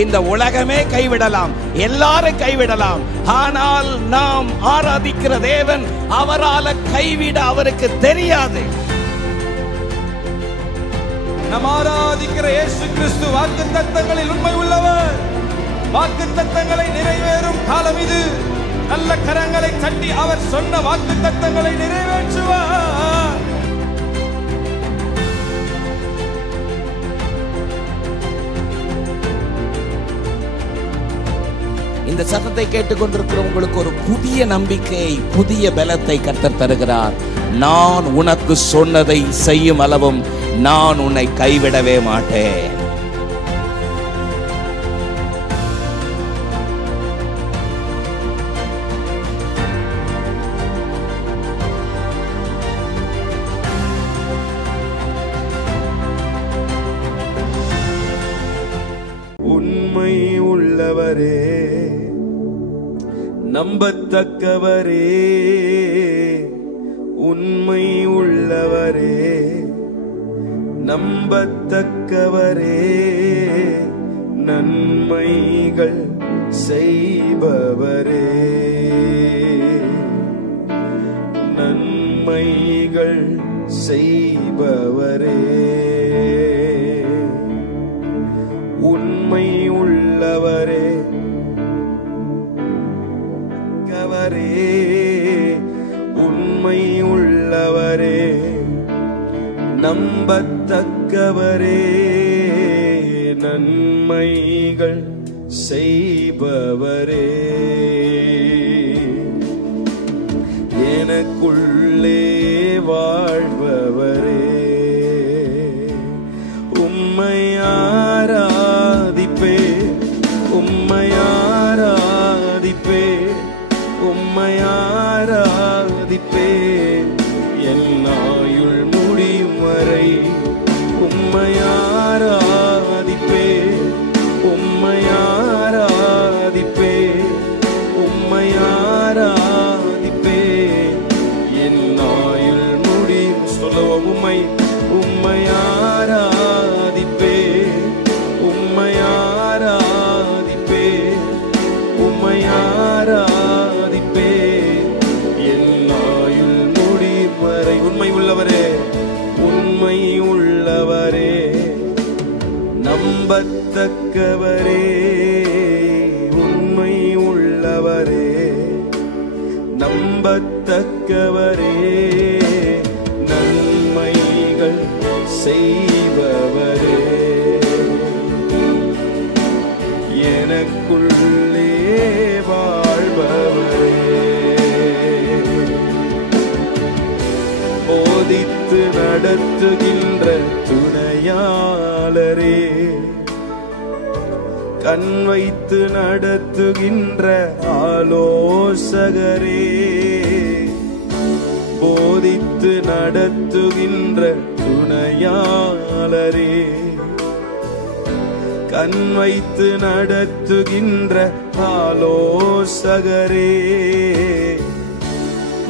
இந்த உலகமே கைவிடலாம், எல்லாரும் கைவிடலாம். ஆனால் நாம் ஆராதிக்கிற தேவன் அவரால் கைவிட அவருக்கு தெரியாது. நாம் ஆராதிக்கிற இயேசு கிறிஸ்து வாக்குத்தத்தங்களில் உண்மை உள்ளவர். வாக்குத்தத்தங்களை நிறைவேறும் காலம் இது. நல்ல கரங்களை தட்டி அவர் சொன்ன வாக்குத்தத்தங்களை நிறைவேற்றுவார். இந்த சத்தத்தை கேட்டுக்கொண்டிருக்கிற உங்களுக்கு ஒரு புதிய நம்பிக்கை, புதிய பலத்தை கர்த்தர் தருகிறார். நான் உனக்கு சொன்னதை செய்யும் அளவும் நான் உன்னை கைவிடவே மாட்டேன். உண்மை உள்ளவரே, நம்பத்தக்கவரே, உண்மை உள்ளவரே, நம்பத்தக்கவரே, நன்மைகள் செய்பவரே, நன்மைகள் செய்பவரே, உண்மை உள்ளவரே, உண்மை உள்ளவரே, நம்பத்தக்கவரே, நன்மைகள் செய்பவரே, எனக்குள்ளே வாழ்பவரே, உம்மை ஆராதிப்பே, உம்மை ஆராதிப்பே, உம்மை ஆராதிப்பே, என் ஆயுள் முடியும் வரை உம்மை ஆராதிப்பே, உம்மை ஆராதிப்பே, உம்மை ஆராதிப்பே, என் ஆயுள் முடியும். சொல்லுவோம், உம்மை உம்மை ஆராதிப்பே, உம்மை ஆராதிப்பே, உம்மை ஆராதிப்பே, என் ஆயுள் முடியும் வரை. உண்மை உள்ளவரே, உண்மை உள்ளவரே, நம்பத்தக்கவரே, உண்மை உள்ளவரே, நம்பத்தக்கவரே, நன்மைகள் செய்பவரே, எனக்குள்ளே வாழ்பவரே, போதித்து நடத்துகின்ற துணையாளரே, கண் வைத்து நடத்துகின்ற ஆலோசகரே, போதித்து நடத்துகின்ற துணையாளரே, கண் வைத்து நடத்துகின்ற ஆலோசகரே,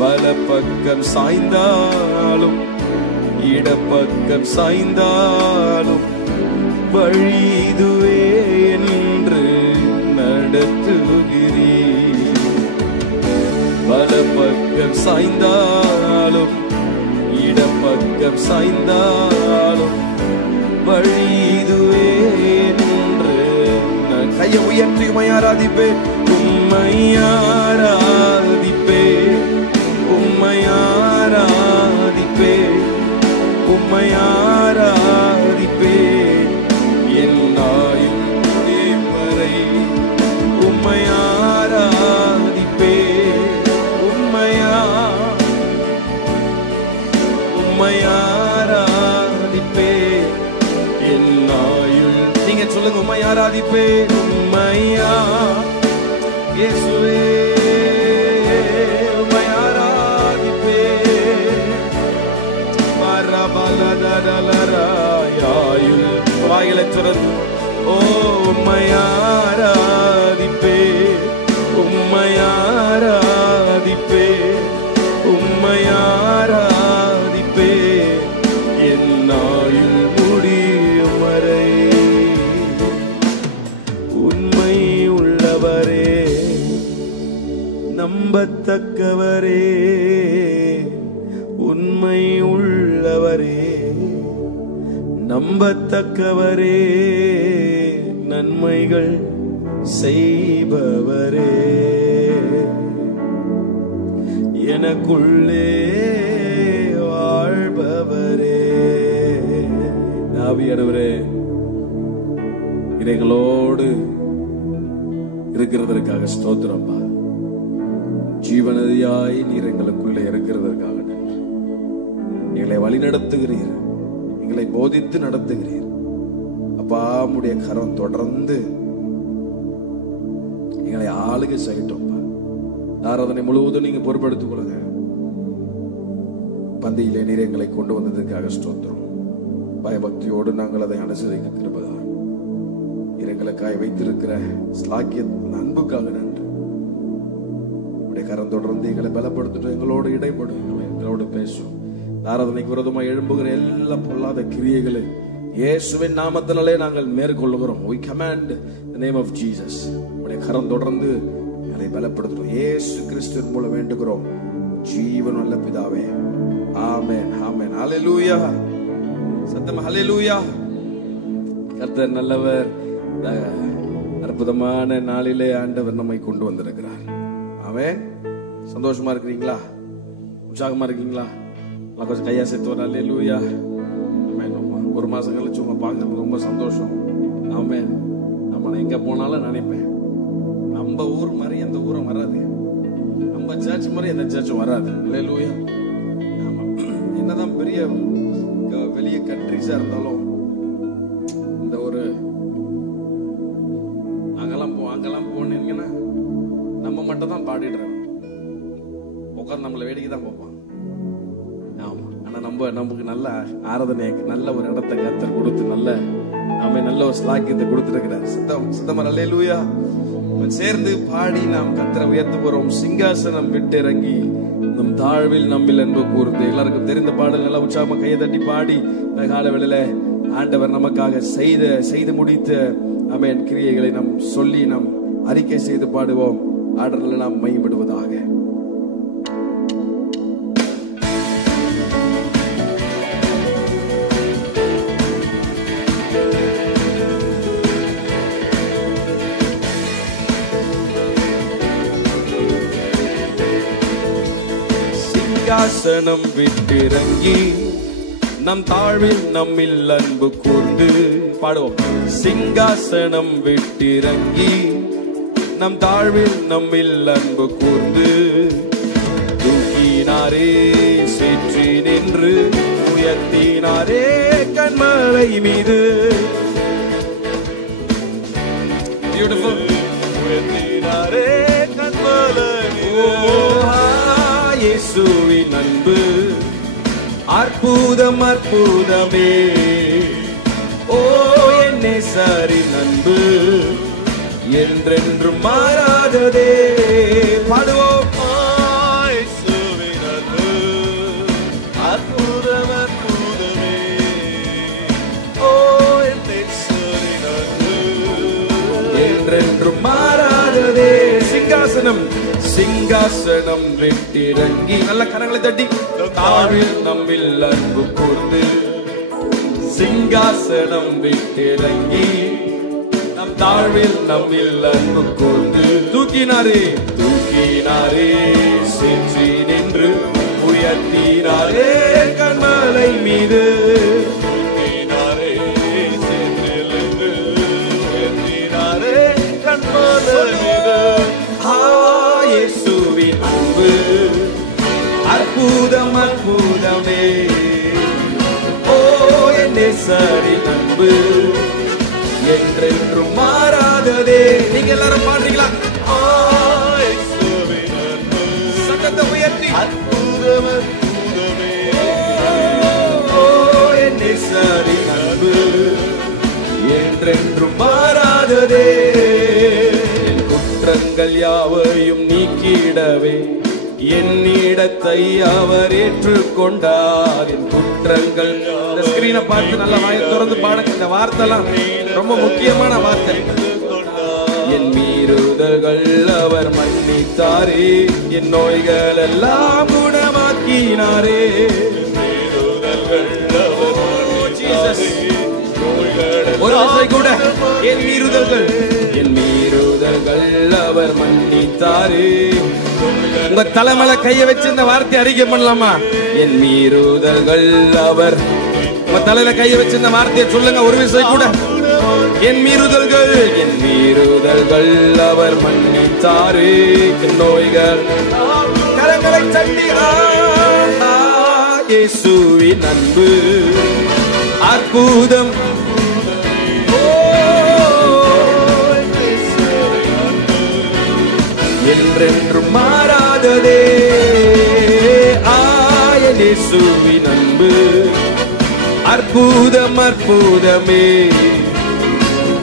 வலப்பக்கம் சாய்ந்தாலும் இடப்பக்கம் சாய்ந்தாலும் வழி இதுவே என்று நடத்துகிறீர். வலப்பக்கம் சாய்ந்தாலும் இடப்பக்கம் சாய்ந்தாலும் வழி இதுவே என்று நான் கையை உயர்த்தி உம்மை ஆராதிப்பேன், உம்மை ஆராதிப்பேன், உம்மை ஆராதிப்பேன், உம்மை ஆராதிப்பேன், என் ஆயுள் முடியும் வரை உம்மை ஆராதிப்பேன், உம்மை ஆராதிப்பேன், என் ஆயுள். நீங்க சொல்லுங்க, உம்மை ஆராதிப்பேன், உம்மையா இயேசுவே, உம்மை ஆராதிப்பேன், மரபலதலராயாயுள். வாயிலை திறந்து, ஓ உம்மை ஆராதிப்பேன், உம்மை ஆராதிப்பேன், உம்மை ஆராதிப்பேன், என் ஆயுள் முடியும் வரை நல்லவரே, உண்மை உள்ளவரே, நம்பத்தக்கவரே, நன்மைகள் செய்பவரே, எனக்குள்ளே வாழ்பவரே. ஆவியானவரே, எங்களோடு இருக்கிறதற்காக ஸ்தோத்திரப்பா. ஜீவநதியாய் நீர் எங்களுக்குள்ளே இருக்கிறதற்காக நன்றி. எங்களை வழி நடத்துகிறீர், எங்களை போதித்து நடத்துகிறீர் அப்பா. உம்முடைய கரம் தொடர்ந்து எங்களை ஆளுகை செய்யட்டும்பா. ஆராதனை முழுவதும் நீங்க பொறுப்படுத்திக் கொள்ளுங்க. பந்தியிலே நீர் எங்களை கொண்டு வந்ததற்காக ஸ்தோத்திரம். பயபக்தியோடு நாங்கள் அதை அனுசரிக்க கிருபைதான். எங்களுக்காய் வைத்திருக்கிற ஸ்லாக்கிய அன்புக்காக நன்றி. உடைய கரம் தொடர்ந்து எங்களை பலப்படுத்திட்டு எங்களோடு இடைப்படும், எங்களோடு பேசும். ஆராதனைக்கு விரோதமாக எழும்புகிற எல்லா பொல்லாத கிரியைகளை இயேசுவின் நாமத்தினாலே நாங்கள் மேற்கொள்ளுகிறோம். We command the name of Jesus. உடைய கரம் தொடர்ந்து எங்களை பலப்படுத்தும். இயேசு கிறிஸ்துவின் மூலம் வேண்டுகிறோம் ஜீவன் நல்ல பிதாவே. ஆமென், ஆமென். ஹல்லேலூயா. சத்தமா ஹல்லேலூயா. கர்த்தர் நல்லவர். அற்புதமான நாளிலே ஆண்டவர் நம்மை கொண்டு வந்திருக்கிறார். ஆமென். சந்தோஷமா இருக்கிறீங்களா? உற்சாகமா இருக்கீங்களா? கொஞ்சம் கையா சேர்த்து வர. அல்லேலூயா. ஆமென். ஒரு மாசம் கழிச்சு உங்க பார்க்கறது ரொம்ப சந்தோஷம். ஆமென். நம்ம எங்க போனாலும் நினைப்பேன், நம்ம ஊர் மாதிரி எந்த ஊரும் வராது, நம்ம சர்ச் மாதிரி எந்த சர்ச்சும் வராது. அல்லேலூயா. ஆமா, என்னதான் பெரிய வெளிய கண்ட்ரிஸா இருந்தாலும் இந்த ஒரு அங்கெல்லாம் போனீங்கன்னா நம்ம மட்டும் தான் பாடிடுறோம். உட்கார்ந்து நம்மளை வேடிக்கை தான் பார்ப்பான். ஆமா, ஆனா நமக்கு நல்ல ஆராதனை, நல்ல ஒரு இடத்தை கர்த்தர் கொடுத்து நல்ல ஒரு ஸ்லாக்கியத்தை கொடுத்திருக்கிறார். சித்தமா அல்லேலூயா. சேர்ந்து பாடி நாம் கர்த்தரை உயர்த்த போறோம். சிங்காசனம் விட்டு இறங்கி நம் தாழ்வில் நம்மில் அன்பு கூர்ந்து. எல்லாருக்கும் தெரிந்த பாடல் நல்லா உற்சாகமா கையை தட்டி பாடி கால வேளையில ஆண்டவர் நமக்காக செய்து முடித்த ஆமென் கிரியைகளை நாம் சொல்லி நாம் அறிக்கை செய்து பாடுவோம். ஆடல்ல நாம் மையப்படுவதாக. சிங்காசனம் விட்டிறங்கி நம் தாழ்வில் நம்மில் அன்பு கூர்ந்து பாடுவோம். சிங்காசனம் விட்டிறங்கி நம் தாழ்வில் நம்மில் அன்பு கூர்ந்து தூக்கினாரே, சேற்றி நின்று உயர்த்தினாரே கண்மலை மீது. பியூட்டிஃபுல். உயர்த்தினாரே கண்மலை மீது. இயேசுவின் அன்பு அற்புதம் அற்புதமே. ஓ என் நேசரின் அன்பு என்றென்றும் மாறாததே. பாடுவோம். இயேசுவின் அன்பு அற்புதம் அற்புதமே. ஓ என் நேசரின் அன்பு என்றென்றும் மாறாததே. சிங்காசனம் விட்டிறங்கி நல்ல கரங்களை தட்டி தாழ்வில் நம்மில் அன்பு கூர்ந்து. சிங்காசனம் விட்டிறங்கி நம் தாழ்வில் நம்மில் அன்பு கூர்ந்து தூக்கினாரே சென்று நின்று உயர்த்தினாரே கண்மலை மீது. தூக்கினாரே சென்று நின்று உயர்த்தினாரே கண்மலை மீது. இயேசுவின் அன்பு அற்புதம் அற்புதமே. ஓ என் நேசரின் அன்பு என்றென்றும் மாறாததே. நீங்க எல்லாரும் பாடுறீங்களா? சத்தத்தை உயர்த்தி அற்புதம் அற்புதமே. ஓ என் நேசரின் அன்பு என்றென்றும் மாறாததே. என் குற்றங்கள் யாவையும் நீக்கிடவே என்னிடத்தை அவர் ஏற்றுக்கொண்டார். என் குற்றங்கள். இந்த ஸ்கிரீனை பார்த்து நல்லா வாயை திறந்து பாடுங்க. இந்த வார்த்தைலாம் ரொம்ப முக்கியமான வார்த்தை. என் மீறுதல்கள் அவர் மன்னித்தார். மன்னித்தாரே, என் நோய்கள் எல்லாம் குணமாக்கினாரே. ஒரு ஆசை கூட என் மீறுதல்கள் அவர் மன்னித்தாரே. உங்க தலைமையில கைய வச்சு இந்த வார்த்தை அறிக்கை பண்ணலாமா? என் மீறுதல்கள் அவர். உங்க தலையில கைய வச்சு இந்த வார்த்தையை சொல்லுங்க ஒரு விஷயம் கூட. என் மீறுதல்கள் அவர் மன்னித்தாரே, என் நோய்கள். கரங்களை தட்டி இயேசுவின் அன்பு அற்புதம், என்றென்றும் மாறாததே. இயேசுவின் அன்பு அற்புதம் அற்புதமே.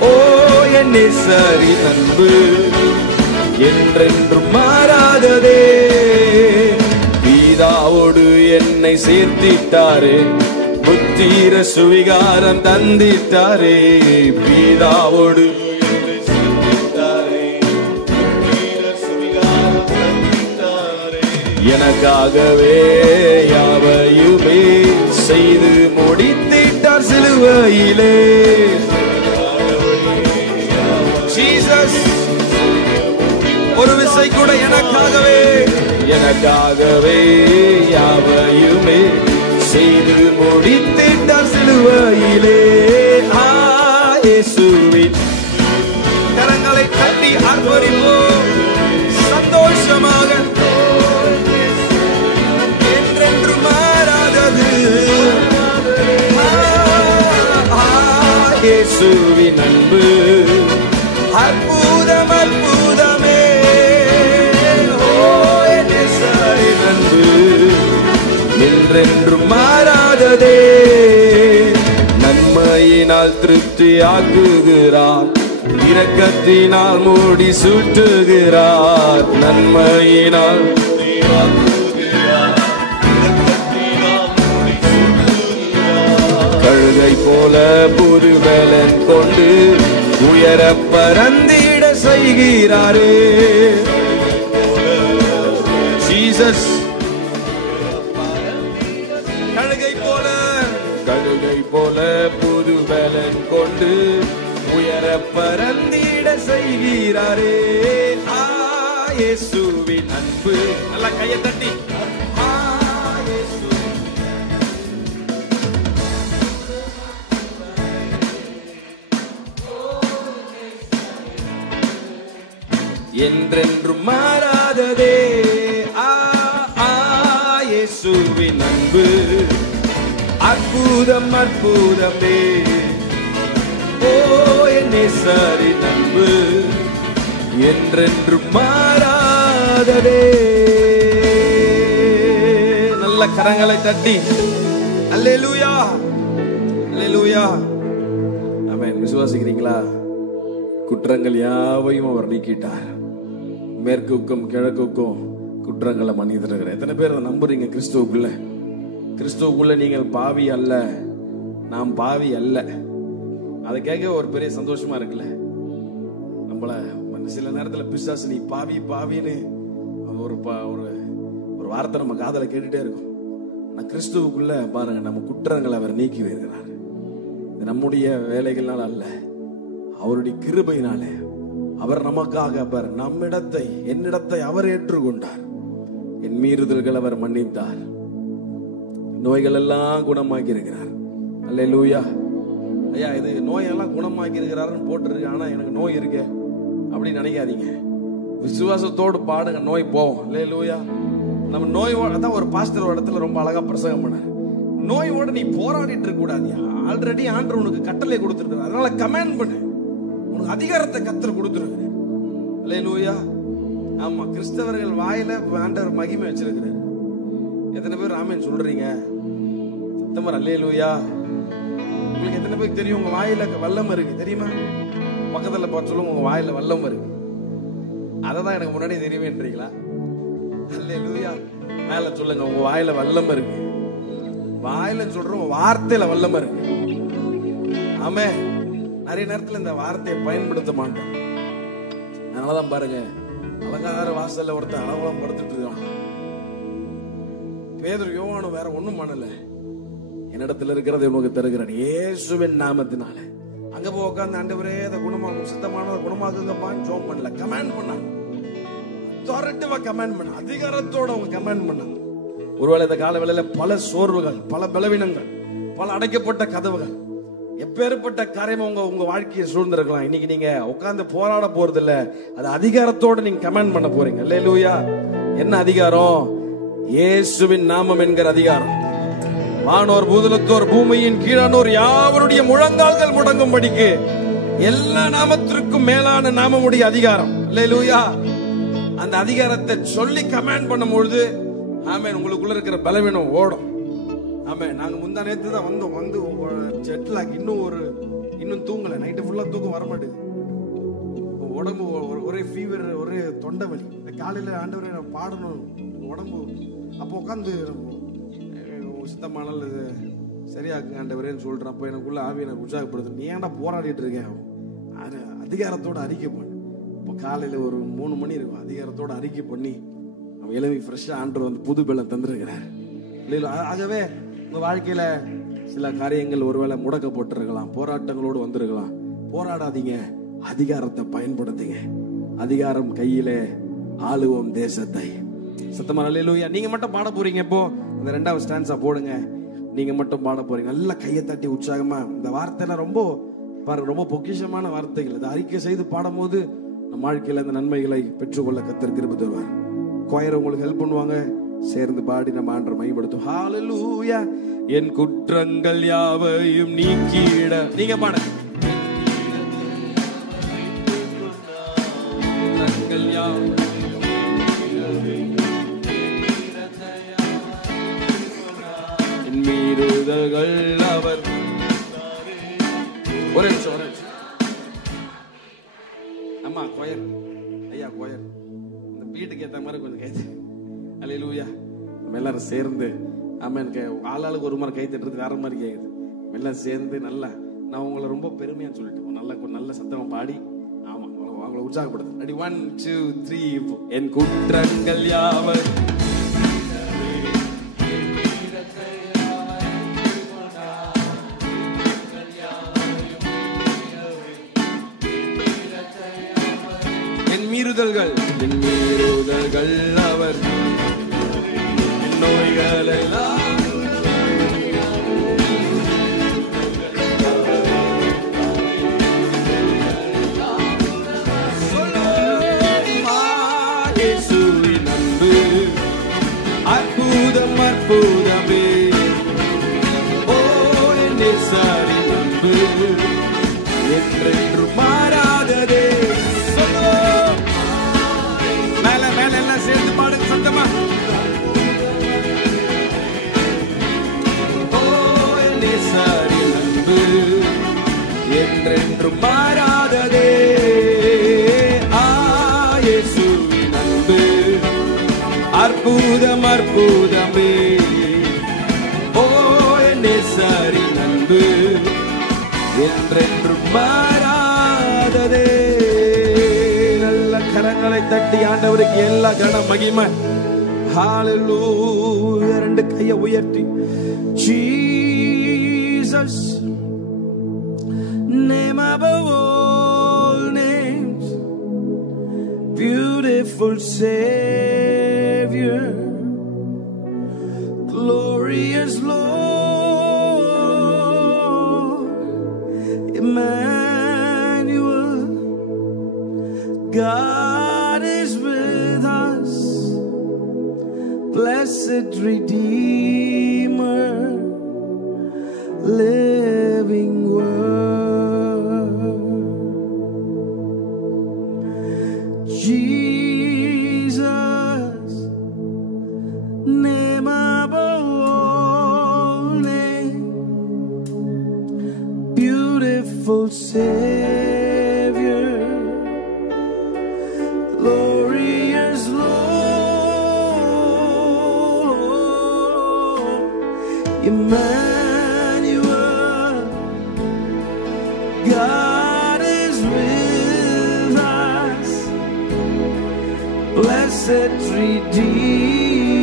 ஓ என் நேசரின் அன்பு என்றென்றும் மாறாததே. பிதாவோடு என்னை சேர்த்திட்டாரே, புத்திர சுவிகாரம் தந்திட்டாரே. பிதாவோடு எனக்காகவே யாவையுமே செய்து முடித்திட்டார் சிலுவையிலே. ஜீசஸ் ஒரு விசை கூட எனக்காகவே யாவையுமே செய்து முடித்திட்டார் சிலுவையிலே. இயேசுவின் கரங்களை தட்டி ஆர்ப்பரிப்போம் சந்தோஷமாக. என்றென்று மாறாதது இயேசுவின் அன்பு அற்புதம் அற்புதமே. அன்பு என்றென்றும் மாறாததே. நன்மையினால் திருப்தி ஆக்குகிறார், இரக்கத்தினால் மூடி சுட்டுகிறார். நன்மையினால் கழுகை போல புது பலன் கொண்டு உயர பறந்திட செய்கிறாரே. ஜீசஸ் கழுகை போல புது பலன் கொண்டு உயர பறந்திட செய்கிறாரே. இயேசுவின் அன்பு. நல்லா கையை தட்டி என்றென்றும் மாறாததே. இயேசுவின் அன்பு அற்புதம் அற்புதமே. ஓ என் நேசரின் அன்பு என்றென்றும் மாறாததே. நல்ல கரங்களை தட்டி அல்லேலூயா அல்லேலூயா. ஆமென். விசுவாசிக்கிறீங்களா? குற்றங்கள் யாவையும் அவர் நீக்கிட்டார். மேற்குக்கும் கிழக்குக்கும் குற்றங்களை மன்னித்திருக்கிறார். எத்தனை பேர் அதை நம்புறீங்க? கிறிஸ்துவுக்குள்ள நீங்கள் பாவி அல்ல, நாம் பாவி அல்ல. அதை கேட்க ஒரு பெரிய சந்தோஷமா இருக்குல்ல. நம்மள சில நேரத்துல பிசாசு நீ பாவி பாவின்னு ஒரு வார்த்தை நம்ம காதல கேட்டுட்டே இருக்கும். ஆனா கிறிஸ்துவுக்குள்ள பாருங்க, நம்ம குற்றங்களை அவர் நீக்கி வருகிறார். நம்முடைய வேலைகள்னால அல்ல, அவருடைய கிருபையினாலே. அவர் நமக்காக என்னிடத்தை அவர் ஏற்றுக்கொண்டார். என் மீறுதல்கள் அவர் மன்னித்தார், நோய்கள் எல்லாம் குணமாக்கி இருக்கிறார். அல்லேலூயா. ஐயா, இது நோயெல்லாம் குணமாக்கி இருக்கிறாருன்னு போட்டுருக்கு, ஆனா எனக்கு நோய் இருக்கு அப்படின்னு நினைக்காதீங்க. விசுவாசத்தோடு பாடுங்க, நோய் போவோம். அல்லேலூயா. நம்ம நோயோட தான் ஒரு பாஸ்டர் ஒரு இடத்துல ரொம்ப அழகா பிரசங்கம் பண்ணார். நோயோட நீ போராடிட்டு இருக்க கூடாது. ஆல்ரெடி ஆண்டவர் உனக்கு கட்டளை கொடுத்துருக்காரு. அதனால கமெண்ட் பண்ணு, உனக்கு அதிகாரத்தை கர்த்தர் கொடுத்துருக்காரு. அல்லேலூயா. ஆமா, கிறிஸ்தவர்கள் வாயில ஆண்டவர் மகிமை வச்சிருக்கிறார். எத்தனை பேர் ஆமென் சொல்றீங்க? சத்தமா அல்லேலூயா. உங்களுக்கு எத்தனை பேருக்கு தெரியும் உங்க வாயில வல்லம் இருக்கு? தெரியுமா? பக்கத்துல பார்த்து சொல்லுங்க, உங்க வாயில வல்லம் இருக்கு. அததான் எனக்கு முன்னாடி தெரியுமேன்றீங்களா? அல்லேலூயா. மேல சொல்லுங்க, உங்க வாயில வல்லம் இருக்கு. வாயில சொல்றோம், வார்த்தையில வல்லம் இருக்கு. ஆமென். நிறைய நேரத்துல இந்த வார்த்தையை பயன்படுத்த மாட்டோம். அதனாலதான் பாருங்க, அலங்கார வாசல்ல ஒருத்தன் அளவலம் படுத்துட்டு இருக்கான். பேதுரு யோவானும் வேற ஒண்ணும் பண்ணல. என்னிடத்துல இருக்கிறதை உனக்கு தருகிறேன் இயேசுவின் நாமத்தினால. அங்க போய் உட்கார்ந்து ஆண்டவரே அதை குணமாகும், சுத்தமானதை குணமாக்குங்கப்பான்னு ஜெபம் பண்ணல, கமாண்ட் பண்ணாங்க. அத்தாரிட்டிவா கமாண்ட் பண்ண, அதிகாரத்தோட அவங்க கமாண்ட் பண்ணாங்க. ஒருவேளை இந்த கால வேளையில பல சோர்வுகள், பல பலவீனங்கள், பல அடைக்கப்பட்ட கதவுகள், எப்பேற்பட்ட காரியம் உங்க வாழ்க்கையை சூழ்ந்திருக்கலாம். இன்னைக்கு நீங்க உட்கார்ந்து போராட போறது இல்ல, அது அதிகாரத்தோட நீங்க கமாண்ட் பண்ண போறீங்க. அல்லேலூயா. என்ன அதிகாரம்? இயேசுவின் நாமம் என்கிற அதிகாரம். வானோர் பூதலத்தோர் பூமியின் கீழானோர் யாவருடைய முழங்கால்கள் முடங்கும்படிக்கு எல்லா நாமத்திற்கும் மேலான நாமமுடைய அதிகாரம். அல்லேலூயா. அந்த அதிகாரத்தை சொல்லி கமாண்ட் பண்ணும் பொழுது ஆமென், உங்களுக்குள்ள இருக்கிற பலவீனம் ஓடும். ஆமென். நாங்க முந்தா நேத்து தான் வந்து ஜெட்லாக் இன்னும் தூங்கல, நைட்டு ஃபுல்லா தூக்கம் வர மாட்டேங்குது. உடம்பு ஒரே ஃபீவர், ஒரே தொண்டை வலி. காலையில ஆண்டவரே பாடணும் உடம்பு. அப்போ உட்காந்து சுத்தமானல் சரியாக்குங்க ஆண்டவரேன்னு சொல்றேன். அப்போ எனக்குள்ள ஆவி எனக்கு உற்சாகப்படுது. நீ ஏன்டா போராடிட்டு இருக்கேன்? அதிகாரத்தோட அறிக்கை பண்ணு. இப்போ காலையில ஒரு 3 மணி இருக்கும், அதிகாரத்தோட அறிக்கை பண்ணி அவன் எழுதி ஃப்ரெஷ்ஷா ஆண்டவர் வந்து புது பலம் தந்திருக்கிறார். இல்லையா? ஆகவே உங்க வாழ்க்கையில சில காரியங்கள் ஒருவேளை முடக்கப்பட்டிருக்கலாம், போராட்டங்களோடு வந்திருக்கலாம். போராடாதீங்க, அதிகாரத்தை பயன்படுத்துங்க. அதிகாரம் கையிலே ஆளுவோம் தேசத்தை. சத்தமா அல்லேலூயா. நீங்க மட்டும் பாட போறீங்க. இப்போ இந்த 2வது ஸ்டான்ஸா போடுங்க. நீங்க மட்டும் பாட போறீங்க. நல்லா கையை தட்டி உற்சாகமா. இந்த வார்த்தைலாம் ரொம்ப பாருங்க, ரொம்ப பொக்கிஷமான வார்த்தைகள். இதை அறிக்கை செய்து பாடும் போது நம்ம வாழ்க்கையில இந்த நன்மைகளை பெற்றுக்கொள்ள கர்த்தர் கிருபை தருவார். கொயர் உங்களுக்கு ஹெல்ப் பண்ணுவாங்க. சேர்ந்து பாடி நம்ம ஆண்டவரை மகிமைப்படுத்தும். ஹalleluya. என் குற்றங்கள் யாவையும் நீக்கிட. நீங்க பாடுங்க. குற்றங்கள் யாவையும் என் மீறுதல்கள் அவர். ஒரே நிமிஷம். அம்மா கொயர், ஐயா கொயர், இந்த பீட்டுக்கு ஏத்த மாதிரி கொஞ்சம் கைது. அல்லேலூயா. நம்ம எல்லாரும் சேர்ந்து ஆமென். ஆளாளுக்கு ஒரு மாதிரி கை தட்டுறது வேற மாதிரி கேக்குது. எல்லாம் சேர்ந்து நல்லா நான் உங்களை ரொம்ப பெருமையா சொல்லிட்டேன். நல்ல சத்தமா பாடி ஆமா அவங்களை உற்சாகப்படுது. அடி 1 2 3 என் குற்றங்கள் யாவர் என் மீறுதல்கள் அவர் நோய்கள் எல்லாம் இயேசுவின் அன்பு அற்புதம் அற்புதமே. ஓ என் நேசரின் அன்பு என்றென்றும் மாறாததே. மேல எல்லாம் சேர்ந்து பாடுங்க சத்தமா. ஓ என் நேசரின் அன்பு என்றென்றும் மாறாததே. இயேசுவின் அன்பு அற்புதம் அற்புதமே. ஓ என் நேசரின் அன்பு என்றென்றும் மாறாததே. நல்ல கரங்களை தட்டி ஆண்டவருக்கு எல்லா கன மகிமை. ஹalleluya. 2 கையை உயர்த்தி Jesus, name above all names, beautiful Savior, glorious Lord, Emmanuel, God is with us, blessed Redeemer, living Word, Jesus, name above all names, beautiful Savior, glorious Lord, Emmanuel, God is with us, blessed Redeemer,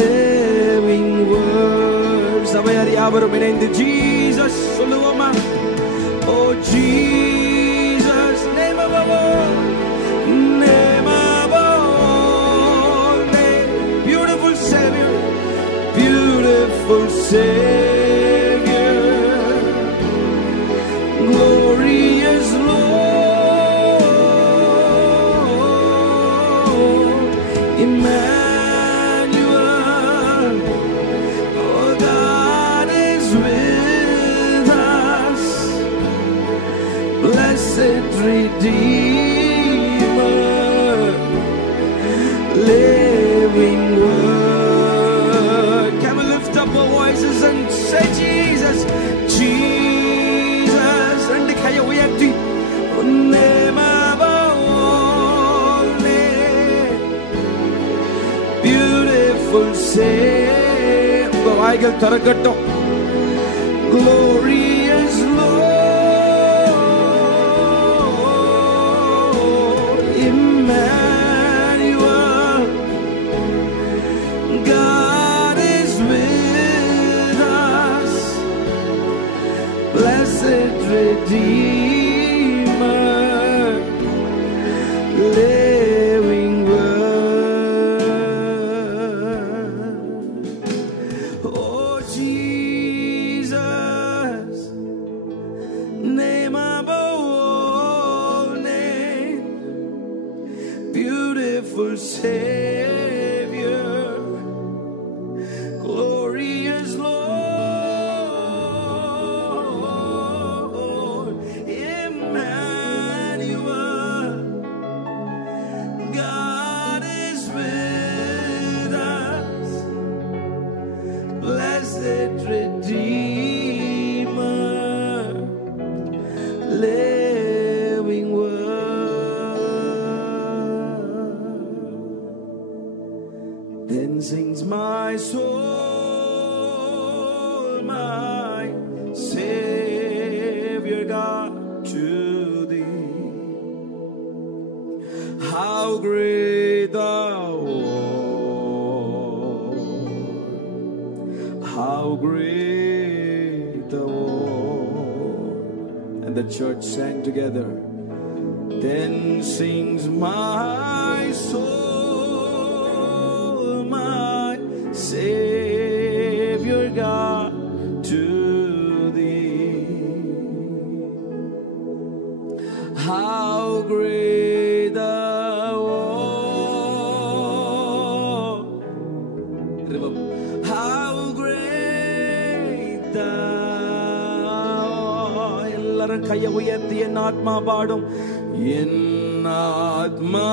living word. சபையார் யாவரும் இணைந்து Jesus சொல்லுவோமா? Oh Jesus, name above all, name above all name. Beautiful Savior, beautiful Savior, glorious Lord, Emmanuel, oh God is with us, blessed Redeemer, living word. Can we lift up our voices and say Jesus, Jesus, ரெண்டு கையை உயர்த்தி name above all name, beautiful Savior. உங்க வாய்கள் திறக்கட்டும். Glorious Lord, Emmanuel, God is with us, blessed Redeemer, living word. Oh Jesus, name above all name, beautiful Savior, glorious Lord, Emmanuel, God is with us, blessed Redeemer, living word. Then sings my soul, my Savior God, to thee. How great thou art, how great thou art. And the church sang together. Then sings my soul, my Savior God, to thee. How great thou art, how great thou art. எல்லாரும் கையை உயர்த்தி என் ஆத்மா பாடும். என் ஆத்மா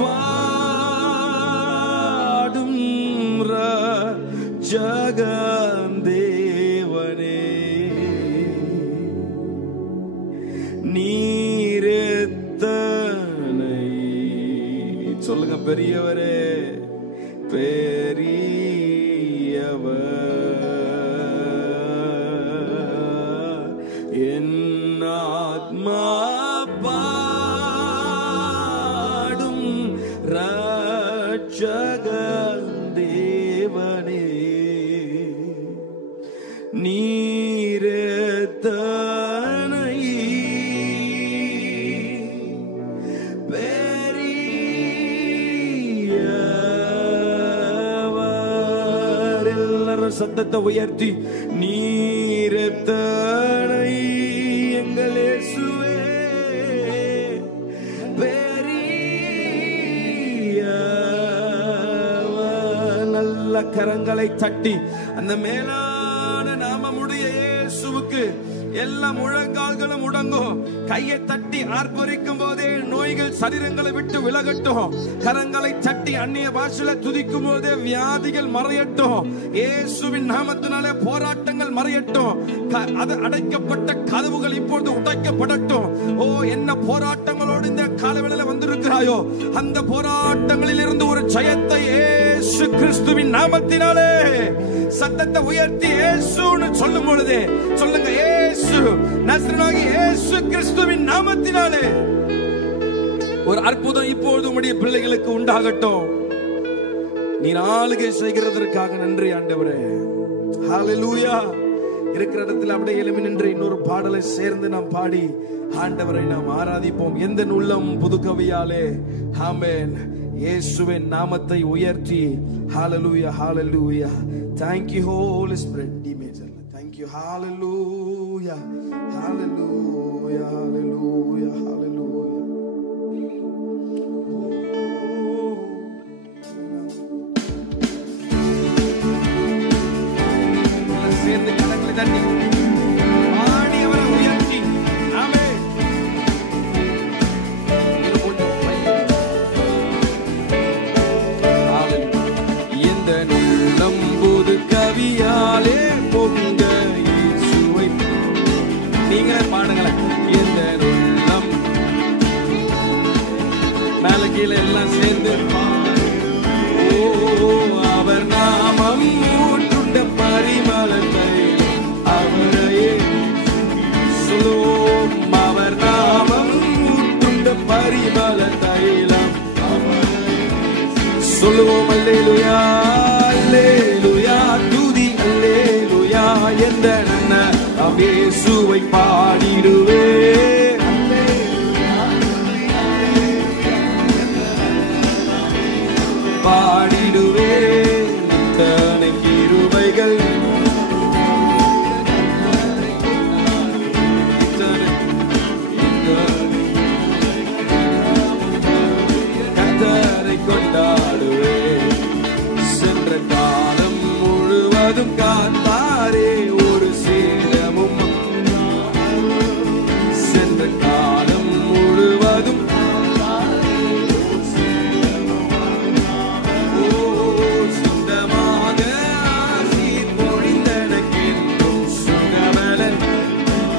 பாடும் ஜகந்தேவனே, நீரெத்தனை. சொல்லுங்க பெரியவரே, பெரியவர். என் ஆத்மா பாடும் ரட்சகந்தேவனே, நீரெத்தனை பெரியவர். எல்லாரும் சத்தத்தை உயர்த்தி நீரெத்தனை எங்கள் இயேசுவே பெரியவர். நல்ல கரங்களை தட்டி அந்த மேலான நாமமுடைய இயேசுவுக்கு எல்லா முழங்கால்களும் முடங்கும். கையை தட்டி ஆர்ப்பரிக்கும் போதே நோய்கள் சரீரங்களை விட்டு விலகட்டும். கரங்களை தட்டி அந்நிய பாஷையில துதிக்கும் போதே வியாதிகள் மறையட்டும். இயேசுவின் நாமத்தினாலே போராட்டங்கள் மறையட்டும். அது அடைக்கப்பட்ட கதவுகள் இப்பொழுது உடைக்கப்படட்டும். ஓ, என்ன போராட்டங்களோடு இந்த காலவேளையில வந்திருக்கிறாயோ அந்த போராட்டங்களில் இருந்து ஒரு ஜெயத்தை இயேசு கிறிஸ்துவின் நாமத்தினாலே சத்தத்தை உயர்த்தி இயேசுன்னு சொல்லும் பொழுதே சொல்லுங்க, இயேசு நசரேயனாகிய இயேசு கிறிஸ்துவின் நாமத்தினாலே ஒரு அற்புதம் இப்பொழுது உம்முடைய பிள்ளைகளுக்கு உண்டாகட்டும். நீர் ஆளுகை செய்கிறதற்காக நன்றி ஆண்டவரே. ஹல்லேலூயா. இருக்கிற இடத்துல அப்படியே எழும்பி நின்று இன்னொரு பாடலை சேர்ந்து நாம் பாடி ஆண்டவரை நாம் ஆராதிப்போம். எந்த உள்ளம் புதுகவியாலே ஆமென் இயேசுவின் நாமத்தை உயர்த்தி. ஹல்லேலூயா, ஹல்லேலூயா. Thank you Holy Spirit. Thank you. Hallelujah. Hallelujah. Hallelujah. Hallelujah. சேர்ந்து கரங்களை தட்டி ஆடியவரை உயர்த்தி ஆமென். இந்த உள்ளம் புது கவியாலே பொங்க இயேசுவை. நீங்களே பாடுங்களேன். இந்த உள்ளம் மேல கீழே எல்லாம் சேர்ந்து ஓ அவர் நாமம் ஊற்றுண்ட பரிமளத்தை அவரையே சொல்லுவோம். அவர் நாமம் ஊற்றுண்ட பரிமள தைலம் சொல்லுவோம். அல்லேலூயா, அல்லேலூயா, துதி அல்லேலூயா. எந்த நன்ன நாம் இயேசுவை பாடிடுவே. பாடிடுவே நித்தனை கிருபைகள் கர்த்தரை கொண்டாடுவே. சென்ற காலம் முழுவதும் காத்தாரே ஒரு சேதமும். சென்ற காலம் முழுவதும் சொந்தமாக ஆசீர் பொழிந்தனக்கென்றும் சுகமலன்.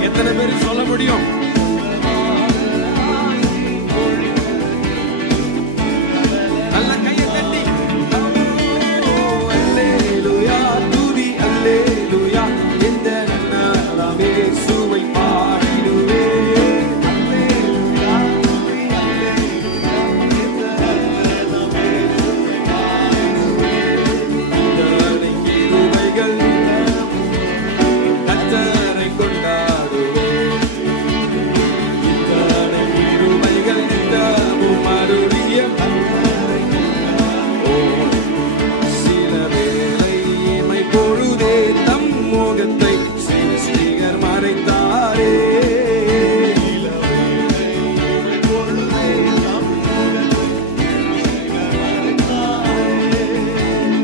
எத்தனை பேர் சொல்ல முடியும்? நல்ல கையை தட்டி அல்லேலூயா, துதி அல்லேலூயா. எந்த நாம் இயேசுவை பாடிடுவே. கிருபைகள் கர்த்தரை கொண்டாடுவே. கிருபைகள் நித்தமும் அருளிய சில வேளை இமை பொழுதே தம் முகத்தை சிருஷ்டிகர் மறைத்தாரே.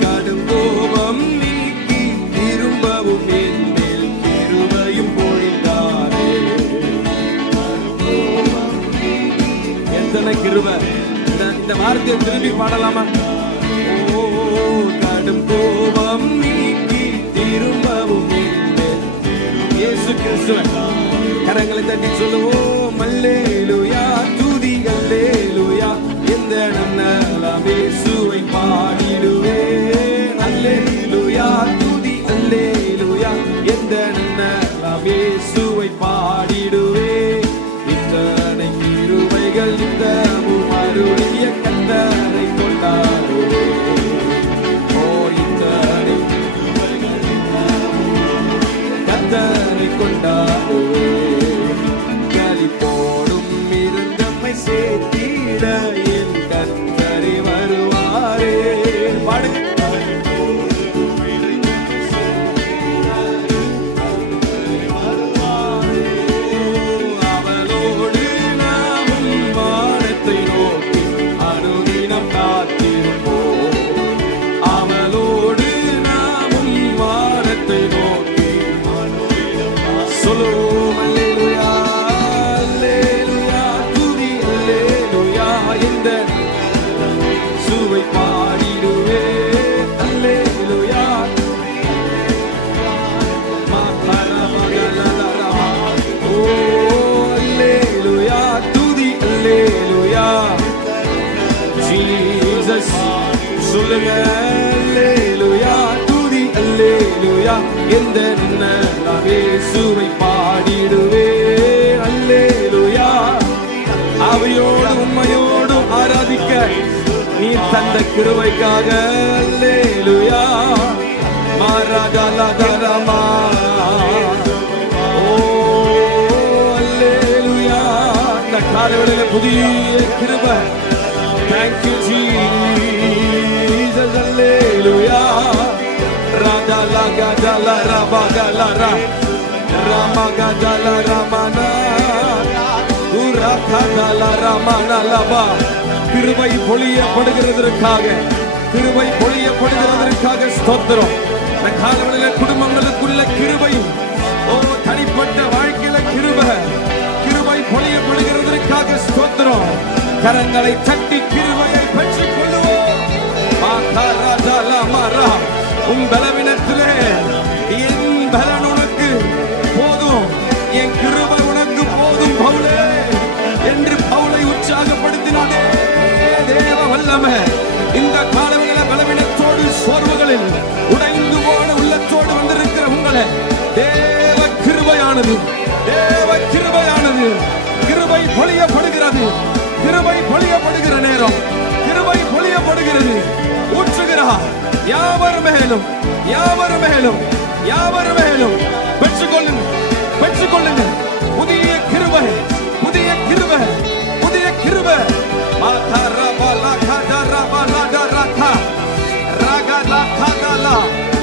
கடும் கோபம் நீக்கி திரும்பவும் என் மேல் கிருபையும் பொழிந்தாரே. எத்தனை கிருபை! இந்த வார்த்தையை திரும்பி பாடலாமா? ஓ கடும் கோபம் நீக்கி திரும்பவும் என் மேல் இயேசு கிறிஸ்துவன். கரங்களை தட்டி சொல்லுவோம். அல்லேலூயா, துதி அல்லேலூயா. எந்த நன்னலாம் இயேசுவை பாடிடுவே. அல்லேலூயா, துதி அல்லேலூயா. எந்த நன்னலாம் இயேசுவை பாடிடுவே. இத்தனை கிருபைகள் நித்தமும் அருளிய கர்த்தரை கொண்டாடுவே. ஓ இத்தனை கர்த்தரை கொண்டாடுவே. களிப்போடும் இருந்தம்மை சேர்த்திட என் கர்த்தரை வருவாரே. பாடுங்க. அவளோடு நாமும் வானத்தை நோக்கி அனுதினம் காத்திருப்போம். அவளோடு நாமும் வானத்தை நோக்கி சொல்லுவோம். அல்லேலூயா, அல்லேலூயா, துதி அல்லேலூயா. இந்த சுவை பாடிடுவே. அல்லேலூயா. ஓ அல்லேலூயா, துதி அல்லேலூயா. ஜீசஸ் சொல்லுங்க. அல்லேலூயா, துதி அல்லேலூயா. எந்த நாம் இயேசுவை பாடிடுவே. அல்லேலூயா. ஆவியோடு உண்மையோடு நீ தந்த கிருபைக்காக அல்லேலூயா மாரகலகரமா ஓ அல்லேலூயா இந்த காலையில புதிய கிருபை Thank you Jesus அல்லேலூயா ராதலா கதலா ரபகலரா ரமகதலா ரமனா உரகதலா ரமனா லபா கிருபை பொழியப்படுகிறதற்காக கிருபை பொழியப்படுகிறதற்காக ஸ்தோத்திரம். இந்த காலவெளியில குடும்பங்களுக்குள்ள கிருபை ஓ தனிப்பட்ட வாழ்க்கையில கிருபை பொழியப்படுகிறதற்காக ஸ்தோத்திரம். கரங்களை தட்டி கிருபையை பெற்றுக் கொள்ளுவோம். உன் பலவீனத்திலே என் பலன் உனக்கு போதும், என் கிருபை உனக்கு போதும் பவுலே என்று பவுலை உற்சாகப்படுத்தினானே தேவ வல்லமை. இந்த காலவெளியில பலவீனத்தோடு சோர்வுகளில் உடைந்து போன உள்ளத்தோடு வந்திருக்கிற உங்களை தேவ கிருபையானது கிருபை பொழியப்படுகிறது. கிருபை பொழியப்படுகிற நேரம் கிருபை பொழியப்படுகிறது. ஊற்றுகிறார் யாவர் மேலும் பெற்றுக்கொள்ளுங்க புதிய கிருபை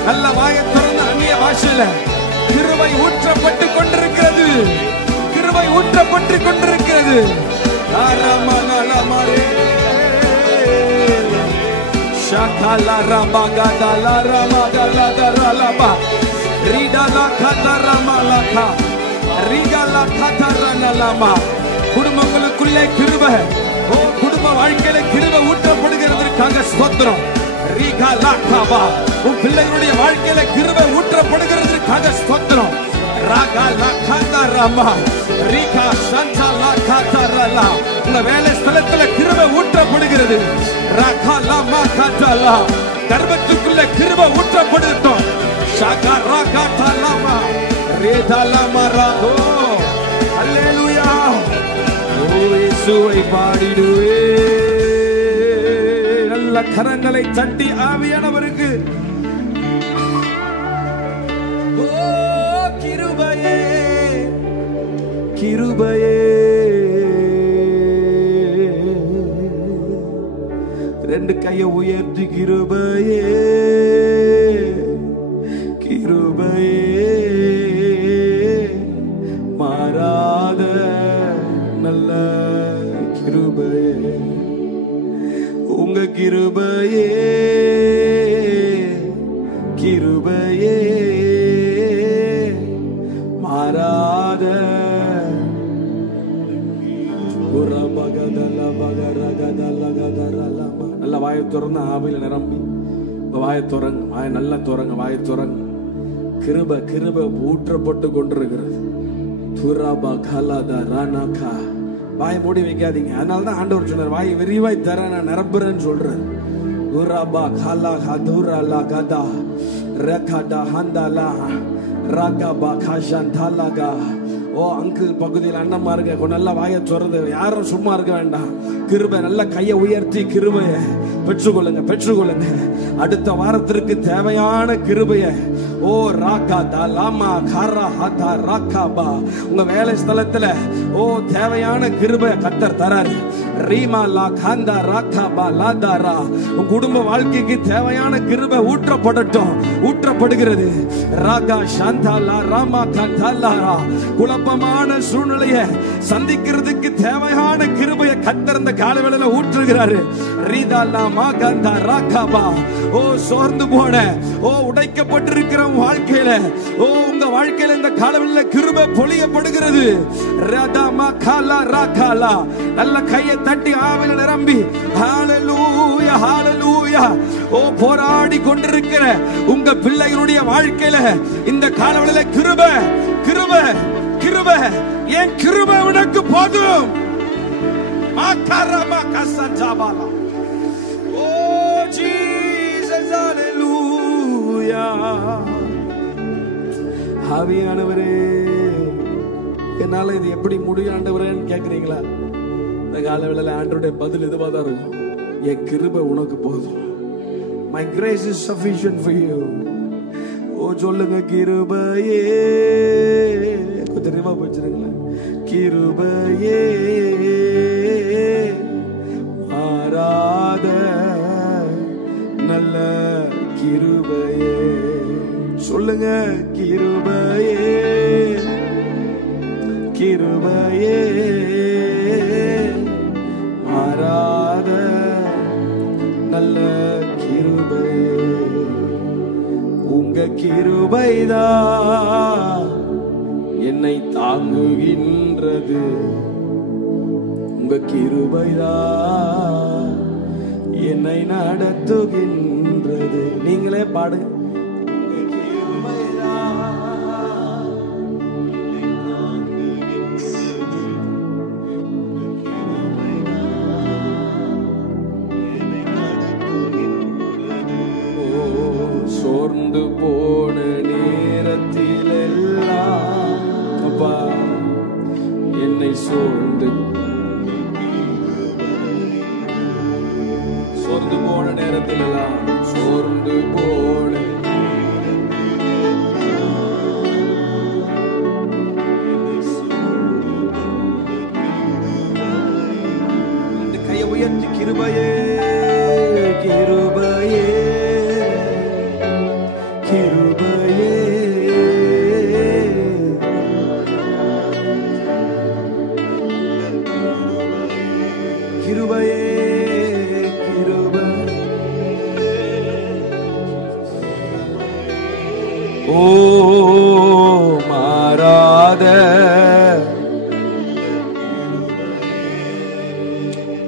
நல்ல வாயை திறந்த அந்நிய பாஷையில கிருபை ஊற்றப்பட்டுக் கொண்டிருக்கிறது. குடும்பங்களுக்குள்ளே கிருபை குடும்ப வாழ்க்கையில கிருபை ஊற்றப்படுகிறதற்காக ஸ்தோத்திரம். உன் பிள்ளைகளுடைய வாழ்க்கையில கிருபை ஊற்றப்படுகிறதற்காக ஸ்தோத்திரம். உங்க வேலை ஸ்தலத்துல கிருபை ஊற்றப்படுகிறது. கர்ப்பத்துக்குள்ள கிருபை ஊற்றப்படுத்தோம். அல்லேலூயா ஓ இயேசுவை பாடிடுவே. நல்ல கரங்களை தட்டி ஆவியானவருக்கு கிருபையே ரெண்டு கையை உயர்த்தி கிருபையே மாறாத நல்ல கிருபையே உங்க கிருபையே மாறாத நல்ல வாயை திறந்து ஆவியில நிரம்பி வாயை துறங்க, வாயை நல்லா துறங்க, வாயை துறங்க. கிருபை ஊற்றப்பட்டு கொண்டிருக்கிறது. துராபா கலாதா ரானாகா வாயை மூடி வைக்காதீங்க. அதனாலதான் ஆண்டவர் சொன்னார் வாயை விரிவாய் தர நான் நிரப்புறேன்னு சொல்றேன். துராபா கலா ஹதுரலா கதா ரகடா ஹந்தலா ராகபா காஷந்தலகா. ஓ அங்கிள் பகுதியில் அண்ணம்மா இருக்க நல்லா வாயை திறந்து யாரும் சும்மா இருக்க வேண்டாம். கிருபை நல்ல கையை உயர்த்தி கிருபையை பெற்றுக்கொள்ளுங்க. அடுத்த வாரத்திற்கு தேவையான கிருபையை ஓ ராகா லாமா காரா ஹதா ராகாபா உங்க வேலை ஸ்தலத்துல ஓ தேவையான கிருபை கர்த்தர் தராரு. ரீமா லா காந்தா ராகாபா லாதாரா உங்க குடும்ப வாழ்க்கைக்கு தேவையான கிருபை ஊற்றப்படுகிறது. ராகா சாந்தாலா ராமா காந்தாலாரா குழப்பமான சூழ்நிலையை சந்திக்கிறதுக்கு தேவையான கிருபையை கர்த்தர் இந்த காலவேளையில ஊற்றுகிறாரு. ரீதாலா மாகந்தா ராகாபா ஓ சோர்ந்து போன ஓ உடைக்கப்பட்டிருக்கிற வாழ்க்கையில ஓ உங்க வாழ்க்கையில இந்த காலவேளையில கிருபை பொழியப்படுகிறது. ரதமா காலா ராகாலா நல்ல கையை தட்டி ஆவியில நிரம்பி ஹalleluya ஹalleluya ஓ போராடி கொண்டிருக்கிற உங்க பிள்ளைகளுடைய வாழ்க்கையில இந்த காலவேளையில கிருபை என் கிருபை உனக்கு போதும். மாகரமா கசஜாபாலா ஓ ஜீசஸ் ஹalleluya. ஆவியானவரே என்னால இது எப்படி முடியும் ஆண்டவரேன்னு கேக்குறீங்களா? இந்த காலவேளையில ஆண்டவருடைய பதில் இதுவா தான் இருக்கும். என் கிருபை உனக்கு போதும். My grace is sufficient for you. ஓ சொல்லுங்க, கிருபையே. தெரியுமா போச்சுங்களா? கிருபையே மாறாத நல்ல கிருபையே. சொல்லுங்க, கிருபையே கிருபையே மாறாத நல்ல கிருபையே. உங்க கிருபைதான் என்னை தாங்குகின்றது. உங்க கிருபைதான் என்னை நடத்துகின்றது. நீங்களே பாடுங்க. சோர்ந்து போன நேரத்தில் எல்லாம் அப்பா என்னை சோர்ந்து போன நேரத்தில் எல்லாம் சோர்ந்து போன கையை உயர்த்தி கிருபையே கிருபையே கிருபையே கிருபையே கிருபை. ஓ மாறாத.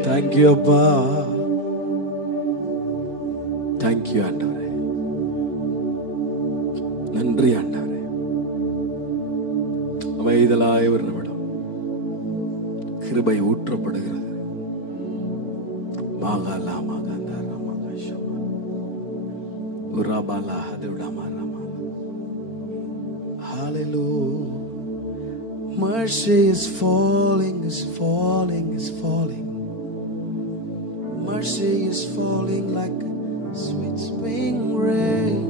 தேங்க்யூ அப்பா, தேங்க்யூ ஆண்டவரே, நன்றி ஆண்டவரே. அமைதலாய ஒரு நிமிடம் கிருபை ஊற்றப்படுகிறது. மாகாலா மாகாந்தா ராமாகா ஷமா உராபாலா ஹதுடாமா Rama. Hallelujah. Mercy is falling, is falling, is falling. Mercy is falling like sweet spring rain.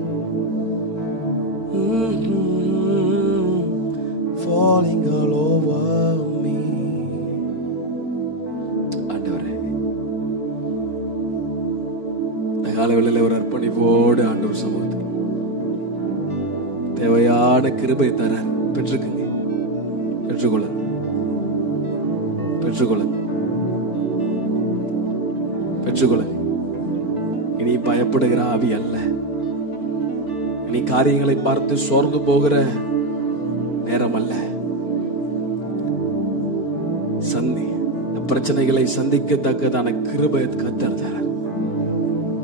Falling all over me. ஆண்டவரே, காலைவேளையில ஒரு அர்ப்பணிப்போடு ஆண்டவர் சமூகத்தில் தேவையான கிருபை தர பெற்றுக்குங்க. பெற்றுக்கொள்ள பெற்றுக்கொள்ள பெற்றுக்கொள்ள. இனி பயப்படுகிற ஆவி அல்ல. இனி காரியங்களை பார்த்து சோர்ந்து போகிற நேரம் அல்ல. பிரச்சனைகளை சந்திக்கத்தக்கதான கிருபை கர்த்தர் தர.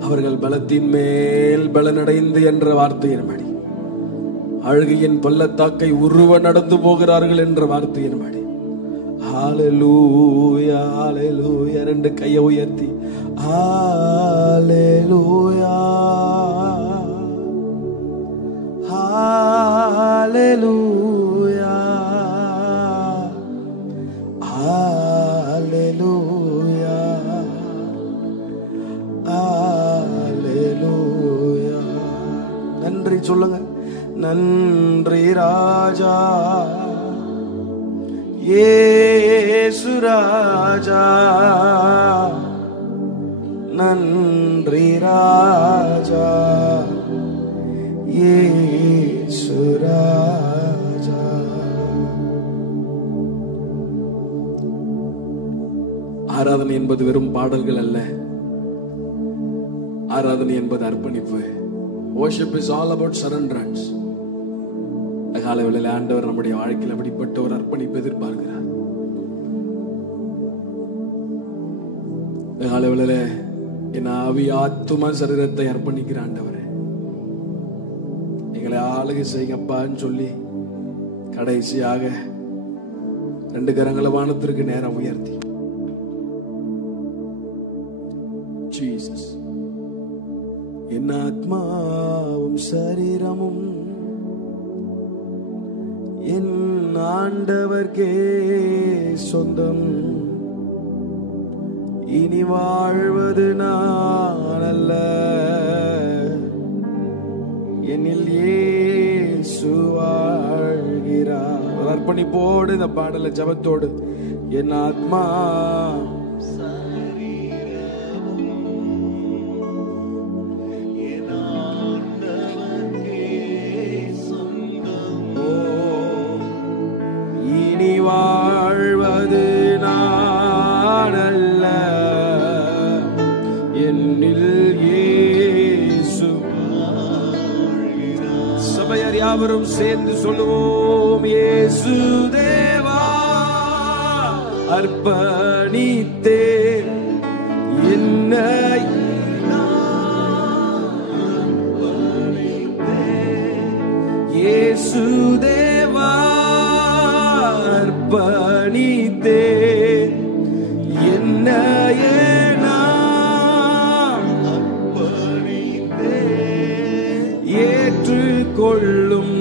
அவர்கள் பலத்தின் மேல் பலனடைந்து என்ற வார்த்தையின்படி, அழுகையின் பள்ளத்தாக்கை உருவ நடந்து போகிறார்கள் என்ற வார்த்தையின்படி, ஹalleluya ஹalleluya ரெண்டு கையை உயர்த்தி ஹalleluya ஹalleluya ஹalleluya ஹalleluya. நன்றி சொல்லுங்க. நன்றி ராஜா இயேசு ராஜா, நன்றி ராஜா இயேசு ராஜா. ஆராதனை என்பது வெறும் பாடல்கள் அல்ல. ஆராதனை என்பது அர்ப்பணிப்பு. Worship is all about surrenderance. காலைவேளையில ஆண்டவர் நம்முடைய வாழ்க்கையில் அப்படிப்பட்ட ஒரு அர்ப்பணிப்பு எதிர்பார்க்கிறார். காலைவேளையில என் ஆவி ஆத்துமா சரீரத்தை அர்ப்பணிக்கிற ஆண்டவரே, எங்களை ஆளுகை செய்யப்பான்னு சொல்லி கடைசியாக ரெண்டு கரங்களை வானத்திற்கு நேரம் உயர்த்தி, ஜீசஸ் என் ஆத்மாவும் சரீரமும் என் ஆண்டவர்க்கே சொந்தம், இனி வாழ்வது நான் அல்ல, என்னில் இயேசு வாழ்கிறார். ஒரு அர்ப்பணிப்போடு இந்த பாடல ஜபத்தோடு என் ஆத்மா இனி வாழ்வது நான் அல்ல, என்னில் இயேசு. சபையார் யாவரும் சேர்ந்து சொல்லுவோம், இயேசு தேவா அர்ப்பணித்தே என்னை இயேசு தேவா அர்ப்பணித்தே என்னையே நான் ஏற்றுக்கொள்ளும்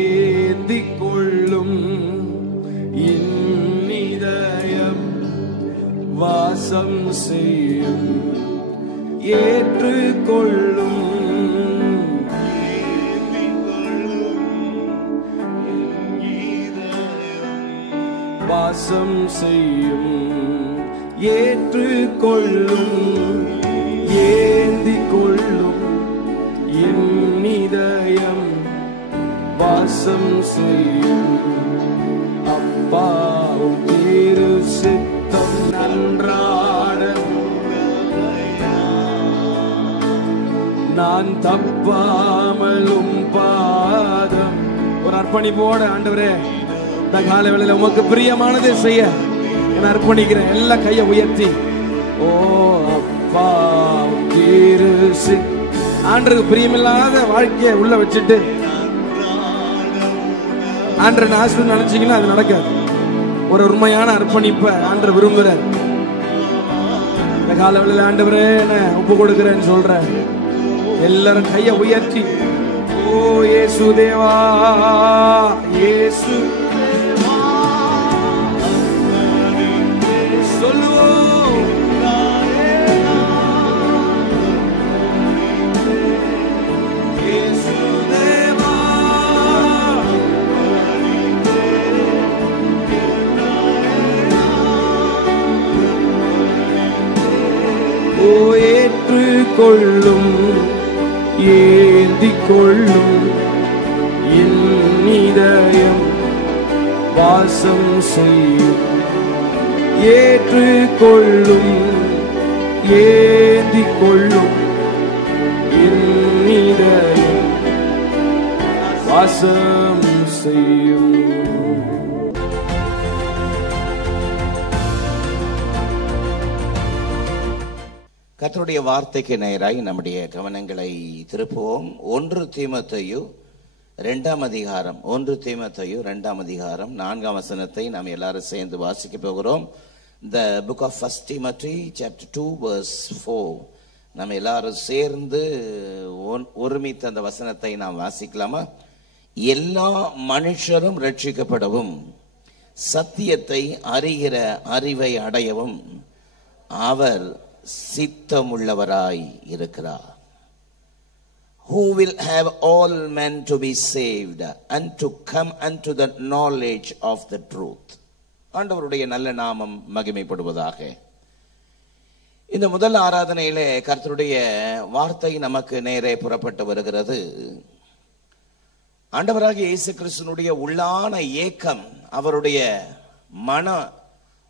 ஏந்திக் கொள்ளும் இதயம் வாசம் செய்யும். ஏற்றுக்கொள்ளும் வாசம் செய்யும். ஏற்றுக்கொள்ளும் ஏந்திக் கொள்ளும் என் இதயம் வாசம் செய்யும். அப்பாவும் திரு சித்தம் நன்றாட நான் தப்பாமலும் பாதம். ஒரு அர்ப்பணிப்போட ஆண்டவரே இந்த காலை வேளையில உமக்கு பிரியமானதை செய்ய நான் அர்ப்பணிக்கிறேன். எல்லா கையை உயர்த்தி ஓ அப்பா ஆண்டருக்கு பிரியமில்லாத வாழ்க்கையை உள்ள வச்சுட்டு ஆண்டர் ஆசை நினைச்சீங்கன்னா அது நடக்காது. ஒரு உண்மையான அர்ப்பணிப்பை ஆண்டர் விரும்புறார். இந்த கால வேளையில ஆண்டவரே என்ன ஒப்பு கொடுக்கிறேன்னு சொல்ற எல்லாரும் கையை உயர்த்தி ஓ இயேசு தேவா இயேசு சொல்லுவோம். இயேசு தேவா ஓ ஏற்றுக்கொள்ளும் ஏந்திக் கொள்ளும் என் இதயம் வாசம் செய்யும். ஏற்றுக்கொள்ளும் ஏந்திக் கொள்ளும் என் இதயம் வாசம் செய்யும். கர்த்தருடைய வார்த்தைக்கு நேராய் நம்முடைய கவனங்களை திருப்புவோம். 1 தீமோத்தேயு 2ஆம் அதிகாரம் 1 தீமோத்தேயு 2ஆம் அதிகாரம் 4ஆம் வசனத்தை நாம் எல்லாரும் சேர்ந்து வாசிக்க போகிறோம். The book of 1 Timothy chapter 2 verse 4. நாம் எல்லாரும் சேர்ந்து ஒருமித்த அந்த வசனத்தை நாம் வாசிக்கலாமா? எல்லா மனுஷரும் ரட்சிக்கப்படவும் சத்தியத்தை அறிகிற அறிவை அடையவும் அவர் சித்தமுள்ளவராய் இருக்கிறார். Who will have all men to be saved and to come unto the knowledge of the truth. ஆண்டவருடைய நல்ல நாமம் மகிமைப்படுவதாக. இந்த முதல் ஆராதனையிலே கர்த்தருடைய வார்த்தை நமக்கு நேரே புறப்பட்டு வருகிறது. ஆண்டவராகிய இயேசு கிறிஸ்துவினுடைய உள்ளான ஏக்கம், அவருடைய மன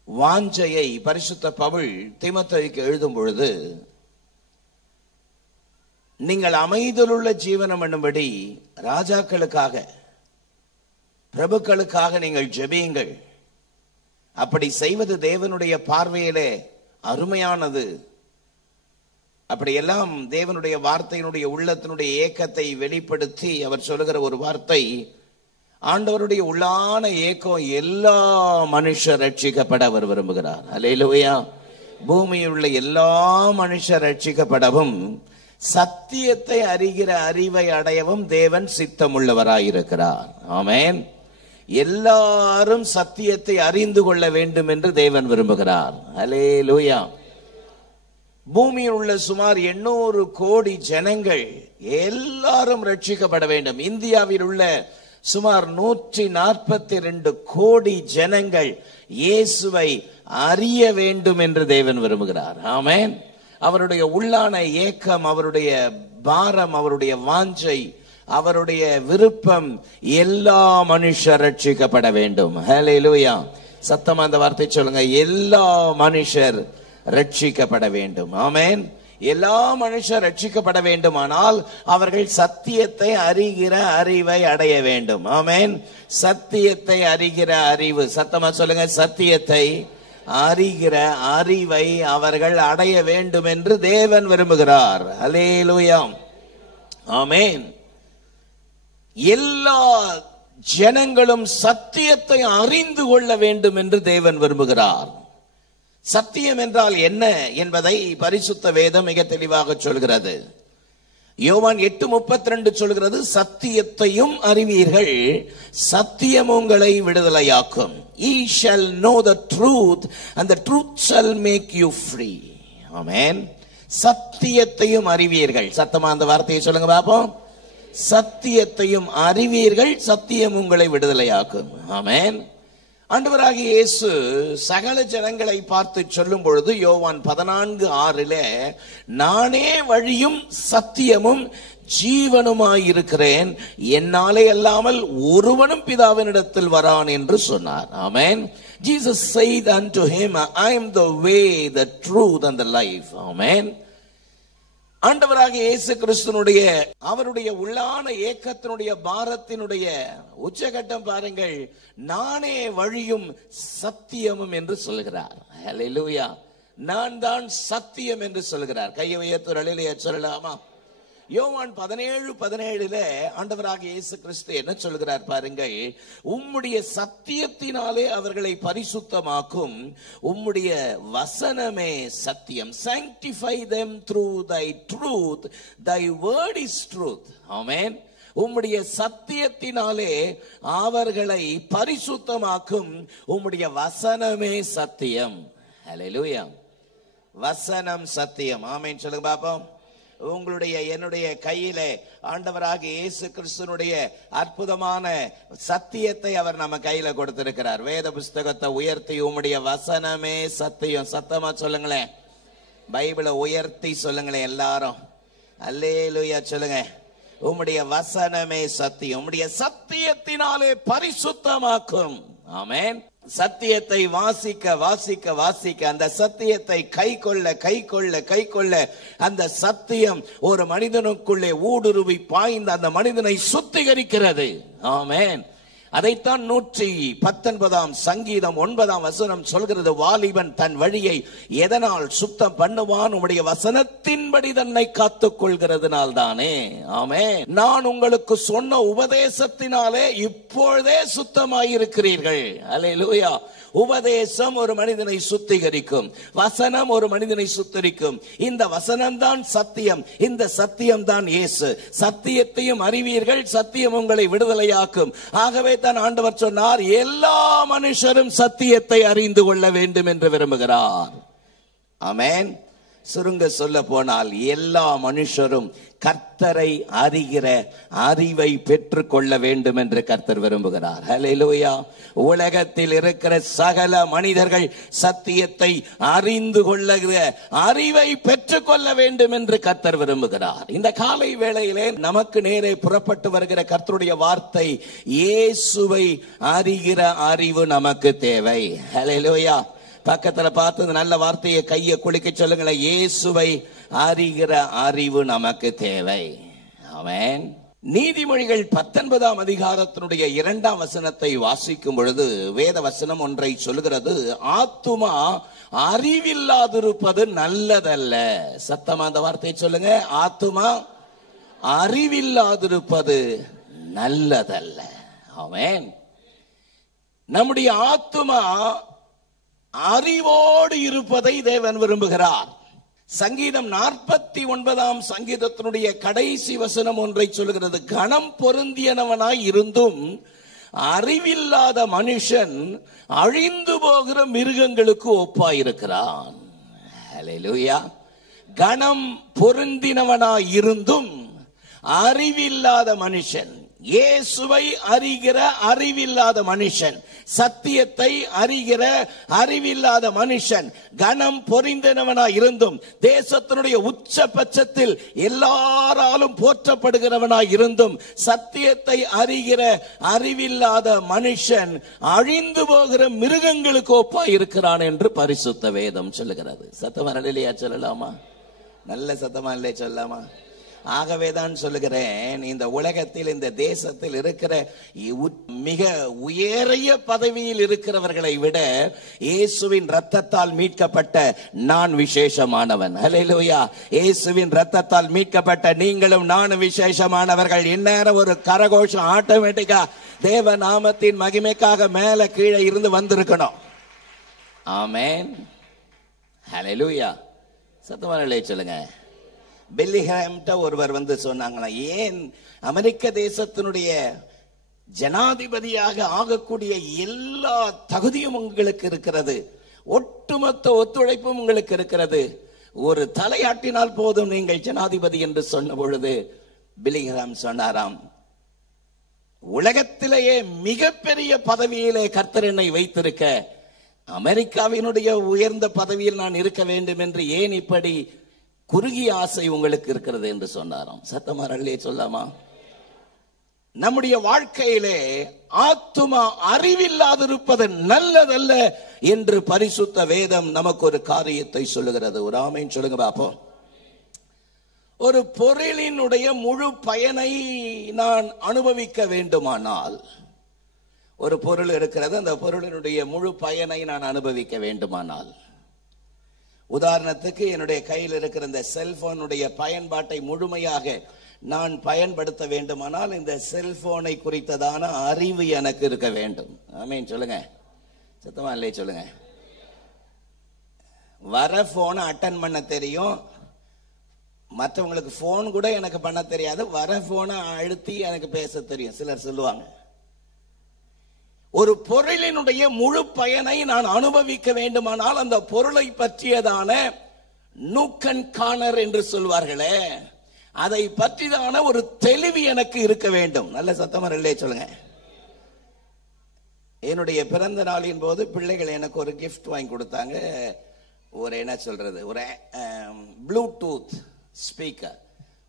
வாஞ்சையை பரிசுத்த பவுல் தீமோத்தேயுக்கு எழுதும் பொழுது, நீங்கள் அமைதலுள்ள ஜீவனம் என்னும்படி ராஜாக்களுக்காக பிரபுக்களுக்காக நீங்கள் ஜெபியுங்கள். அப்படி செய்வது தேவனுடைய பார்வையிலே அருமையானது. அப்படியெல்லாம் தேவனுடைய வார்த்தையினுடைய உள்ளத்தினுடைய ஏக்கத்தை வெளிப்படுத்தி அவர் சொல்லுகிற ஒரு வார்த்தை, ஆண்டவருடைய உள்ளான ஏக்கம் எல்லா மனுஷர் ரட்சிக்கப்பட அவர் விரும்புகிறார். அல்லேலூயா. பூமியில் உள்ள எல்லா மனுஷர் ரட்சிக்கப்படவும் சத்தியத்தை அறிகிற அறிவை அடையவும் தேவன் சித்தமுள்ளவராயிருக்கிறார். ஆமென். எல்லாரும் சத்தியத்தை அறிந்து கொள்ள வேண்டும் என்று தேவன் விரும்புகிறார். அல்லேலூயா. பூமியில் உள்ள சுமார் 800 கோடி ஜனங்கள் எல்லாரும் ரட்சிக்கப்பட வேண்டும். இந்தியாவில் உள்ள சுமார் 142 கோடி ஜனங்கள் இயேசுவை அறிய வேண்டும் என்று தேவன் விரும்புகிறார். ஆமென். அவருடைய உள்ளான ஏக்கம், அவருடைய பாரம், அவருடைய வாஞ்சை, அவருடைய விருப்பம், எல்லா மனுஷர் ரட்சிக்கப்பட வேண்டும். ஹல்லேலூயா. சத்தமா அந்த வார்த்தை சொல்லுங்க. எல்லா மனுஷர் ரட்சிக்கப்பட வேண்டும். ஆமென். எல்லா மனுஷர் ரட்சிக்கப்பட வேண்டுமானால் அவர்கள் சத்தியத்தை அறிகிற அறிவை அடைய வேண்டும். ஆமென். சத்தியத்தை அறிகிற அறிவு. சத்தமா சொல்லுங்க. சத்தியத்தை அறிகிற அறிவை அவர்கள் அடைய வேண்டும் என்று தேவன் விரும்புகிறார். அல்லேலூயா. ஆமென். எல்லா ஜனங்களும் சத்தியத்தை அறிந்து கொள்ள வேண்டும் என்று தேவன் விரும்புகிறார். சத்தியம் என்றால் என்ன என்பதை பரிசுத்த வேதம் மிக தெளிவாக சொல்கிறது. யோவான் 8:32 சொல்கிறது, சத்தியத்தையும் அறிவீர்கள், சத்தியம் உங்களை விடுதலையாக்கும். Ye shall know the truth and the truth shall make you free. ஆமென். சத்தியத்தையும் அறிவீர்கள். சத்தமா அந்த வார்த்தையை சொல்லுங்க பாப்போம். சத்தியத்தையும் அறிவீர்கள், சத்தியம் உங்களை விடுதலையாக்கும். ஆமென். ஆண்டவராகிய இயேசு சகல ஜனங்களை பார்த்து சொல்லும் பொழுது யோவான் 14:6 நானே வழியும் சத்தியமும் ஜீவனுமாயிருக்கிறேன், என்னாலே அல்லாமல் ஒருவனும் பிதாவினிடத்தில் வரான் என்று சொன்னார். ஆமென். Jesus said unto him, I am the way, the truth and the life. ஆமென். ஆண்டவராகிய இயேசு கிறிஸ்துனுடைய அவருடைய உள்ளான ஏக்கத்தினுடைய பாரத்தினுடைய உச்சகட்டம் பாருங்கள். நானே வழியும் சத்தியமும் என்று சொல்கிறார். ஹல்லேலூயா. நான் தான் சத்தியம் என்று சொல்கிறார். கையை உயர்த்தி அல்லேலூயா சொல்லலாமா? யோவான் 17:17 ஆண்டவராகிய இயேசு கிறிஸ்து என்ன சொல்கிறார் பாருங்கள். உம்முடைய சத்தியத்தினாலே அவர்களை பரிசுத்தமாக்கும், உம்முடைய வசனமே சத்தியம். sanctify them through thy truth, thy word is truth. ஆமென். உம்முடைய சத்தியத்தினாலே அவர்களை பரிசுத்தமாக்கும், உம்முடைய வசனமே சத்தியம். ஹல்லேலூயா. வசனம் சத்தியம். ஆமென் சொல்லுங்க பாப்போம். உங்களுடைய என்னுடைய கையிலே ஆண்டவராகிய இயேசு கிறிஸ்துனுடைய அற்புதமான சத்தியத்தை அவர் நம்ம கையில கொடுத்திருக்கிறார். வேத புஸ்தகத்தை உயர்த்தி உம்முடைய வசனமே சத்தியம். சத்தமா சொல்லுங்களேன். பைபிளை உயர்த்தி சொல்லுங்களேன் எல்லாரும். அல்லேலூயா சொல்லுங்க. உம்முடைய வசனமே சத்தியம், உம்முடைய சத்தியத்தினாலே பரிசுத்தமாக்கும். ஆமென். சத்தியத்தை வாசிக்க வாசிக்க வாசிக்க அந்த சத்தியத்தை கை கொள்ள அந்த சத்தியம் ஒரு மனிதனுக்குள்ளே ஊடுருவி பாய்ந்து அந்த மனிதனை சுத்திகரிக்கிறது. ஆமென். அதைத்தான் 119 சங்கீதம் 9 சொல்கிறது. வாலிபன் தன் வழியை எதனால் சுத்தம் பண்ணுவான்? உம்முடைய வசனத்தின்படி தன்னை காத்துக் கொள்கிறதுனால் தானே. ஆமென். நான் உங்களுக்கு சொன்ன உபதேசத்தினாலே இப்பொழுதே சுத்தமாயிருக்கிறீர்கள். அல்லேலூயா. உபதேசம் ஒரு மனிதனை சுத்திகரிக்கும், வசனம் ஒரு மனிதனை சுத்திகரிக்கும். இந்த வசனம் தான் சத்தியம், இந்த சத்தியம் தான் இயேசு. சத்தியத்தையும் அறிவீர்கள், சத்தியம் உங்களை விடுதலையாக்கும். ஆகவே தான் ஆண்டவர் சொன்னார், எல்லா மனுஷரும் சத்தியத்தை அறிந்து கொள்ள வேண்டும் என்று விரும்புகிறார். ஆமென். சுருங்க சொல்ல போனால் எல்லா மனுஷரும் கர்த்தரை அறிகிற அறிவை பெற்றுக் கொள்ள வேண்டும் என்று கர்த்தர் விரும்புகிறார். ஹல்லேலூயா. உலகத்தில் இருக்கிற சகல மனிதர்கள் சத்தியத்தை அறிந்து கொள்ளுகிற அறிவை பெற்றுக் கொள்ள வேண்டும் என்று கர்த்தர் விரும்புகிறார். இந்த காலை வேளையிலே நமக்கு நேரே புறப்பட்டு வருகிற கர்த்தருடைய வார்த்தை, இயேசுவை அறிகிற அறிவு நமக்கு தேவை. ஹல்லேலூயா. பக்கத்துல பார்த்து நல்ல வார்த்தையை கையை குலுக்க சொல்லுங்களேன். இயேசுவை அறிகிற அறிவு நமக்கு தேவை. ஆமென். நீதிமொழிகள் 19 அதிகாரத்தினுடைய 2 வசனத்தை வாசிக்கும் பொழுது வேத வசனம் ஒன்றை சொல்கிறது. ஆத்துமா அறிவில்லாதிருப்பது நல்லதல்ல. சத்தமா அந்த வார்த்தையை சொல்லுங்க. ஆத்துமா அறிவில்லாதிருப்பது நல்லதல்ல. ஆமென். நம்முடைய ஆத்துமா அறிவோடு இருப்பதை தேவன் விரும்புகிறார். சங்கீதம் 49 சங்கீதத்தினுடைய கடைசி வசனம் ஒன்றை சொல்கிறது. கணம் பொருந்தியனவனாய் இருந்தும் அறிவில்லாத மனுஷன் அழிந்து போகிற மிருகங்களுக்கு ஒப்பாயிருக்கிறான். ஹல்லேலூயா. கணம் பொருந்தினவனாய் இருந்தும் அறிவில்லாத மனுஷன், இயேசுவை அறிகிற அறிவில்லாத மனுஷன், சத்தியத்தை அறிகிற அறிவில்லாத மனுஷன், கணம் பொறிந்தவனாய் இருந்தும் தேசத்தினுடைய உச்சபட்சத்தில் எல்லாராலும் போற்றப்படுகிறவனாய் இருந்தும் சத்தியத்தை அறிகிற அறிவில்லாத மனுஷன் அழிந்து போகிற மிருகங்களுக்கு ஒப்பாய் இருக்கிறான் என்று பரிசுத்த வேதம் சொல்லுகிறது. சத்தமா இல்லையா சொல்லலாமா? நல்ல சத்தமா இல்லையா சொல்லலாமா? ஆகவேதான் சொல்லுகிறேன், இந்த உலகத்தில் இந்த தேசத்தில் இருக்கிற மிக உயரிய பதவியில் இருக்கிறவர்களை விட இயேசுவின் இரத்தத்தால் மீட்கப்பட்ட நான் விசேஷமானவன். ஹல்லேலூயா. இயேசுவின் இரத்தத்தால் மீட்கப்பட்ட நீங்களும் நானும் விசேஷமானவர்கள். இந்நேரம் ஒரு கரகோஷம் ஆட்டோமேட்டிக்கா தேவ நாமத்தின் மகிமைக்காக மேல கீழே இருந்து வந்திருக்கணும். ஆமென். ஹல்லேலூயா. சத்தமா சொல்லுங்க. பெல்லிஹாம்ட்ட ஒருவர் வந்து சொன்னாங்களா, ஏன் அமெரிக்க தேசத்தினுடைய ஜனாதிபதியாக ஆகக்கூடிய எல்லா தகுதியும் உங்களுக்கு இருக்கிறது, ஒட்டுமொத்த ஒத்துழைப்பும் உங்களுக்கு இருக்கிறது, ஒரு தலையாட்டினால் போதும் நீங்கள் ஜனாதிபதி என்று சொன்ன பொழுது பெல்லிஹாம் சொன்னாராம், உலகத்திலேயே மிகப்பெரிய பதவியிலே கர்த்தர் என்னை வைத்திருக்க அமெரிக்காவினுடைய உயர்ந்த பதவியில் நான் இருக்க வேண்டும் என்று ஏன் இப்படி குறுகிய ஆசை உங்களுக்கு இருக்கிறது என்று சொன்னாராம். சத்தமா அல்லையே சொல்லாமா? நம்முடைய வாழ்க்கையிலே ஆத்துமா அறிவில்லாதிருப்பது நல்லதல்ல என்று பரிசுத்த வேதம் நமக்கு ஒரு காரியத்தை சொல்லுகிறது. ஒரு ஆமென் சொல்லுங்க பாப்போம். ஒரு பொருளினுடைய முழு பயனை நான் அனுபவிக்க வேண்டுமானால், ஒரு பொருள் இருக்கிறது, அந்த பொருளினுடைய முழு பயனை நான் அனுபவிக்க வேண்டுமானால், உதாரணத்துக்கு என்னுடைய கையில் இருக்கிற இந்த செல்போனுடைய பயன்பாட்டை முழுமையாக நான் பயன்படுத்த வேண்டுமானால் இந்த செல்போனை குறித்ததான அறிவு எனக்கு இருக்க வேண்டும். ஆமென் சொல்லுங்க. சத்தமா இல்லையே சொல்லுங்க. வர போனை அட்டன் பண்ண தெரியும், மற்றவங்களுக்கு போன் கூட எனக்கு பண்ண தெரியாது, வர போனை அழுத்தி எனக்கு பேச தெரியும் சிலர் சொல்லுவாங்க. ஒரு பொருளினுடைய முழு பயனை நான் அனுபவிக்க வேண்டுமானால் அந்த பொருளை பற்றியதான நூக்கன் காணர் என்று சொல்வார்களே, அதை பற்றிதான ஒரு தெளிவு எனக்கு இருக்க வேண்டும். நல்ல சத்தமா இல்லையே சொல்லுங்க. என்னுடைய பிறந்த நாளின் போது பிள்ளைகள் எனக்கு ஒரு கிஃப்ட் வாங்கி கொடுத்தாங்க. ஒரு என்ன சொல்றது, ஒரு ப்ளூடூத் ஸ்பீக்கர்,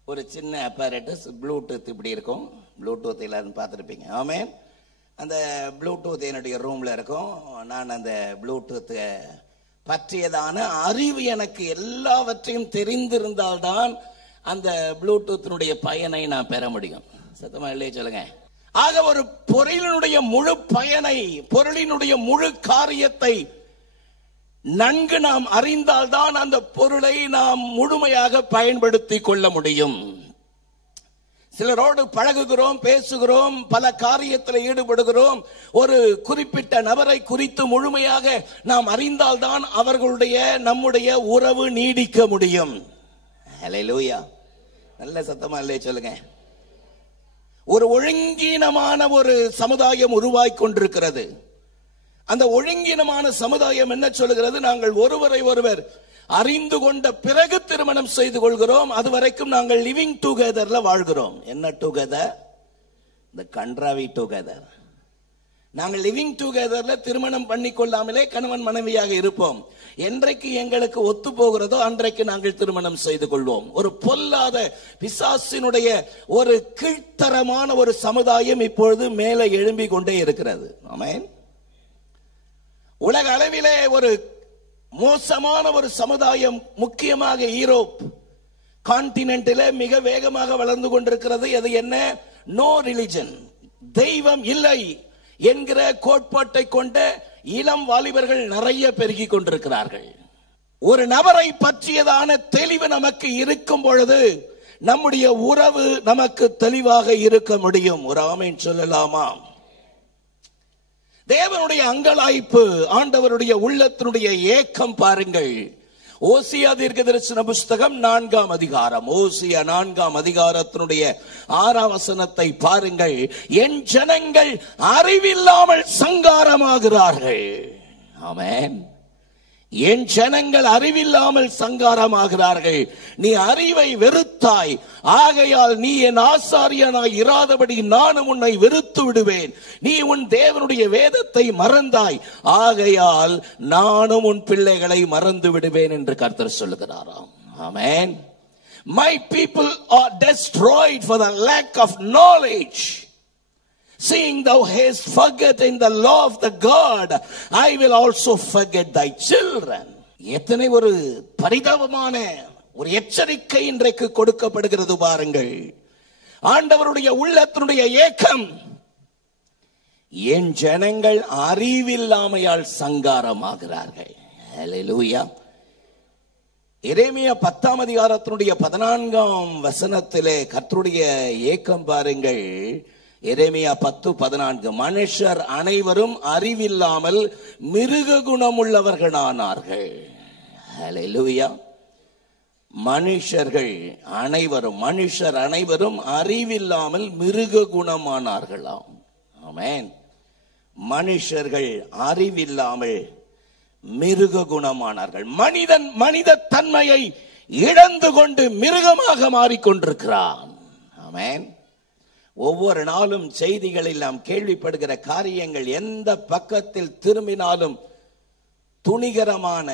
ஒரு சின்ன அப்பரேட்டஸ், ப்ளூடூத் இப்படி இருக்கும். ப்ளூடூத் எல்லாரும் பார்த்துருப்பீங்க. ஆமென். அந்த ப்ளூடூத் என்னுடைய ரூம்ல இருக்கும். நான் அந்த ப்ளூடூத் பற்றியதான அறிவு எனக்கு எல்லாவற்றையும் தெரிந்திருந்தால்தான் அந்த ப்ளூடூத்தினுடைய பயனை நான் பெற முடியும். சத்தமா இல்லையே சொல்லுங்க. ஆக ஒரு பொருளினுடைய முழு பயனை, பொருளினுடைய முழு காரியத்தை நன்கு நாம் அறிந்தால்தான் அந்த பொருளை நாம் முழுமையாக பயன்படுத்தி கொள்ள முடியும். சிலரோடு பழகுகிறோம், பேசுகிறோம், பல காரியத்தில் ஈடுபடுகிறோம். ஒரு குறிப்பிட்ட நபரை குறித்து முழுமையாக நாம் அறிந்தால்தான் அவர்களுடைய நம்முடைய உறவு நீடிக்க முடியும். ஹல்லேலூயா. நல்ல சத்தமா இல்லையே சொல்லுங்க. ஒரு ஒழுங்கீனமான ஒரு சமுதாயம் உருவாய் கொண்டிருக்கிறது. அந்த ஒழுங்கீனமான சமுதாயம் என்ன சொல்லுகிறது, நாங்கள் ஒருவரை ஒருவர் அறிந்து கொண்ட பிறகு திருமணம் செய்து கொள்கிறோம், அதுவரைக்கும் நாங்கள் லிவிங் டுகெதர்ல வாழ்கிறோம். என்ன டுகெதர்? இந்த கன்றாவி டுகெதர். நாங்கள் லிவிங் டுகெதர்ல திருமணம் பண்ணிக்கொள்ளாமலே கணவன் மனைவியாக இருப்போம். என்றைக்கு எங்களுக்கு ஒத்து போகிறதோ அன்றைக்கு நாங்கள் திருமணம் செய்து கொள்வோம். ஒரு பொல்லாத பிசாசினுடைய ஒரு கீழ்த்தரமான ஒரு சமுதாயம் இப்பொழுது மேலே எழும்பி கொண்டே இருக்கிறது. ஆமென். உலக அளவிலே ஒரு மோசமான ஒரு சமுதாயம், முக்கியமாக யூரோப் கான்டினென்ட்டிலே மிக வேகமாக வளர்ந்து கொண்டிருக்கிறது. அது என்ன? நோ ரிலிஜன், தெய்வம் இல்லை என்கிற கோட்பாட்டை கொண்ட இளம் வாலிபர்கள் நிறைய பெருகி கொண்டிருக்கிறார்கள். ஒரு நபரை பற்றியதான தெளிவு நமக்கு இருக்கும் பொழுது நம்முடைய உறவு நமக்கு தெளிவாக இருக்க முடியும். ஒரு ஆமென் சொல்லலாமா? தேவனுடைய அங்கலாய்ப்பு, ஆண்டவருடைய உள்ளத்தினுடைய ஏக்கம் பாருங்கள். ஓசியா தீர்க்கதரிசன புஸ்தகம் 4ஆம் அதிகாரம், ஓசியா 4ஆம் அதிகாரத்தினுடைய 6ஆம் வசனத்தை பாருங்கள். என் ஜனங்கள் அறிவில்லாமல் சங்காரமாகிறார்கள். ஆமென். என் ஜனங்கள் அறிவில்லாமல் சங்காரமாகிறார்கள். நீ அறிவை வெறுத்தாய், ஆகையால் நீ என் ஆசாரியனாய் இராதபடி நானும் உன்னை வெறுத்து விடுவேன். நீ உன் தேவனுடைய வேதத்தை மறந்தாய், ஆகையால் நானும் உன் பிள்ளைகளை மறந்து விடுவேன் என்று கர்த்தர் சொல்லுகிறாராம். ஆமென். My people are destroyed for the lack of knowledge. Seeing thou hast forgotten the law of the God, I will also forget thy children. எத்தனை ஒரு பரிதாபமான ஒரு எச்சரிக்கை இன்றைக்கு கொடுக்கப்படுகிறது பாருங்கள். ஆண்டவருடைய உள்ளத்தினுடைய ஏக்கம், என் ஜனங்கள் அறிவில்லாமையால் சங்காரமாகிறார்கள். ஹல்லேலூயா. எரேமியா 10ஆம் அதிகாரத்தினுடைய 14ஆம் வசனத்திலே கர்த்தருடைய ஏக்கம் பாருங்கள். எரேமியா 10:14, மனுஷர் அனைவரும் அறிவில்லாமல் மிருக குணமுள்ளவர்களானார்கள். ஹல்லேலூயா. மனுஷர் அனைவரும் அறிவில்லாமல் மிருக குணமானார்களாம். ஆமென். மனுஷர்கள் அறிவில்லாமல் மிருக குணமானார்கள். மனித தன்மையை இழந்து கொண்டு மிருகமாக மாறிக்கொண்டிருக்கிறான். ஆமென். ஒவ்வொரு நாளும் செய்திகளில் நாம் கேள்விப்படுகிற காரியங்கள், எந்த பக்கத்தில் திரும்பினாலும் துணிகரமான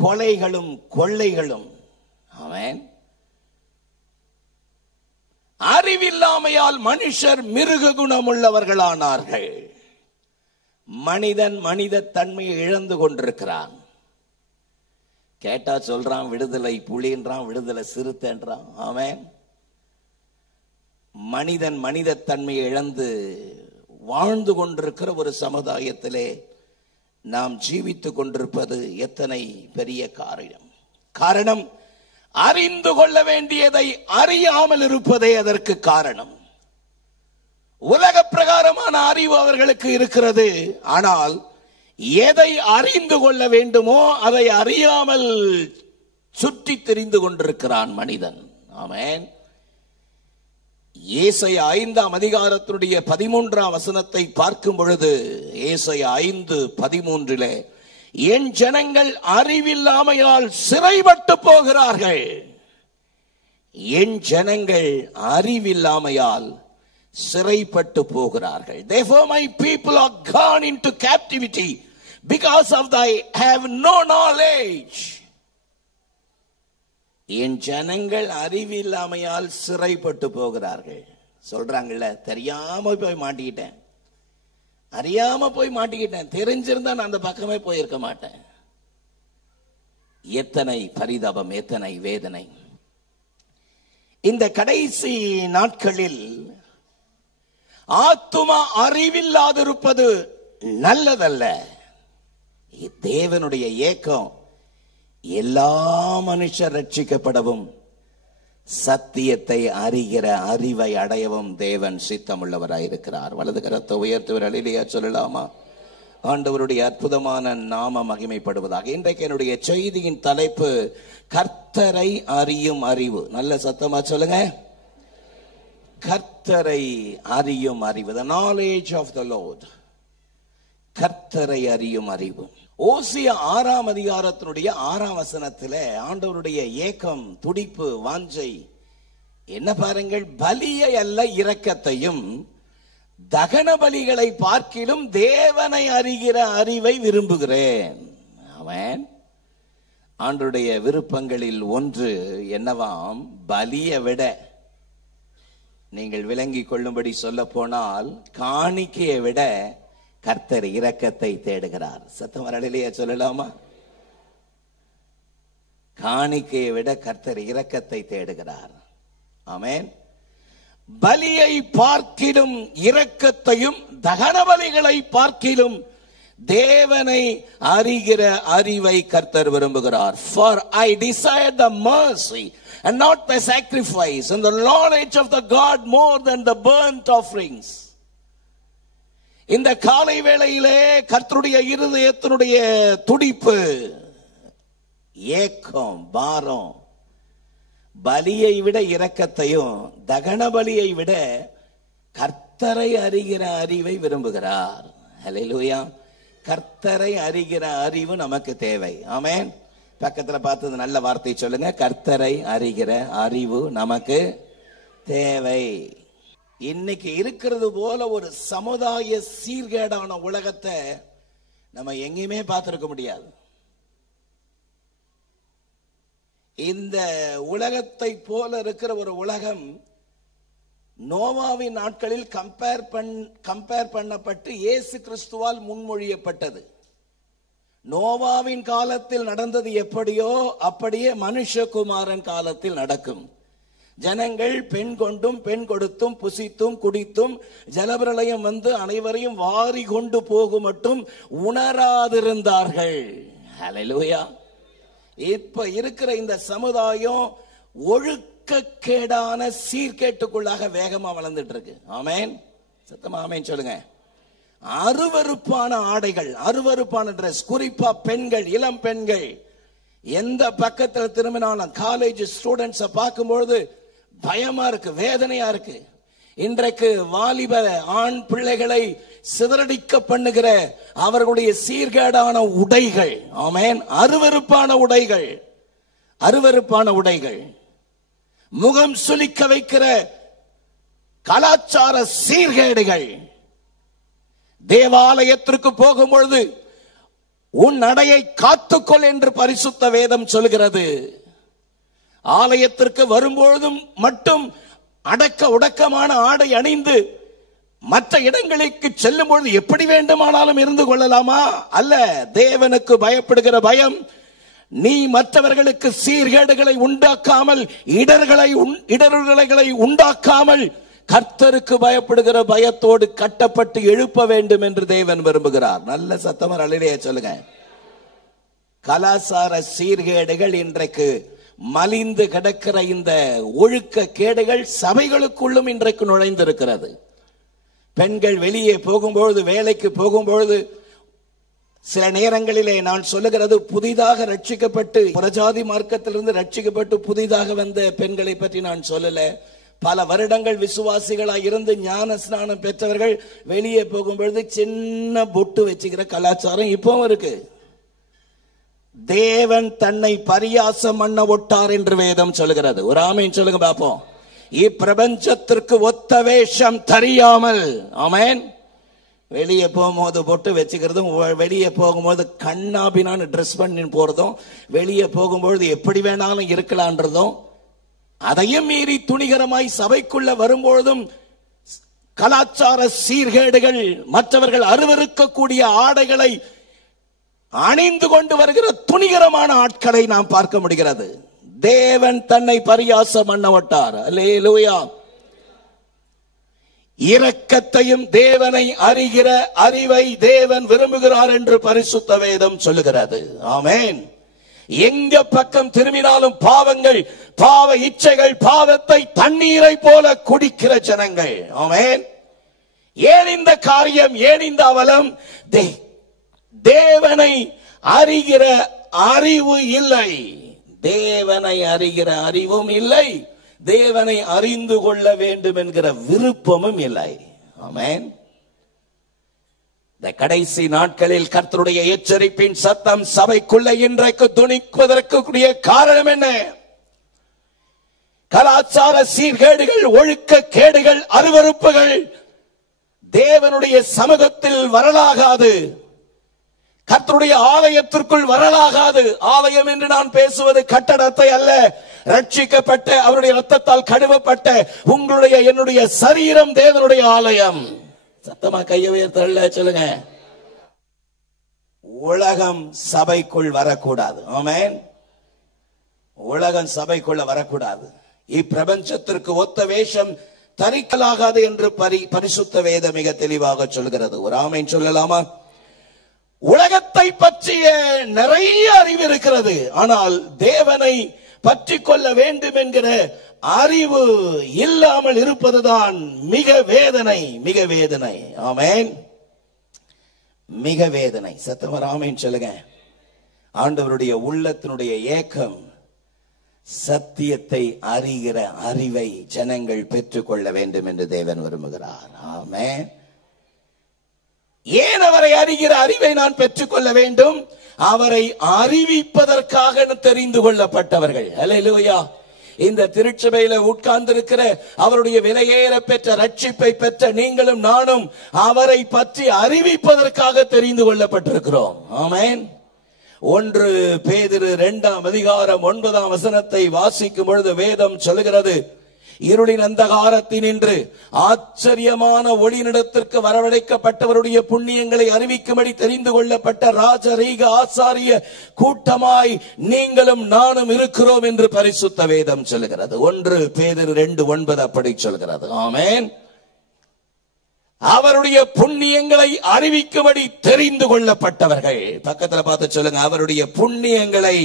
கொலைகளும் கொள்ளைகளும். ஆமென். அறிவில்லாமையால் மனுஷர் மிருக குணமுள்ளவர்களானார்கள். மனித தன்மையை இழந்து கொண்டிருக்கிறான். கேட்டா சொல்றான் விடுதலை புலின்றான், விடுதலை சிறுத்தைன்றான். ஆமென். மனித தன்மையை இழந்து வாழ்ந்து கொண்டிருக்கிற ஒரு சமுதாயத்திலே நாம் ஜீவித்துக் கொண்டிருப்பது எத்தனை பெரிய காரணம். அறிந்து கொள்ள வேண்டியதை அறியாமல் இருப்பதே அதற்கு காரணம். உலக பிரகாரமான அறிவு அவர்களுக்கு இருக்கிறது, ஆனால் எதை அறிந்து கொள்ள வேண்டுமோ அதை அறியாமல் சுற்றி திரிந்து கொண்டிருக்கிறான் மனிதன். ஆமென். ஏசாயா 5ஆம் அதிகாரத்தினுடைய 13ஆம் வசனத்தை பார்க்கும் பொழுது, ஏசாயா 5:13, என் ஜனங்கள் அறிவில்லாமையால் சிறைப்பட்டு போகிறார்கள். என் ஜனங்கள் அறிவில்லாமையால் சிறைப்பட்டு போகிறார்கள். Therefore my people are gone into captivity because of they have no knowledge. என் ஜனங்கள் அறிவில்லாமையால் சிறைப்பட்டு போகிறார்கள். சொல்றாங்கல்ல, தெரியாம போய் மாட்டிக்கிட்டேன், அறியாம போய் மாட்டிக்கிட்டேன், தெரிஞ்சிருந்தா நான் அந்த பக்கமே போயிருக்க மாட்டேன். எத்தனை பரிதாபம், எத்தனை வேதனை. இந்த கடைசி நாட்களில் ஆத்துமா அறிவில்லாதிருப்பது நல்லதல்ல. தேவனுடைய ஏக்கம் எல்லா மனுஷர் ரட்சிக்கப்படவும் சத்தியத்தை அறிகிற அறிவை அடையவும் தேவன் சித்தமுள்ளவராயிருக்கிறார். வலது கரத்தை உயர்த்துவர் அல்லேலூயா சொல்லலாமா? ஆண்டவருடைய அற்புதமான நாம மகிமைப்படுவதாக. இன்றைக்கு என்னுடைய செய்தியின் தலைப்பு கர்த்தரை அறியும் அறிவு. நல்ல சத்தமா சொல்லுங்க. கர்த்தரை அறியும் அறிவு. The knowledge of the Lord. கர்த்தரை அறியும் அறிவு. ஓசியா 6ஆம் அதிகாரத்தினுடைய 6ஆம் வசனத்திலே ஆண்டவருடைய ஏக்கம், துடிப்பு, வாஞ்சை என்ன பாருங்கள். பலியை அல்ல இரக்கத்தையும், தகன பலிகளை பார்க்கிலும் தேவனை அறிகிற அறிவை விரும்புகிறேன். ஆமென். ஆண்டவருடைய விருப்பங்களில் ஒன்று என்னவாம்? பலியை விட, நீங்கள் விளங்கிக் கொள்ளும்படி சொல்ல போனால், காணிக்கையை விட கர்த்தர் இரக்கத்தை தேடுகிறார். சத்தம் வரலையா சொல்லலாமா? காணிக்கையை விட கர்த்தர் இரக்கத்தை தேடுகிறார். ஆமென். பலியை பார்க்கிலும் இரக்கத்தையும், தகன பலிகளை பார்க்கிலும் தேவனை அறிகிற அறிவை கர்த்தர் விரும்புகிறார். For I desire the mercy and not the sacrifice, and the knowledge of the God more than the burnt offerings. இந்த காலை வேளையிலே கர்த்தருடைய இருதயத்தினுடைய துடிப்பு ஏக்கம், பாரம். பலியை விட இரக்கத்தையும் தகன பலியை விட கர்த்தரை அறிகிற அறிவை விரும்புகிறார். ஹல்லேலூயா. கர்த்தரை அறிகிற அறிவு நமக்கு தேவை. ஆமென். பக்கத்துல பார்த்தது நல்ல வார்த்தை சொல்லுங்க. கர்த்தரை அறிகிற அறிவு நமக்கு தேவை. இன்னைக்கு இருக்கிறது போல ஒரு சமுதாய சீர்கேடான உலகத்தை நம்ம எங்கேயுமே பார்த்திருக்க முடியாது. இந்த உலகத்தை போல இருக்கிற ஒரு உலகம் நோவாவின் நாட்களில் கம்பேர் பண்ணப்பட்டு இயேசு கிறிஸ்துவால் முன்மொழியப்பட்டது. நோவாவின் காலத்தில் நடந்தது எப்படியோ அப்படியே மனுஷகுமாரன் காலத்தில் நடக்கும். ஜனங்கள் பெண் கொண்டும் பெண் கொடுத்தும் புசித்தும் குடித்தும் ஜலபிரளயம் வந்து அனைவரையும் வாரி கொண்டு போகும் மட்டும் உணராதிருந்தார்கள். ஹல்லேலூயா. இப்ப இருக்கிற இந்த சமுதாயம் ஒழுக்கக்கேடான சீர்கேட்டுக்குள்ளாக வேகமா வளர்ந்துட்டு இருக்கு. ஆமென். சத்தமா ஆமென் சொல்லுங்க. அருவருப்பான ஆடைகள், அருவருப்பான டிரெஸ், குறிப்பா பெண்கள், இளம் பெண்கள். எந்த பக்கத்தில் திரும்பினாலும் காலேஜ் ஸ்டூடெண்ட்ஸை பார்க்கும்பொழுது பயமா இருக்கு, வேதனையா இருக்கு. இன்றைக்கு வாலிப ஆண் பிள்ளைகளை சிதறடிக்க பண்ணுகிற அவர்களுடைய சீர்கேடான உடைகள். ஆமென். அருவருப்பான உடைகள், அருவருப்பான உடைகள், முகம் சுளிக்க வைக்கிற கலாச்சார சீர்கேடுகள். தேவாலயத்திற்கு போகும்பொழுது உன் நடையை காத்துக்கொள் என்று பரிசுத்த வேதம் சொல்கிறது. ஆலயத்திற்கு வரும்பொழுதும் மட்டும் அடக்க உடக்கமான ஆடை அணிந்து மற்ற இடங்களுக்கு செல்லும் பொழுது எப்படி வேண்டுமானாலும் இருந்து கொள்ளலாமா? அல்ல. தேவனுக்கு பயப்படுகிற பயம் நீ மற்றவர்களுக்கு சீர்கேடுகளை உண்டாக்காமல், இடர்களை உண்டாக்காமல் கர்த்தருக்கு பயப்படுகிற பயத்தோடு கட்டப்பட்டு எழுப்ப வேண்டும் என்று தேவன் விரும்புகிறார். நல்ல சத்தமா அல்லேலூயா சொல்லுங்க. கலாச்சார சீர்கேடுகள் இன்றைக்கு மலிந்து கிடக்கிற இந்த ஒழுக்க கேடுகள் சபைகளுக்குள்ளும் இன்றைக்கு நுழைந்திருக்கிறது. பெண்கள் வெளியே போகும்பொழுது, வேலைக்கு போகும்பொழுது, சில நேரங்களிலே நான் சொல்லுகிறது புதிதாக ரட்சிக்கப்பட்டு புறஜாதி மார்க்கத்திலிருந்து ரட்சிக்கப்பட்டு புதிதாக வந்த பெண்களை பற்றி நான் சொல்லல. பல வருடங்கள் விசுவாசிகளாக இருந்து ஞான ஸ்நானம் பெற்றவர்கள் வெளியே போகும்பொழுது சின்ன பொட்டு வச்சுக்கிற கலாச்சாரம் இப்பவும் இருக்கு. தேவன் தன்னை பரியாசம் பண்ண ஒட்டார் என்று வேதம் சொல்லுகிறது. ஒரு ஆமேன் சொல்லுங்க பாப்போம். இப்பிரபஞ்சத்திற்கு ஒத்த வேஷம் தெரியாமல், ஆமேன், வெளியே போகும்போது பொட்டு வச்சுக்கிறதும், வெளியே போகும்போது கண்ணாபினான்னு ட்ரெஸ் பண்ணி போறதும், வெளியே போகும்பொழுது எப்படி வேணாலும் இருக்கலான்றதும், அதையும் மீறி துணிகரமாய் சபைக்குள்ள வரும்பொழுதும் கலாச்சார சீர்கேடுகள், மற்றவர்கள் அருவருக்கக்கூடிய ஆடைகளை அணிந்து கொண்டு வருகிற துணிகரமான ஆட்களை நாம் பார்க்க முடிகிறது. தேவன் தன்னை பரியாசம் பண்ண விட்டார். அல்லேலூயா. இரக்கத்தையும் தேவனை அறிகிற அறிவை தேவன் விரும்புகிறார் என்று பரிசுத்த வேதம் சொல்லுகிறது. ஆமென். எங்க பக்கம் திரும்பினாலும் பாவங்கள், பாவ இச்சைகள், பாவத்தை தண்ணீரை போல குடிக்கிற ஜனங்கள். ஆமென். ஏன் இந்த காரியம், ஏன் இந்த அவலம்? தேவனை அறிகிற அறிவு இல்லை, தேவனை அறிகிற அறிவும் இல்லை, தேவனை அறிந்து கொள்ள வேண்டும் என்கிற விருப்பமும் இல்லை. ஆமென். இந்த கடைசி நாட்களில் கர்த்தருடைய எச்சரிப்பின் சத்தம் சபைக்குள்ள இன்றைக்கு துணிக்குவதற்கு கூடிய காரணம் என்ன? கலாச்சார சீர்கேடுகள், ஒழுக்க கேடுகள், அருவருப்புகள் தேவனுடைய சமூகத்தில் வரலாகாது. கர்த்தருடைய ஆலயத்திற்குள் வரலாகாது. ஆலயம் என்று நான் பேசுவது கட்டடத்தை அல்ல, ரட்சிக்கப்பட்ட அவருடைய இரத்தத்தால் கழுவப்பட்ட உங்களுடைய என்னுடைய சரீரம் தேவனுடைய ஆலயம். சத்தமா கையை உயர்த்த சொல்லுங்க. உலகம் சபைக்குள் வரக்கூடாது. ஆமென். உலகம் சபைக்குள்ள வரக்கூடாது. இப்பிரபஞ்சத்திற்கு ஒத்த வேஷம் தரிக்கலாகாது என்று பரிசுத்த வேதம் மிக தெளிவாக சொல்கிறது. ஒரு ஆமென் சொல்லலாமா? உலகத்தை பற்றிய நிறைய அறிவு இருக்கிறது, ஆனால் தேவனை பற்றி கொள்ள வேண்டும் என்கிற அறிவு இல்லாமல் இருப்பதுதான் மிக வேதனை, மிக வேதனை. ஆமென். மிக வேதனை. சத்தமா ஆமென் சொல்லுங்க. ஆண்டவருடைய உள்ளத்தினுடைய ஏக்கம் சத்தியத்தை அறிகிற அறிவை ஜனங்கள் பெற்றுக்கொள்ள வேண்டும் என்று தேவன் விரும்புகிறார். ஆமென். ஏன் அவரை அறிகிற அறிவை நான் பெற்றுக்கொள்ள வேண்டும்? அவரை அறிவிப்பதற்காக தெரிந்து கொள்ளப்பட்டவர்கள். அல்லேலூயா. இந்த திருச்சபையில உட்கார்ந்திருக்கிற அவருடைய விலையேற பெற்ற ரட்சிப்பை பெற்ற நீங்களும் நானும் அவரை பற்றி அறிவிப்பதற்காக தெரிந்து கொள்ளப்பட்டிருக்கிறோம். ஆமென். 1 பேதுரு 2:9 வாசிக்கும் பொழுது வேதம் சொல்லுகிறது, இருளின் அந்தகாரத்தினின்று ஆச்சரியமான ஒளியினிடத்திற்கு வரவழைக்கப்பட்டவருடைய புண்ணியங்களை அறிவிக்கும்படி தெரிந்து கொள்ளப்பட்ட ராஜரீக ஆசாரிய கூட்டமாய் நீங்களும் நானும் இருக்கிறோம் என்று பரிசுத்த வேதம் சொல்லுகிறது. 1 பேதுரு 2:9 அப்படி சொல்கிறது. ஆமென். அவருடைய புண்ணியங்களை அறிவிக்கும்படி தெரிந்து கொள்ளப்பட்டவர்கள். பக்கத்துல பார்த்து சொல்லுங்க, அவருடைய புண்ணியங்களை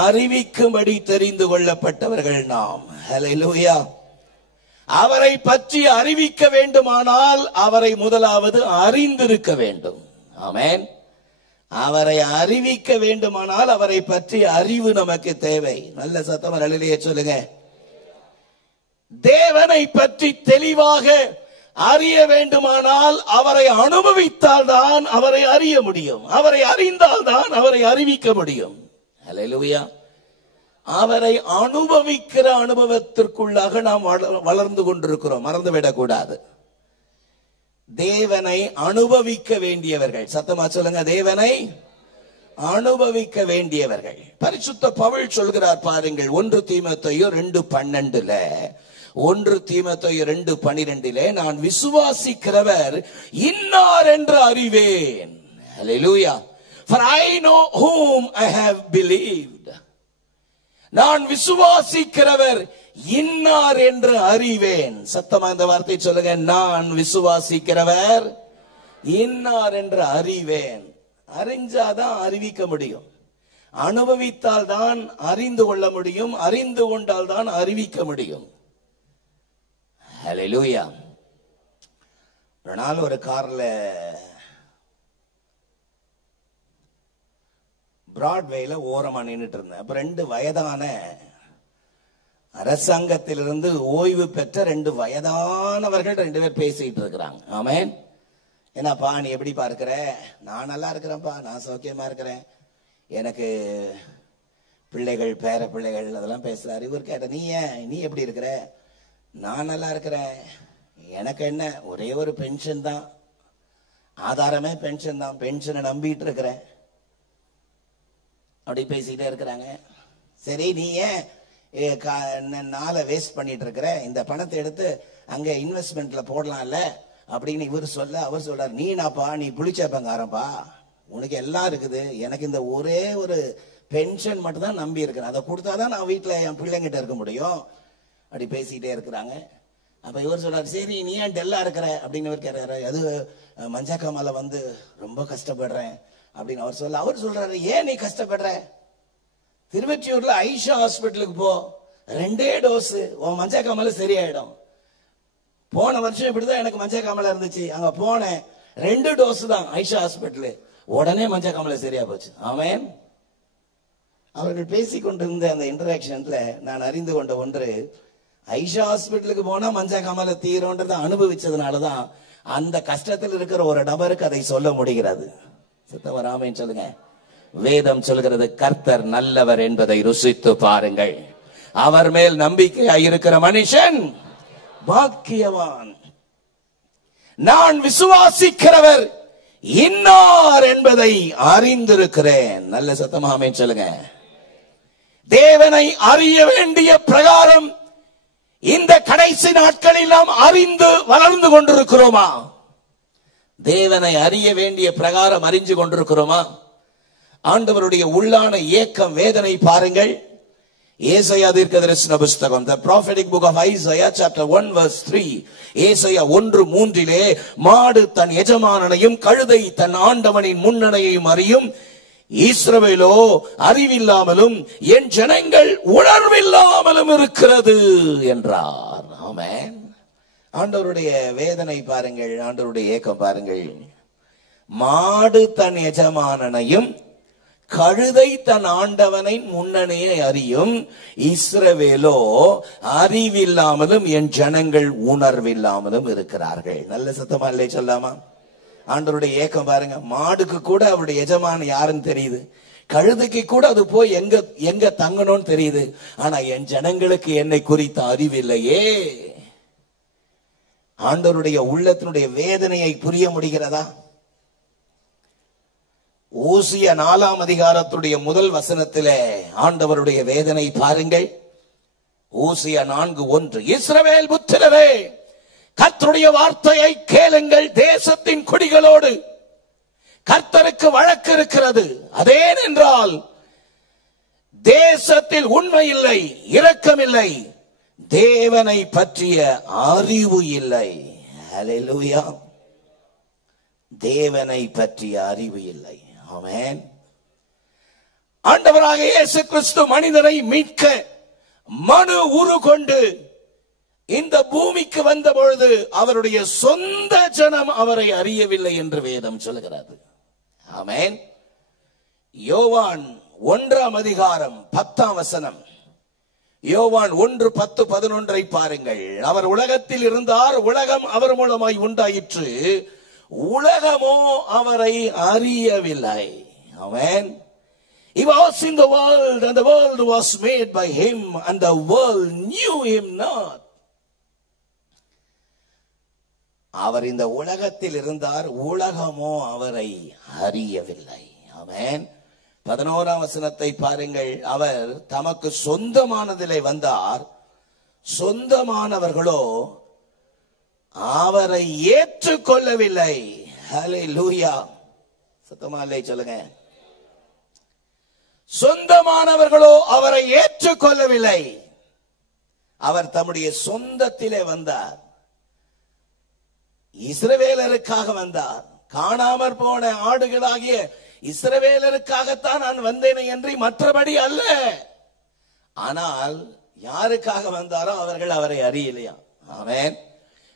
அறிவிக்கும்படி தெரிந்து கொள்ளப்பட்டவர்கள் நாம். ஹல்லேலூயா. அவரை பற்றி அறிவிக்க வேண்டுமானால் அவரை முதலாவது அறிந்திருக்க வேண்டும். ஆமென். அவரை அறிவிக்க வேண்டுமானால் அவரை பற்றி அறிவு நமக்கு தேவை. நல்ல சத்தமா ஹல்லேலூயா சொல்லுங்க. தேவனை பற்றி தெளிவாக அறிய வேண்டுமானால் அவரை அனுபவித்தால் தான் அவரை அறிய முடியும். அவரை அறிந்தால் தான் அவரை அறிவிக்க முடியும். ஹல்லேலூயா. அவரை அனுபவிக்கிற அனுபவத்திற்குள்ளாக நாம் வளர்ந்து கொண்டிருக்கிறோம். மறந்துவிடக் கூடாது. தேவனை அனுபவிக்க வேண்டியவர்கள். சத்தமா சொல்லுங்க, தேவனை அனுபவிக்க வேண்டியவர்கள். பரிசுத்த பவுல் சொல்கிறார் பாருங்கள், 1 தீமோத்தேயு 2:12 1 தீமோத்தேயு 2:12 நான் விசுவாசிக்கிறவர் இன்னார் என்று அறிவேன். ஹல்லேலூயா. For I know whom I have believed. நான் விசுவாசிக்கிறவர் இன்னார் என்று அறிவேன். சத்தமா இந்த வார்த்தை சொல்லுங்க, நான் விசுவாசிக்கிறவர் இன்னார் என்று அறிவேன். அறிஞ்சாதான் அறிவிக்க முடியும். அனுபவித்தால் தான் அறிந்து கொள்ள முடியும். அறிந்து கொண்டால் தான் அறிவிக்க முடியும். ஹல்லேலூயா. ஒரு நாள் ஒரு கார்ல பிராட்வேல ஓரமா நின்றுட்டு இருந்தேன். அப்ப 2 வயதான அரசாங்கத்திலிருந்து ஓய்வு பெற்ற 2 வயதானவர்கள் 2 பேர் பேசிட்டு இருக்கிறாங்க. ஆமென். என்னப்பா நீ எப்படி பார்க்கிற? நான் நல்லா இருக்கிறேன்ப்பா, நான் சௌக்கியமா இருக்கிறேன், எனக்கு பிள்ளைகள் பேர பிள்ளைகள் அதெல்லாம் பேசுறாரு. இவர் கேட்ட, நீ எப்படி இருக்கிற? நான் நல்லா இருக்கிறேன், எனக்கு என்ன ஒரே ஒரு பென்ஷன் தான், ஆதாரமே பென்ஷன் தான், பென்ஷனை நம்பிட்டு இருக்கிறேன் அப்படி பேசிக்கிட்டே இருக்கிறாங்க. சரி, நீ ஏன் நாளை வேஸ்ட் பண்ணிட்டு இருக்கிற? இந்த பணத்தை எடுத்து அங்க இன்வெஸ்ட்மெண்ட்ல போடலாம்ல அப்படின்னு இவர் சொல்ல, அவர் சொல்றாரு, நீ புளிச்சப்பங்காரப்பா, உனக்கு எல்லாம் இருக்குது, எனக்கு இந்த ஒரே ஒரு பென்ஷன் மட்டும் தான் நம்பி இருக்கிறேன், அதை கொடுத்தாதான் நான் வீட்டுல என் பிள்ளைங்கிட்ட இருக்க முடியும் அப்படி பேசிக்கிட்டே இருக்கிறாங்க. அப்ப இவர் சொல்றாரு, சரி நீ ஏன் டெல்லா இருக்கிற அப்படின்னு இவர் கேட்கிறாரு. அது மஞ்சக்காமல வந்து ரொம்ப கஷ்டப்படுறேன் அப்படின்னு அவர் சொல்ல, அவர் சொல்றாரு, ஏன் நீ கஷ்டப்படுற? திருவெற்றியூர்ல ஐஷா ஹாஸ்பிட்டலுக்கு போ, 2 டோஸ் உன் மஞ்சக்காமல சரியாயிடும். போன வருஷம் இப்படிதான் எனக்கு மஞ்சக்காமல இருந்துச்சு, அங்க போனேன் 2 டோஸ் தான் ஐஷா ஹாஸ்பிட்டல், உடனே மஞ்சக்காமல சரியா போச்சு. ஆமென். அவர்கள் பேசிக்கொண்டிருந்த அந்த இன்டராக்ஷன்ல நான் அறிந்து கொண்ட ஒன்று, ஐஷா ஹாஸ்பிட்டலுக்கு போனா மஞ்சக்காமல தீரோன்றதை அனுபவிச்சதுனாலதான் அந்த கஷ்டத்தில் இருக்கிற ஒரு நபருக்கு அதை சொல்ல முடிகிறது. சித்தவர் ஆமென் சொல்லுங்க. வேதம் சொல்கிறது, கர்த்தர் நல்லவர் என்பதை ருசித்து பாருங்கள், அவர் மேல் நம்பிக்கையாய் இருக்கிற மனுஷன் பாக்கியவான். நான் விசுவாசிக்கிறவர் இன்னார் என்பதை அறிந்திருக்கிறேன். நல்ல சத்தமா ஆமென் சொல்லுங்க. தேவனை அறிய வேண்டிய பிரகாரம் இந்த கடைசி நாட்களில் நாம் அறிந்து வளர்ந்து கொண்டிருக்கிறோமா? தேவனை அறிய வேண்டிய பிரகாரம் அறிஞ்சு கொண்டிருக்கிறோமா? ஆண்டவருடைய உள்ளான ஏக்கம், வேதனை பாருங்கள். ஏசாயா தீர்க்கதரிசன புத்தகம், the prophetic book of Isaiah chapter 1 verse 3. ஏசாயா 1:3 மாடு தன் எஜமானனையும் கழுதை தன் ஆண்டவனின் முன்னணையையும் அறியும், இஸ்ரவேலோ அறிவில்லாமலும் என் ஜனங்கள் உணர்வில்லாமலும் இருக்கிறது என்றார். ஆமென். ஆண்டவருடைய வேதனை பாருங்கள், ஆண்டவருடைய ஏக்கம் பாருங்கள். மாடு தன் எஜமானனையும் கழுதை தன் ஆண்டவனை முன்னணியே அறியும், இஸ்ரவேலோ அறிவில்லாமலும் என் ஜனங்கள் உணர்வில்லாமலும் இருக்கிறார்கள். நல்ல சத்தமா இல்லையே சொல்லாமா? ஆண்டவருடைய ஏக்கம் பாருங்க. மாடுக்கு கூட அவருடைய எஜமான யாருன்னு தெரியுது, கழுதைக்கு கூட அது போய் எங்க தங்கணும்னு தெரியுது. ஆனா என் ஜனங்களுக்கு என்னை குறித்த அறிவில்லையே. ஆண்டவருடைய உள்ளத்தினுடைய வேதனையை புரிய முடிகிறதா? ஓசியா 4ஆம் அதிகாரத்துடைய முதல் வசனத்திலே ஆண்டவருடைய வேதனை பாருங்கள். ஓசியா 4:1, இஸ்ரவேல் புத்திரரே, கர்த்தருடைய வார்த்தையை கேளுங்கள். தேசத்தின் குடிகளோடு கர்த்தருக்கு வழக்கு இருக்கிறது. அதேனென்றால் தேசத்தில் உண்மை இல்லை, இரக்கம் இல்லை, தேவனை பற்றிய அறிவு இல்லை. ஹல்லேலூயா. தேவனை பற்றிய அறிவு இல்லை. ஆமென். ஆண்டவராக இயேசு கிறிஸ்து மனிதனை மீட்க மனு உரு கொண்டு இந்த பூமிக்கு வந்த பொழுது அவருடைய சொந்த ஜனம் அவரை அறியவில்லை என்று வேதம் சொல்கிறது. ஆமென். யோவான் 1ஆம் அதிகாரம் 10ஆம் வசனம். யோவான் 1:10-11 பாருங்கள். அவர் உலகத்தில் இருந்தார், உலகம் அவர் மூலமாய் உண்டாயிற்று, உலகமோ அவரை அறியவில்லை. ஆமென். He was in the world and the world was made by him and the world knew him not. அவர் இந்த உலகத்தில் இருந்தார், உலகமோ அவரை அறியவில்லை. ஆமென். 11ஆம் வசனத்தை பாருங்கள். அவர் தமக்கு சொந்தமானதிலே வந்தார், சொந்தமானவர்களோ அவரை ஏற்றுக்கொள்ளவில்லை. ஹல்லேலூயா. சத்தமா இல்லை சொல்லுங்க. சொந்தமானவர்களோ அவரை ஏற்றுக்கொள்ளவில்லை. அவர் தம்முடைய சொந்தத்திலே வந்தார், இஸ்ரவேலருக்காக வந்தார். காணாமற் போன ஆடுகளாகிய இஸ்ரவேலருக்காகத்தான் நான் வந்தேனே என்று மற்றபடி அல்ல. ஆனால் யாருக்காக வந்தாரோ அவர்கள் அவரை அறியலையா. ஆமென்.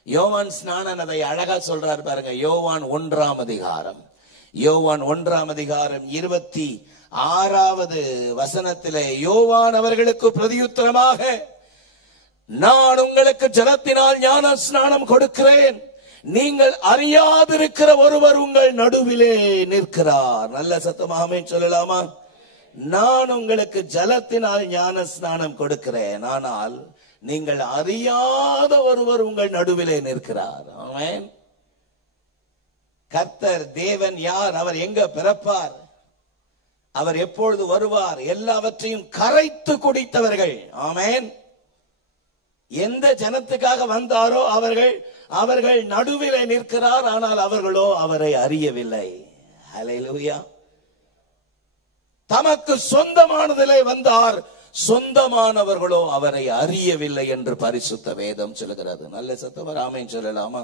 யோவான் ஸ்நானன் அதை அழகா சொல்றார் பாருங்க. யோவான் 1ஆம் அதிகாரம், யோவான் 1ஆம் அதிகாரம் 26வது வசனத்திலே யோவான் அவர்களுக்கு பிரதியுத்தரமாக, நான் உங்களுக்கு ஜலத்தினால் ஞான ஸ்நானம் கொடுக்கிறேன், நீங்கள் அறியாதிருக்கிற ஒருவர் உங்கள் நடுவிலே நிற்கிறார். நல்ல சத்தமாமே சொல்லலாமா? நான் உங்களுக்கு ஜலத்தினால் ஞான ஸ்நானம் கொடுக்கிறேன், ஆனால் நீங்கள் அறியாத ஒருவர் உங்கள் நடுவிலே நிற்கிறார். ஆமென். கர்த்தர் தேவன் யார்? அவர் எங்க பிறப்பார்? அவர் எப்பொழுது வருவார்? எல்லாவற்றையும் கரைத்து குடித்தவர்கள். ஆமென். எந்த ஜனத்துக்காக வந்தாரோ அவர்கள் நடுவிலே நிற்கிறார், ஆனால் அவர்களோ அவரை அறியவில்லை. ஹல்லேலூயா. தமக்கு சொந்தமானதிலே வந்தார், சொந்தமானவர்களோ அவரை அறியவில்லை என்று பரிசுத்த வேதம் சொல்கிறது. நல்ல சத்தம் ஆமென் சொல்லலாமா?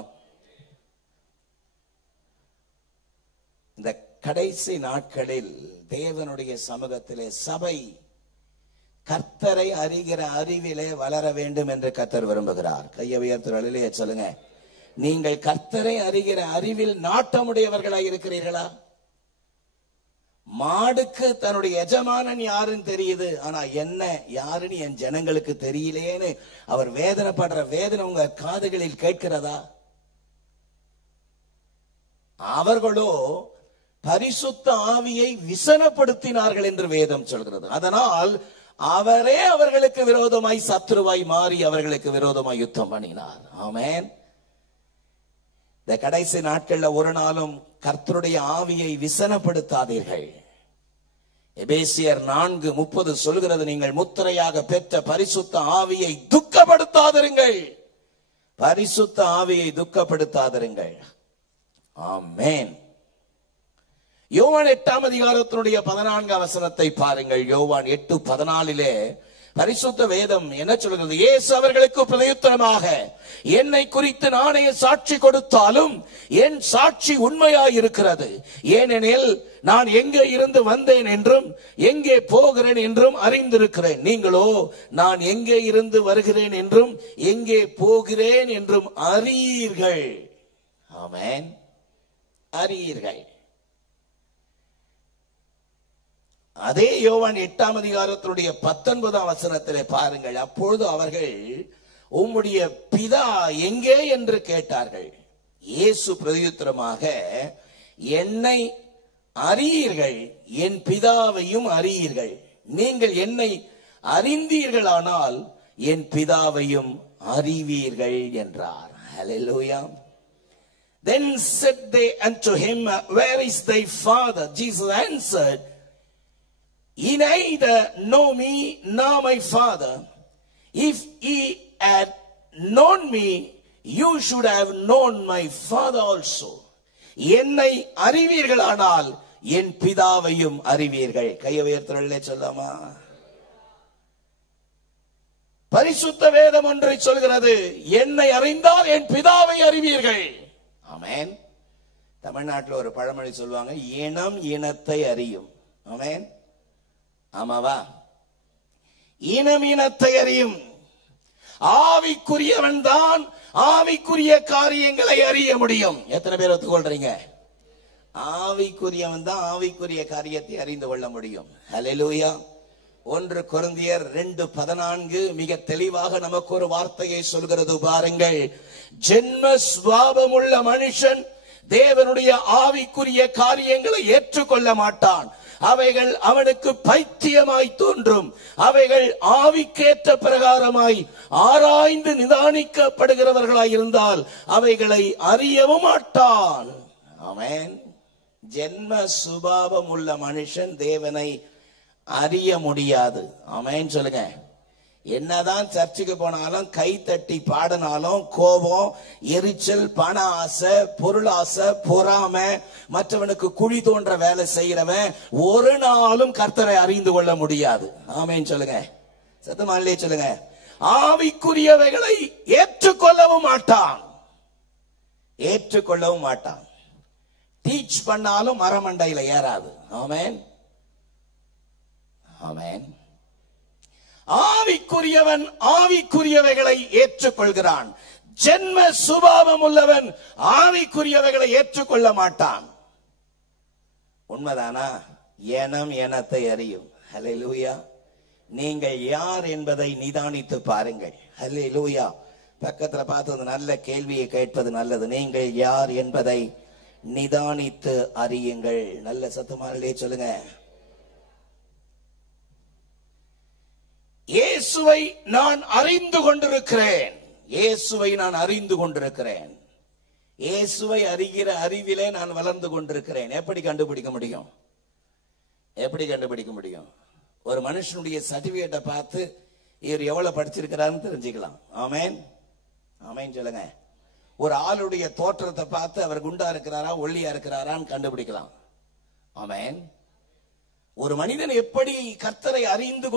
இந்த கடைசி நாட்களில் தேவனுடைய சமூகத்திலே சபை கர்த்தரை அறிகிற அறிவிலே வளர வேண்டும் என்று கர்த்தர் விரும்புகிறார். கையை உயர்த்துறே சொல்லுங்க. நீங்கள் கர்த்தரை அறிகிற அறிவில் நாட்டமுடையவர்களாக இருக்கிறீர்களா? மாடுக்கு தன்னுடைய எஜமானன் யாருன்னு தெரியுது, ஆனா என்ன யாருன்னு என் ஜனங்களுக்கு தெரியலேன்னு அவர் வேதனைப்படுற வேதனை உங்க காதுகளில் கேட்கிறதா? அவர்களோ பரிசுத்த ஆவியை விசனப்படுத்தினார்கள் என்று வேதம் சொல்கிறது. அதனால் அவரே அவர்களுக்கு விரோதமாய் சத்ருவாய் மாறி அவர்களுக்கு விரோதமாய் யுத்தம் பண்ணினார். ஆமென். இந்த கடைசி நாட்கள்ல ஒரு நாளும் கர்த்தருடைய ஆவியை விசனப்படுத்தாதீர்கள். எபேசியர் 4:30 சொல்கிறது, நீங்கள் முத்திரையாக பெற்ற பரிசுத்த ஆவியை துக்கப்படுத்தாதிருங்கள். பரிசுத்த ஆவியை துக்கப்படுத்தாதிருங்கள். ஆமென். யோவான் 8ஆம் அதிகாரத்தினுடைய 14ஆம் வசனத்தை பாருங்கள். யோவான் 8:14 பரிசுத்த வேதம் என்ன சொல்கிறது? இயேசு அவர்களுக்கு பிரதியுத்தரமாக, என்னை குறித்து நானே சாட்சி கொடுத்தாலும் என் சாட்சி உண்மையாயிருக்கிறது. ஏனெனில் நான் எங்கே இருந்து வந்தேன் என்றும் எங்கே போகிறேன் என்றும் அறிந்திருக்கிறேன். நீங்களோ நான் எங்கே இருந்து வருகிறேன் என்றும் எங்கே போகிறேன் என்றும் அறியீர்கள். ஆமென். அறியீர்கள். அதே யோவான் 8ஆம் அதிகாரத்தினுடைய 19ஆம் வசனத்திலே பாருங்கள். அப்பொழுது அவர்கள் உம்முடைய பிதா எங்கே என்று கேட்டார்கள். இயேசு பிரதியுத்தரமாக, என்னை அறியீர்கள், என் பிதாவையும் அறியீர்கள். நீங்கள் என்னை அறிந்தீர்களானால் என் பிதாவையும் அறிவீர்கள் என்றார். ஹல்லேலூயா. Then said they unto him, where is thy father? Jesus answered, ye neither know me nor my father. If ye had known me, you should have known my father also. என்னை அறிவீர்களானால் என் பிதாவையும் அறிவீர்கள். கையை உயர்த்துறே சொல்லாமா? பரிசுத்த வேதம் ஒன்றை சொல்கிறது, என்னை அறிந்தால் என் பிதாவை அறிவீர்கள். ஆமென். தமிழ்நாட்டில் ஒரு பழமொழி சொல்லுவாங்க, இனம் இனத்தை அறியும். ஆமென். ஆமாவா? இனம் இனத்தை அறியும். ஆவிக்குரியவன் தான் ஆவிக்குரிய காரியங்களை அறிய முடியும். எத்தனை பேர் ஒத்துக்கொள்றீங்க? ஆவிக்குரியவன் தான் ஆவிக்குரிய காரியத்தை அறிந்து கொள்ள முடியும். ஹல்லேலூயா. 1 கொரிந்தியர் 2:14 மிக தெளிவாக நமக்கு ஒரு வார்த்தையை சொல்கிறது பாருங்கள். ஜென்ம சுபாவமுள்ள மனுஷன் தேவனுடைய ஆவிக்குரிய காரியங்களை ஏற்றுக்கொள்ள மாட்டான். அவைகள் அவனுக்கு பைத்தியமாய் தோன்றும். அவைகள் ஆவிக்கேற்ற பிரகாரமாய் ஆராய்ந்து நிதானிக்கப்படுகிறவர்களாய் இருந்தால் அவைகளை அறியவும் மாட்டான். ஆமென். ஜென்ம சுபாவம் உள்ள மனுஷன் தேவனை அறிய முடியாது. ஆமென் சொல்லுங்க. என்னதான் சர்ச்சுக்கு போனாலும், கை தட்டி பாடினாலும், கோபம், எரிச்சல், பண ஆசை, பொருளாசை, பொறாமை, மற்றவனுக்கு குழி தோன்ற வேலை செய்யறவன் ஒரு நாளும் கர்த்தரை அறிந்து கொள்ள முடியாது. ஆமென் சொல்லுங்க. சத்தமாலே சொல்லுங்க. ஆவிக்குரியவைகளை ஏற்றுக்கொள்ளவும் மாட்டான். ஏற்றுக்கொள்ளவும் மாட்டான். டீச் பண்ணாலும் மரமண்டையில ஏறாது. ஆமென். ஆமென். ஆவிக்குரியவன் ஆவிக்குரியவைகளை ஏற்றுக்கொள்கிறான். ஜென்ம சுபாவம் உள்ளவன் ஆவிக்குரியவைகளை ஏற்றுக்கொள்ள மாட்டான். உண்மைதானா? ஏனம் ஏனத்தை அறியும். ஹல்லேலூயா. நீங்கள் யார் என்பதை நிதானித்து பாருங்கள். ஹல்லேலூயா. பக்கத்துல பார்த்து நல்ல கேள்வியை கேட்பது நல்லது. நீங்கள் யார் என்பதை நிதானித்து அறியுங்கள். நல்ல சத்தமாலே சொல்லுங்க. இயேசுவை நான் அறிந்து கொண்டிருக்கிறேன். இயேசுவை நான் அறிந்து கொண்டிருக்கிறேன். இயேசுவை அறிகிற அறிவிலே நான் வளர்ந்து கொண்டிருக்கிறேன். எப்படி கண்டுபிடிக்க முடியும்? எப்படி கண்டுபிடிக்க முடியும்? ஒரு மனுஷனுடைய சர்டிபிகேட்டை பார்த்து இவர் எவ்வளவு படிச்சிருக்கிறான்னு தெரிஞ்சுக்கலாம். ஆமென். ஆமென் சொல்லுங்க. ஒரு ஆளுடைய தோற்றத்தை பார்த்து அவர் குண்டா இருக்கிறாரா ஒல்லியா இருக்கிறாரான்னு கண்டுபிடிக்கலாம். ஆமென். ஒரு மனிதன் எப்படி கர்த்தரை அறிந்து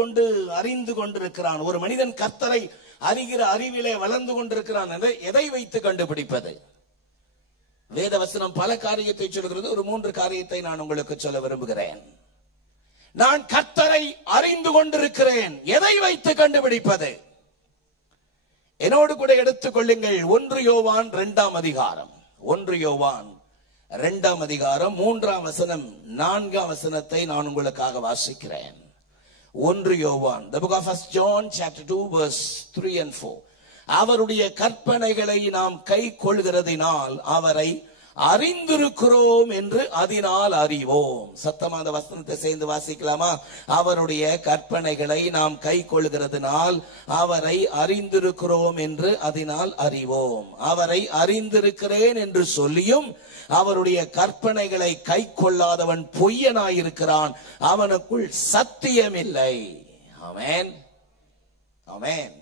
கொண்டிருக்கிறான், ஒரு மனிதன் கர்த்தரை அறிகிற அறிவிலே வளர்ந்து கொண்டிருக்கிறான், எதை வைத்து கண்டுபிடிப்பது? வேதவசனம் பல காரியத்தை சொல்கிறது. ஒரு 3 காரியத்தை நான் உங்களுக்கு சொல்ல விரும்புகிறேன். நான் கர்த்தரை அறிந்து கொண்டிருக்கிறேன். எதை வைத்து கண்டுபிடிப்பது? என்னோடு கூட எடுத்துக் கொள்ளுங்கள். 1 யோவான் 2ஆம் அதிகாரம். 1 யோவான் 2ஆம் அதிகாரம் 3ஆம் வசனம் 4ஆம் வசனத்தை நான் உங்களுக்காக வாசிக்கிறேன். 1 யோவான், the book of 1 John chapter 2 verse 3 and 4. அவருடைய கற்பனைகளை நாம் கை கொள்கிறதினால் அவரை அறிந்திருக்கிறோம் என்று அதனால் அறிவோம். சத்தமா அந்த வசனத்தை சேர்ந்து வாசிக்கலாமா? அவருடைய கற்பனைகளை நாம் கை கொள்கிறதினால் அவரை அறிந்திருக்கிறோம் என்று அதனால் அறிவோம். அவரை அறிந்திருக்கிறேன் என்று சொல்லியும் அவருடைய கற்பனைகளை கை கொள்ளாதவன் பொய்யனாயிருக்கிறான், அவனுக்குள் சத்தியம் இல்லை. ஆமென். ஆமென்.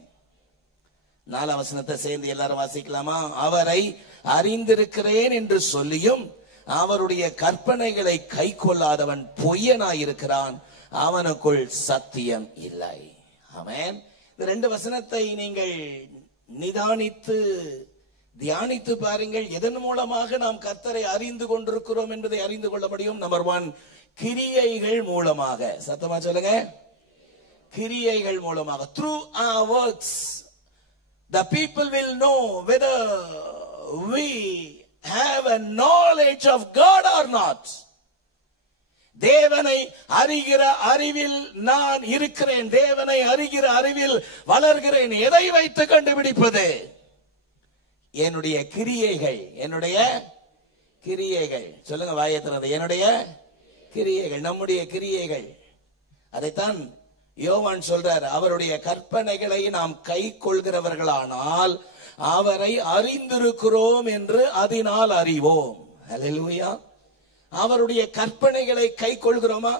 4ஆம் வசனத்தை சேர்ந்து எல்லாரும் வாசிக்கலாமா? அவரை அறிந்திருக்கிறேன் என்று சொல்லியும் அவருடைய கற்பனைகளை கை கொள்ளாதவன் பொய்யனாயிருக்கிறான், அவனுக்குள் சத்தியம் இல்லை. ஆமென். இந்த 2 வசனத்தை நீங்கள் நிதானித்து தியானித்து பாருங்கள். எதன் மூலமாக நாம் கர்த்தரை அறிந்து கொண்டிருக்கிறோம் என்பதை அறிந்து கொள்ள முடியும். நம்பர் 1, கிரியைகள் மூலமாக. சத்தமா சொல்லுங்க. கிரியைகள் மூலமாக. Through our works the people will know whether we have a knowledge of God or not. தேவனை அறிகிற அறிவில் நான் இருக்கிறேன், தேவனை அறிகிற அறிவில் வளர்கிறேன். எதை வைத்து கண்டுபிடிப்பது? என்னுடைய கிரியைகள். என்னுடைய கிரியைகள். சொல்லுங்க வாயத்திறது. என்னுடைய கிரியைகள், நம்முடைய கிரியைகள். அதைத்தான் யோவான் சொல்றார், அவருடைய கற்பனைகளை நாம் கை கொள்கிறவர்களானால் அவரை அறிந்திருக்கிறோம் என்று அதனால் அறிவோம். ஹல்லேலூயா. அவருடைய கற்பனைகளை கை கொள்கிறோமா?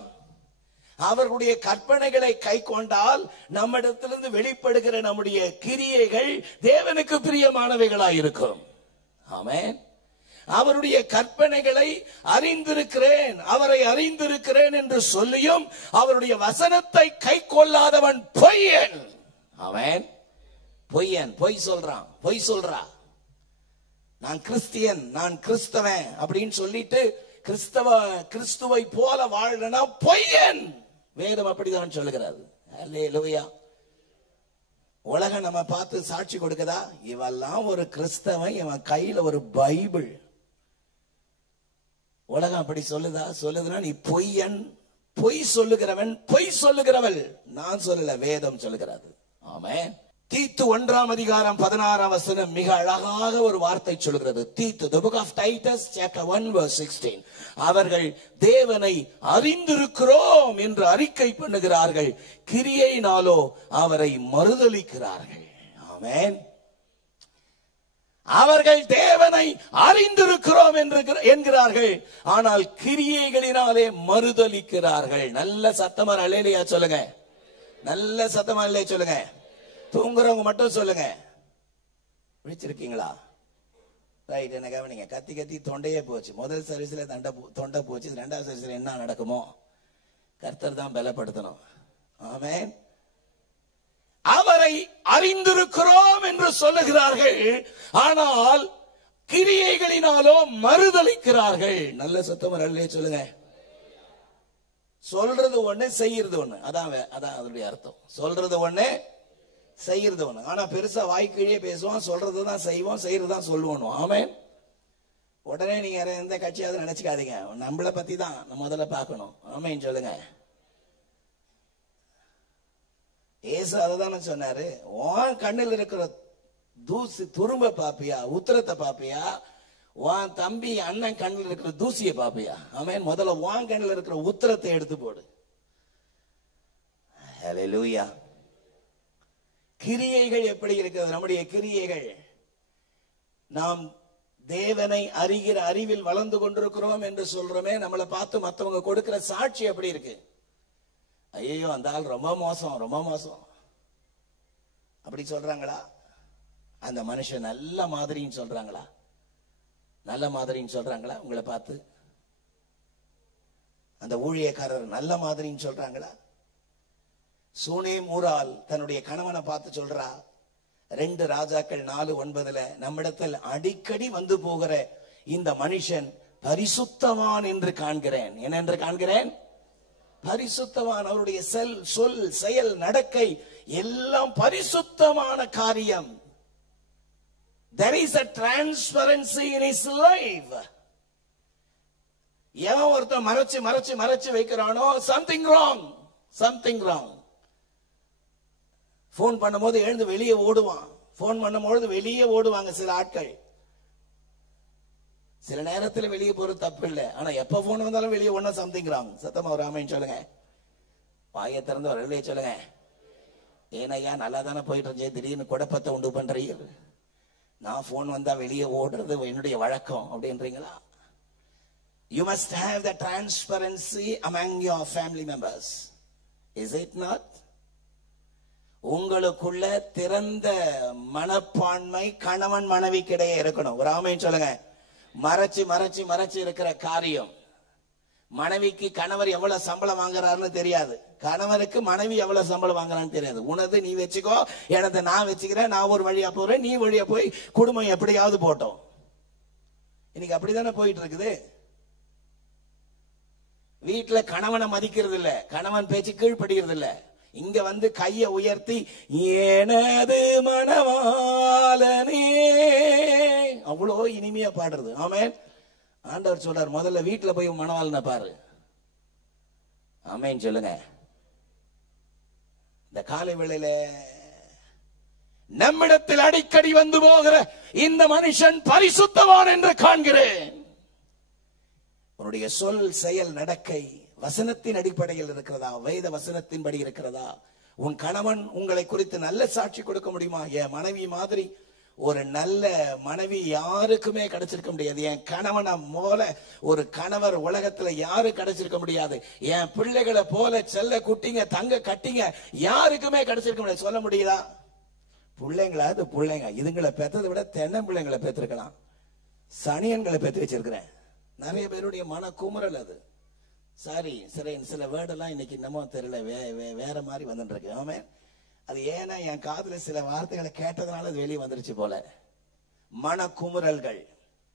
அவர்களுடைய கற்பனைகளை கை கொண்டால் நம்மிடத்திலிருந்து வெளிப்படுகிற நம்முடைய கிரியைகள் தேவனுக்கு பிரியமானவைகளாயிருக்கும். ஆமென். அவருடைய கற்பனைகளை அறிந்திருக்கிறேன், அவரை அறிந்திருக்கிறேன் என்று சொல்லியும் அவருடைய வசனத்தை கை கொள்ளாதவன் பொய்யன். அவன் பொய்யன். பொய் சொல்றான், பொய் சொல்றா. நான் கிறிஸ்தியன், நான் கிறிஸ்தவன் அப்படின்னு சொல்லிட்டு கிறிஸ்துவை போல வாழனா பொய்யன். வேதம் அப்படிதான் சொல்லுகிறது. அல்லேலூயா. உலகம் நம்ம பார்த்து சாட்சி கொடுக்குதா? இவெல்லாம் ஒரு கிறிஸ்தவன், இவன் கையில ஒரு பைபிள். உலகம் அப்படி சொல்லுதா? சொல்லுதுன்னா நீ பொய்யன், பொய் சொல்லுகிறவன், பொய் சொல்லுகிறவள். நான் சொல்லல, வேதம் சொல்லுகிறது. ஆமென். தீத்து 1ஆம் அதிகாரம் 16ஆம் வசனம் மிக அழகாக ஒரு வார்த்தை சொல்கிறது. தீத்து, the book of Titus chapter 1 verse 16. அவர்கள் தேவனை அறிந்திருக்கிறோம் என்று அறிக்கை பண்ணுகிறார்கள், கிரியையினாலோ அவரை மறுதலிக்கிறார்கள். ஆமென். அவர்கள் தேவனை அறிந்திருக்கிறோம் என்கிறார்கள், ஆனால் கிரியைகளினாலே மறுதலிக்கிறார்கள். நல்ல சத்தமா அல்லேலூயா சொல்லுங்க. நல்ல சத்தமா அல்லேலூயா சொல்லுங்க. தூங்குறவங்க மட்டும் சொல்லுங்க. விழிச்சிருக்கீங்களா? ரைட். என்ன கவனிங்க. கத்தி கத்தி தொண்டையே போச்சு. முதல் சர்வீஸ்ல தொண்டை போச்சு. 2ஆவது சர்வீஸ்ல என்ன நடக்குமோ கர்த்தர் தான் பலப்படுத்தணும். ஆமென். அவரை அறிந்திருக்கிறோம் என்று சொல்லுகிறார்கள், ஆனால் கிரியைகளினாலோ மறுதலிக்கிறார்கள். நல்ல சத்தமா அல்லேலூயா சொல்லுங்க. சொல்றது ஒண்ணு, செய்யறது ஒண்ணு. அதான் அதனுடைய அர்த்தம். சொல்றது ஒண்ணு, செய்யறது ஒண்ணு. ஆனா பெருசா வாய்க்கீழே பேசுவோம், சொல்றதுதான் செய்வோம், செய்யறதுதான் சொல்லுவோம். ஆமென். உடனே நீங்க எந்த கட்சியாவது நினைச்சுக்காதீங்க, நம்மளை பத்தி தான் முதல்ல பார்க்கணும். ஆமென் சொல்லுங்க. ஏசு அதுதானே சொன்னாரு, உன் கண்ணில் இருக்கிற தூசி துரும்ப பாப்பியா, உத்திரத்தை பாப்பியா, உன் தம்பி அண்ணன் கண்ணில் இருக்கிற தூசியை பாப்பியா? ஆமென். முதல்ல உன் கண்ணில் இருக்கிற உத்திரத்தை எடுத்து போடு. ஹல்லேலூயா. கிரியைகள் எப்படி இருக்கிறது? நம்முடைய கிரியைகள், நாம் தேவனை அறிகிற அறிவில் வளர்ந்து கொண்டிருக்கிறோம் என்று சொல்றோமே, நம்மளை பார்த்து மற்றவங்க கொடுக்கிற சாட்சி எப்படி இருக்கு? ஐயோ அந்த ஆள் ரொம்ப மோசம், ரொம்ப மோசம் அப்படி சொல்றாங்களா? அந்த மனுஷன் நல்ல மாதிரின்னு சொல்றாங்களா? நல்ல மாதிரின்னு சொல்றாங்களா? உங்களை பார்த்து அந்த ஊழியக்காரர் நல்ல மாதிரின்னு சொல்றாங்களா? சூனேம் ஊரால் தன்னுடைய கணவனை பார்த்து சொல்றா, 2 ராஜாக்கள் 4:9 நம்மிடத்தில் அடிக்கடி வந்து போகிற இந்த மனுஷன் பரிசுத்தவான் என்று காண்கிறேன். என்ன என்று காண்கிறேன்? பரிசுத்தவான். அவருடைய சொல், செயல், நடக்கை எல்லாம் பரிசுத்தமான காரியம். There is a transparency in his life. எவன் ஒருத்தன் மறைச்சு மறைச்சு மறைச்சு வைக்கிறானோ, something wrong, something wrong. Phone பண்ணும்போது எழுந்து வெளியே ஓடுவான். போன் பண்ணும்போது வெளியே ஓடுவாங்க சில ஆட்கள். சில நேரத்தில் வெளியே போறது தப்பு இல்லை, ஆனா எப்ப போன் வந்தாலும் வெளியே ஒண்ணா சம்திங் ராங். சத்தமா ஒரு ஆமென் சொல்லுங்க. வாயை திறந்து ஒரு வெளியே சொல்லுங்க. ஏனையா நல்லா தானே போயிட்டு இருந்தே, திடீர்னு குழப்பத்தை உண்டு பண்றீங்க. நான் போன் வந்தா வெளியே ஓடுறது என்னுடைய வழக்கம் அப்படின்றீங்களா? You must have the transparency among your family members. Is it not? உங்களுக்குள்ள திறந்த மனப்பான்மை கணவன் மனைவிக்கிடையே இருக்கணும். ஒரு ஆமென் சொல்லுங்க. மறைச்சு மறைச்சு மறைச்சு இருக்கிற காரியம். மனைவிக்கு கணவர் எவ்வளவு சம்பளம் வாங்குறாருன்னு தெரியாது, கணவருக்கு மனைவி எவ்வளவு சம்பளம் வாங்குறான்னு தெரியாது. உனது நீ வச்சுக்கோ, எனது நான் வச்சுக்கிறேன், நான் ஒரு வழியா போறேன், நீ வழியா போய் குடும்பம் எப்படியாவது போட்டோம். இன்னைக்கு அப்படித்தானே போயிட்டு இருக்குது. வீட்டுல கணவனை மதிக்கிறது இல்ல, கணவன் பேச்சு கீழ்படுகிறது இல்ல. இங்க வந்து கைய உயர்த்தி எனது மணவாளனே அவ்வளோ இனிமையா பாடுறது. ஆமென். ஆண்டவர் சொல்றார், முதல்ல வீட்டுல போய் மணவாளனை பாரு. ஆமென் சொல்லுங்க. இந்த காலை வேளையில நம்மிடத்தில் அடிக்கடி வந்து போகிற இந்த மனுஷன் பரிசுத்தவான் என்று காண்கிறேன். உன்னுடைய சொல், செயல், நடக்கை வசனத்தின் அடிப்படையில் இருக்கிறதா? வேத வசனத்தின்படி இருக்கிறதா? உன் கணவன் உங்களை குறித்து நல்ல சாட்சி கொடுக்க முடியுமா? என் மனைவி மாதிரி ஒரு நல்ல மனைவி யாருக்குமே கிடைச்சிருக்க முடியாது. என் கணவனை போல ஒரு கணவர் உலகத்துல யாரு கிடைச்சிருக்க முடியாது. என் பிள்ளைகளை போல செல்ல குட்டிங்க, தங்க கட்டிங்க யாருக்குமே கிடைச்சிருக்க முடியாது. சொல்ல முடியுதா? பிள்ளைங்களா? அது பிள்ளைங்க. இதுங்களை பெற்றதை விட தென்னை பிள்ளைங்களை பெற்றிருக்கலாம். சனியன்களை பெற்று வச்சிருக்கிறேன். நிறைய பேருடைய மன குமுறல் அது. சாரி, சில வேர்டெல்லாம் இன்னைக்கு இன்னமும் தெரியல, வேற மாதிரி வந்துட்டு இருக்கு. ஆமே, அது ஏன்னா என் காதுல சில வார்த்தைகளை கேட்டதுனால அது வெளியே வந்துருச்சு போல. மன குமுறல்கள்.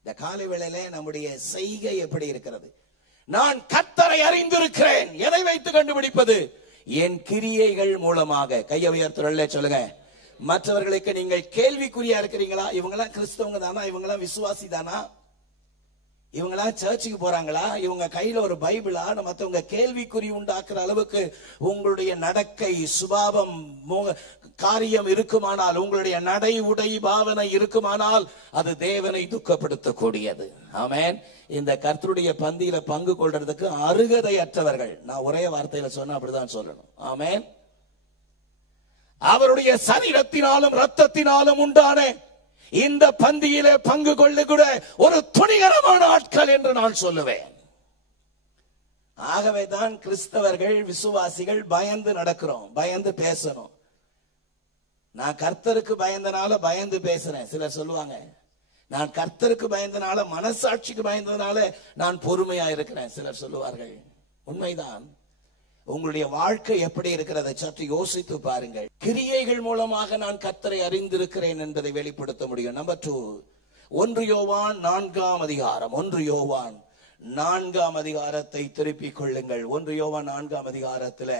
இந்த காலை வேளையில நம்முடைய செய்கை எப்படி இருக்கிறது? நான் கர்த்தரை அறிந்திருக்கிறேன். எதை வைத்து கண்டுபிடிப்பது? என் கிரியைகள் மூலமாக. கையை உயர்த்துறல்ல சொல்லுங்க. மற்றவர்களுக்கு நீங்கள் கேள்விக்குறியா இருக்கிறீங்களா? இவங்கெல்லாம் கிறிஸ்தவங்க தானா? இவங்கெல்லாம் விசுவாசி தானா? இவங்கெல்லாம் சர்ச்சுக்கு போறாங்களா? இவங்க கையில ஒரு பைபிளா? மற்றவங்க கேள்விக்குறி உண்டாக்குற அளவுக்கு உங்களுடைய நடக்கை, சுபாவம், காரியம் இருக்குமானால், உங்களுடைய நடை, உடை, பாவனை இருக்குமானால் அது தேவனை துக்கப்படுத்தக்கூடியது. ஆமென். இந்த கர்த்தருடைய பந்தியில பங்கு கொள்றதுக்கு அருகதையற்றவர்கள். நான் ஒரே வார்த்தையில சொன்னா அப்படிதான் சொல்லணும். ஆமென். அவருடைய சரீரத்தினாலும் ரத்தத்தினாலும் உண்டான இந்த பந்தியிலே பங்கு கொள்ள கூட ஒரு துணிகரமான ஆட்கள் என்று நான் சொல்லுவேன். ஆகவே தான் கிறிஸ்தவர்கள், விசுவாசிகள் பயந்து நடக்கிறோம், பயந்து பேசணும். நான் கர்த்தருக்கு பயந்தனால பயந்து பேசுறேன். சிலர் சொல்லுவாங்க, நான் கர்த்தருக்கு பயந்தனால, மனசாட்சிக்கு பயந்தனால நான் பொறுமையா இருக்கிறேன். சிலர் சொல்லுவார்கள். உண்மைதான். உங்களுடைய வாழ்க்கை எப்படி இருக்கிறது சற்று யோசித்து பாருங்கள். கிரியைகள் மூலமாக நான் கர்த்தரை அறிந்திருக்கிறேன் என்பதை வெளிப்படுத்த முடியும். நம்பர் 2, 1 யோவான் 4ஆம் அதிகாரம். 1 யோவான் 4ஆம் அதிகாரத்தை திருப்பிக் கொள்ளுங்கள். 1 யோவான் 4ஆம் அதிகாரத்தில்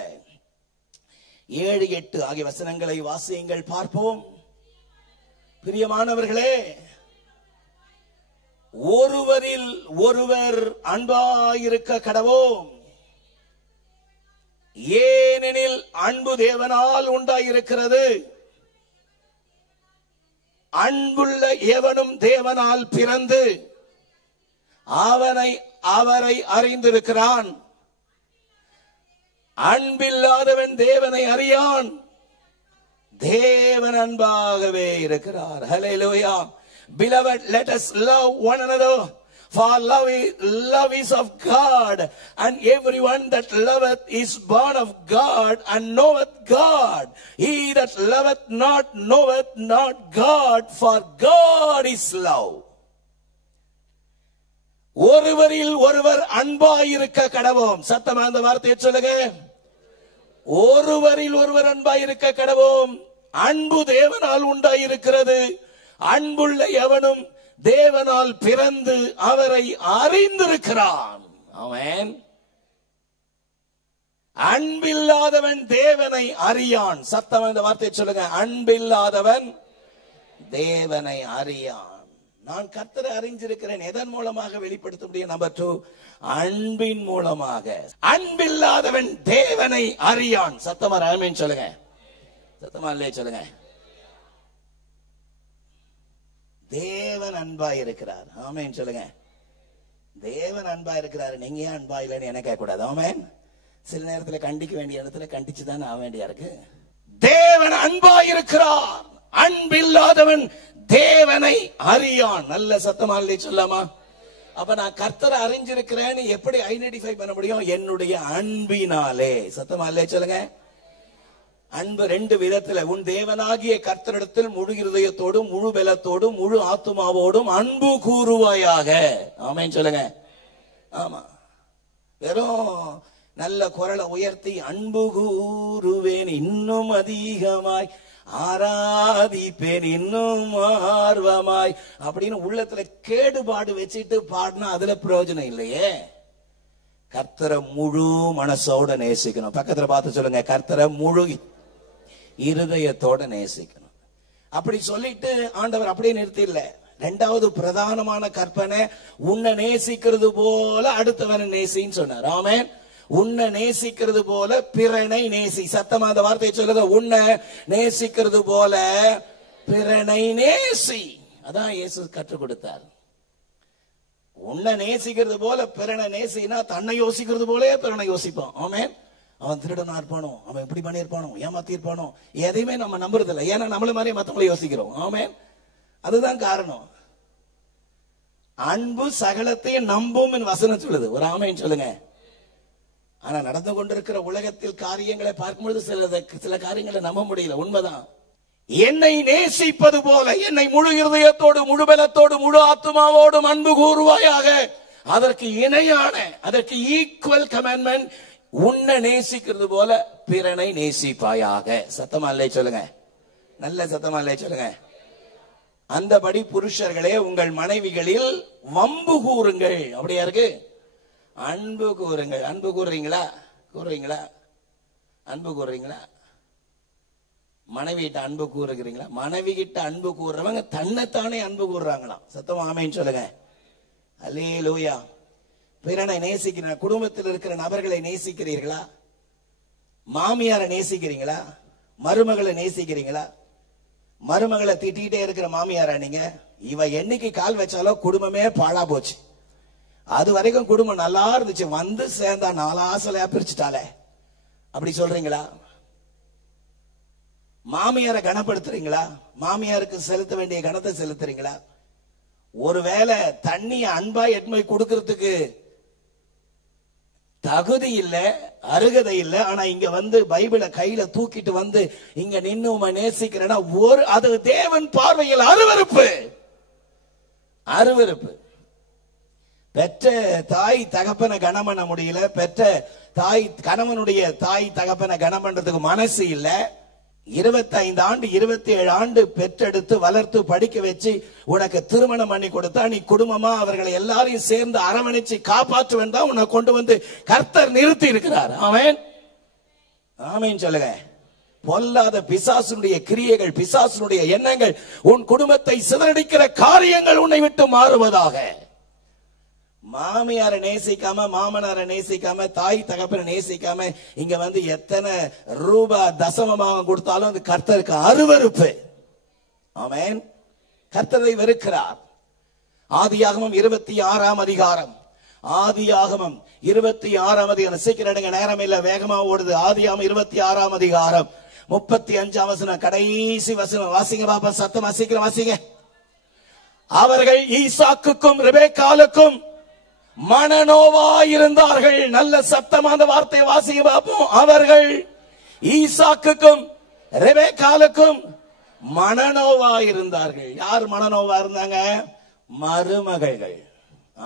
7, 8 ஆகிய வசனங்களை வாசியுங்கள், பார்ப்போம். பிரியமானவர்களே, ஒருவரில் ஒருவர் அன்பாயிருக்க கடவோம். ஏனெனில் அன்பு தேவனால் உண்டாயிருக்கிறது. அன்புள்ள எவனும் தேவனால் பிறந்து அவரை அறிந்திருக்கிறான். அன்பில்லாதவன் தேவனை அறியான். தேவன் அன்பாகவே இருக்கிறார். ஹல்லேலூயா. Beloved, let us love one another. For love is of God, and everyone that loveth is born of God and knoweth God. He that loveth not knoweth not God, for God is love. ஒருவரில் ஒருவர் அன்பாயிருக்க கடவோம். சத்தமா அந்த வார்த்தையை சொல்லுங்க. ஒருவரில் ஒருவர் அன்பாயிருக்க கடவோம். அன்பு தேவனால் உண்டாயிருக்கிறது. அன்புள்ள எவனும் தேவனால் பிறந்து அவரை அறிந்திருக்கிறான். ஆமென். அன்பில்லாதவன் தேவனை அறியான். சத்தம் இந்த வார்த்தையை சொல்லுங்க. அன்பில்லாதவன் தேவனை அறியான். நான் கர்த்தரை அறிஞ்சிருக்கிறேன். எதன் மூலமாக வெளிப்படுத்த முடியும்? நம்பர் 2, அன்பின் மூலமாக. அன்பில்லாதவன் தேவனை அறியான். சத்தமா ஆமென் சொல்லுங்க. சத்தமா இல்லையே சொல்லுங்க. தேவன் அன்பா இருக்கிறார். ஆமென் சொல்லுங்க. தேவன் அன்பா இருக்கிறார். நீங்க ஏன் அன்பா இல்லைன்னு என்ன கேட்க கூடாது. ஆமென். சில நேரத்துல கண்டிக்க வேண்டிய இடத்துல கண்டிச்சுதான் ஆக வேண்டியா இருக்கு. தேவன் அன்பா இருக்கிறார். அன்பில்லாதவன் தேவனை அறியான். நல்ல சத்தமா இல்லை சொல்லாமா? அப்ப நான் கர்த்தரை அறிஞ்சிருக்கிறேன்னு எப்படி ஐடென்டிஃபை பண்ண முடியும்? என்னுடைய அன்பினாலே. சத்தமா இல்லை சொல்லுங்க. அன்பு 2 விதத்துல. உன் தேவனாகிய கர்த்தரிடத்தில் முழு இருதயத்தோடும் முழு பலத்தோடும் முழு ஆத்துமாவோடும் அன்பு கூறுவாயாக. ஆமென் சொல்லுங்க. ஆமா, வெறும் நல்ல குரலை உயர்த்தி அன்பு கூறுவேன் இன்னும் அதிகமாய், ஆராதிப்பேன் இன்னும் ஆர்வமாய் அப்படின்னு உள்ளத்துல கேடுபாடு வச்சுட்டு பாடினா அதுல பிரயோஜனம் இல்லையே. கர்த்தரை முழு மனசோட நேசிக்கணும். பக்கத்துல பார்த்து சொல்லுங்க, கர்த்தரை முழு இருதயத்தோட நேசிக்கணும். அப்படி சொல்லிட்டு ஆண்டவர் அப்படியே நிறுத்தி இல்ல. 2வது பிரதானமான கற்பனை, உன்னை நேசிக்கிறது போல அடுத்தவனை நேசின்னு சொன்னார். ஆமென். உன்னை நேசிக்கிறது போல பிறனை நேசி. சத்தமா அந்த வார்த்தையை சொல்லுங்க. உன்னை நேசிக்கிறது போல பிறனை நேசி. அதான் இயேசு கற்றுக் கொடுத்தார். உன்னை நேசிக்கிறது போல பிறனை நேசினா தன்னை யோசிக்கிறது போலே பிறனை யோசிப்பான். ஆமென். அவன் திருடனா இருப்பானோ, அவன் எப்படி பண்ணியிருப்பானோ, ஏமாத்தி இருப்பானோ, எதையுமே நம்ம நம்புறது இல்லை. ஏன்னா நம்மள மாதிரி மற்றவங்களை யோசிக்கிறோம். ஆமென். அதுதான் காரணம். அன்பு சகலத்தையும் நம்பும் வசனம் சொல்லுது. ஒரு ஆமென் சொல்லுங்க. ஆனா நடந்து கொண்டிருக்கிற உலகத்தில் காரியங்களை பார்க்கும்போது சில காரியங்களை நம்ப முடியல. உண்மைதான். என்னை நேசிப்பது போல, என்னை முழு இருதயத்தோடு, முழு பலத்தோடு, முழு ஆத்மாவோடும் அன்பு கூறுவாயாக. அதற்கு இணையான, அதற்கு ஈக்குவல் கமாண்ட்மெண்ட், உன்னை நேசிக்கிறது போல பிறனை நேசிப்பாயாக. சத்தமா இல்லை சொல்லுங்க. நல்ல சத்தமா இல்லை சொல்லுங்க. அந்தபடி புருஷர்களே உங்கள் மனைவிகளில் வம்பு கூறுங்கள். அப்படியா இருக்கு? அன்பு கூறுங்கள். அன்பு கூறுறீங்களா? கூறுறீங்களா? அன்பு கூறுறீங்களா? மனைவி கிட்ட அன்பு கூறுகிறீங்களா? மனைவி கிட்ட அன்பு கூறுறவங்க தன்னைத்தானே அன்பு கூறுறாங்களாம். சத்தமா ஆமென் சொல்லுங்க. அல்லேலூயா. பிறனை நேசிக்கிற குடும்பத்தில் இருக்கிற நபர்களை நேசிக்கிறீர்களா? மாமியாரை நேசிக்கிறீங்களா? மருமகளை நேசிக்கிறீங்களா? மருமகளை திட்டிகிட்டே இருக்கிற மாமியாரா நீங்க? இவ என்னைக்கு கால் வச்சாலோ குடும்பமே பாழா போச்சு. அது வரைக்கும் குடும்பம் நல்லா இருந்துச்சு, வந்து சேர்ந்தா 4 ஆசையா பிரிச்சுட்டாலே, அப்படி சொல்றீங்களா? மாமியாரை கனப்படுத்துறீங்களா? மாமியாருக்கு செலுத்த வேண்டிய கனத்தை செலுத்துறீங்களா? ஒருவேளை தண்ணி அன்பா எட்மை கொடுக்கறதுக்கு தகுதி இல்ல, அருகதை இல்ல, ஆனா இங்க வந்து பைபிளை கையில தூக்கிட்டு வந்து இங்க நின்னு உம்மை நேசிக்கிறேன்னா அது தேவன் பார்வையில் அருவருப்பு. அருவருப்பு. பெற்ற தாய் தகப்பனை கனம் பண்ண முடியல, பெற்ற தாய் கணவனுடைய தாய் தகப்பனை கனம் பண்றதுக்கு மனசு இல்ல. 25 ஆண்டு 27 ஆண்டு பெற்றெடுத்து வளர்த்து படிக்க வச்சு உனக்கு திருமணம் பண்ணி கொடுத்தா நீ குடும்பமா அவர்களை எல்லாரையும் சேர்ந்து அரவணைச்சு காப்பாற்றுவேன் தான் உன்னை கொண்டு வந்து கர்த்தர் நிறுத்தி இருக்கிறார். ஆமென். ஆமென் சொல்லுங்க. பொல்லாத பிசாசுடைய கிரியைகள், பிசாசுடைய எண்ணங்கள், உன் குடும்பத்தை சிதறடிக்கிற காரியங்கள் உன்னை விட்டு மாறுவதாக. மாமியாரை நேசிக்காம, மாமனாரை நேசிக்காம, தாய் தகப்பனை நேசிக்காம இங்க வந்து எத்தனை ரூபாய் தசமமாக கொடுத்தாலும் அது கர்த்தருக்கு அருவருப்பு. ஆமென். கர்த்தரை வெறுக்கிறார். ஆதியாகமம் 26ஆம் அதிகாரம். ஆதியாகமம் 26ஆம் அதிகாரம். சீக்கிரம் எடுங்க, நேரம் இல்ல, வேகமா ஓடுது. ஆதியாகமம் 26ஆம் அதிகாரம் 35ஆம் வசனம், கடைசி வசனம். வாசிங்க பாப்பா, சத்தமா சீக்கிரம் வாசிங்க. அவர்கள் ஈசாக்குக்கும் ரெபெக்காளுக்கும் மனநோவாயிருந்தார்கள். நல்ல சத்தமா அந்த வார்த்தையை வாசிங்க பார்ப்போம். அவர்கள் ஈசாக்குக்கும் ரெபெக்காளுக்கும் மனநோவாயிருந்தார்கள். யார் மனநோவா இருந்தாங்க? மருமகள்கள்.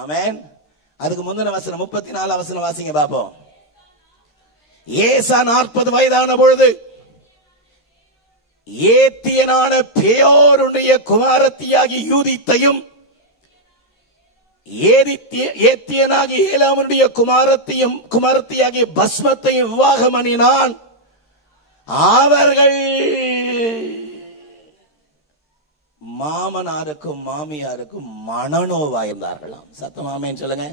ஆமென். அதுக்கு முந்தின வசனம் 34 வசனம் வாசிங்க பார்ப்போம். ஏசா 40 வயதான பொழுது ஏத்தியனான பேயோருடைய குமாரத்தியாகி யூதித்தையும் ஏத்தியனாகி ஏலாமுடைய குமாரத்தியாகிய பஸ்மத்தையும் விவாகம் பண்ணினான். அவர்கள் மாமனாருக்கும் மாமியாருக்கும் மனநோவாயிருந்தார்களாம். சத்தம் ஆமென் சொல்லுங்க.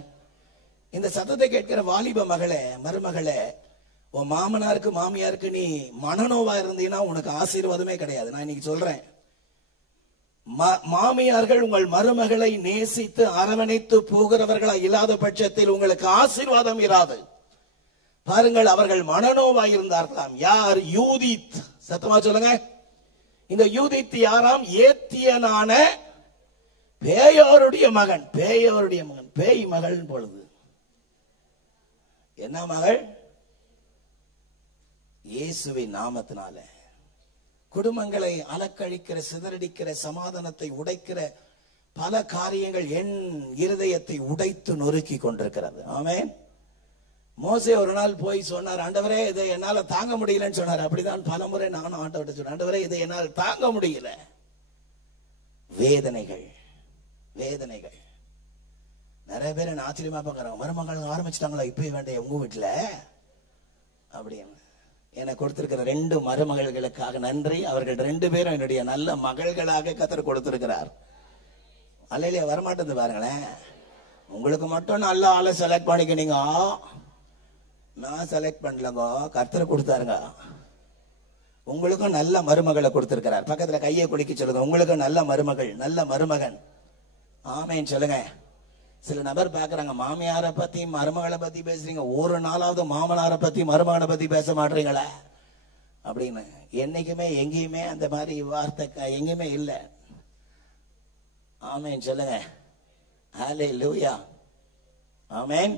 இந்த சத்தத்தை கேட்கிற வாலிப மகளே, மருமகளே, உன் மாமனாருக்கு மாமியாருக்கு நீ மனநோவா இருந்தீங்கன்னா உனக்கு ஆசீர்வாதமே கிடையாது. நான் இன்னைக்கு சொல்றேன், மாமியார்கள் உங்கள் மருமகளை நேசித்து அரவணைத்து போகிறவர்களா இல்லாத பட்சத்தில் உங்களுக்கு ஆசீர்வாதம் இராது. பாருங்கள், அவர்கள் மனநோவா இருந்தார்களாம். யார்? யூதித். சத்தமா சொல்லுங்க. இந்த யூதித் யாராம்? ஏத்தியனான பேயோருடைய மகன். பேயோருடைய மகன், பேய் மகள் பொழுது என்ன மகள்? இயேசுவின் நாமத்தினால குடும்பங்களை அலக்கழிக்கிற, சிதறடிக்கிற, சமாதானத்தை உடைக்கிற பல காரியங்கள் என் இருதயத்தை உடைத்து நொறுக்கி கொண்டிருக்கிறது. ஆமென். மோசே ஒரு நாள் போய் சொன்னார், ஆண்டவரே இதை என்னால தாங்க முடியலன்னு சொன்னார். அப்படிதான் பலமுறை நானும் ஆண்டவர்கிட்ட சொன்னேன், ஆண்டவரே இதை என்னால் தாங்க முடியல. வேதனைகள், வேதனைகள். நிறைய பேர் என்ன ஆச்சரியமா பாக்குறாங்க, மருமகள் ஆரம்பிச்சிட்டாங்களா இப்ப வேண்டிய உங்க வீட்டுல அப்படின்னு. எனக்கு கொடுத்திருக்கிற 2 மருமகள்களுக்காக நன்றி. அவர்கள் 2 பேரும் என்னுடைய நல்ல மகள்களாக கர்த்தர் கொடுத்திருக்கிறார். அல்லையா? வரமாட்டேது பாருங்களேன். உங்களுக்கு மட்டும் நல்ல ஆளை செலக்ட் பண்ணிக்கினீங்க. நான் செலக்ட் பண்ணலங்க, கர்த்தர் கொடுத்தாருங்க. உங்களுக்கும் நல்ல மருமகளை கொடுத்திருக்கிறார். பக்கத்துல கையை குலுக்கி சொல்லுங்க, உங்களுக்கும் நல்ல மருமகள், நல்ல மருமகன். ஆமேன்னு சொல்லுங்க. சில நபர் பாக்குறாங்க, மாமியாரை பத்தி மருமகளை பத்தி பேசுறீங்க, ஒரு நாளாவது மாமனாரை பத்தி மருமகனை பத்தி பேச மாட்டீங்களா அப்படின்னு. என்னைக்குமே எங்கேயுமே அந்த மாதிரி வார்த்தை எங்கேயுமே இல்லை. ஆமேன்னு சொல்லுங்க. ஹல்லேலூயா. ஆமேன்.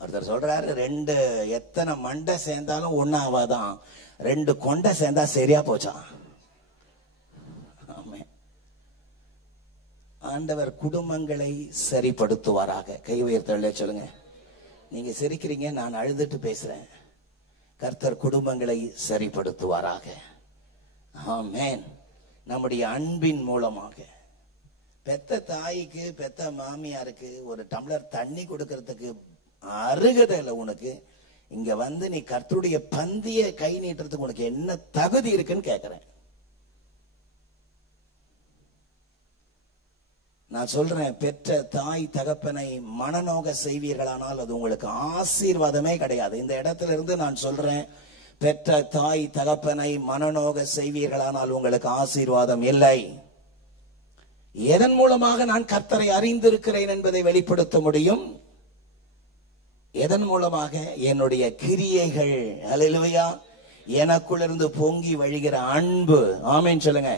ஒருத்தர் சொல்றாரு, ரெண்டு எத்தனை மண்டை சேர்ந்தாலும் ஒண்ணு ஆவாதான், ரெண்டு கொண்டை சேர்ந்தா சரியா போச்சான். ஆண்டவர் குடும்பங்களை சரிப்படுத்துவாராக. கை உயர்த்தலே சொல்லுங்க. நீங்க சிரிக்கிறீங்க, நான் அழுதுட்டு பேசுறேன். கர்த்தர் குடும்பங்களை சரிப்படுத்துவாராக. ஆமென். நம்முடைய அன்பின் மூலமாக பெத்த தாய்க்கு பெத்த மாமியாருக்கு ஒரு டம்ளர் தண்ணி கொடுக்கறதுக்கு அருகதை இல்லை உனக்கு. இங்க வந்து நீ கர்த்தருடைய பந்திய கை நீட்டுறதுக்கு உனக்கு என்ன தகுதி இருக்குன்னு கேட்கிறேன். நான் சொல்றேன், பெற்ற தாய் தகப்பனை மனநோக செய்வீர்களானால் அது உங்களுக்கு ஆசீர்வாதமே கிடையாது. இந்த இடத்துல இருந்து நான் சொல்றேன், பெற்ற தாய் தகப்பனை மனநோக செய்வீர்களானால் உங்களுக்கு ஆசீர்வாதம் இல்லை. எதன் மூலமாக நான் கர்த்தரை அறிந்திருக்கிறேன் என்பதை வெளிப்படுத்த முடியும்? எதன் மூலமாக? என்னுடைய கிரியைகள். அல்லேலூயா. எனக்குள்ளிருந்து பொங்கி வழிகிற அன்பு. ஆமென் சொல்லுங்க.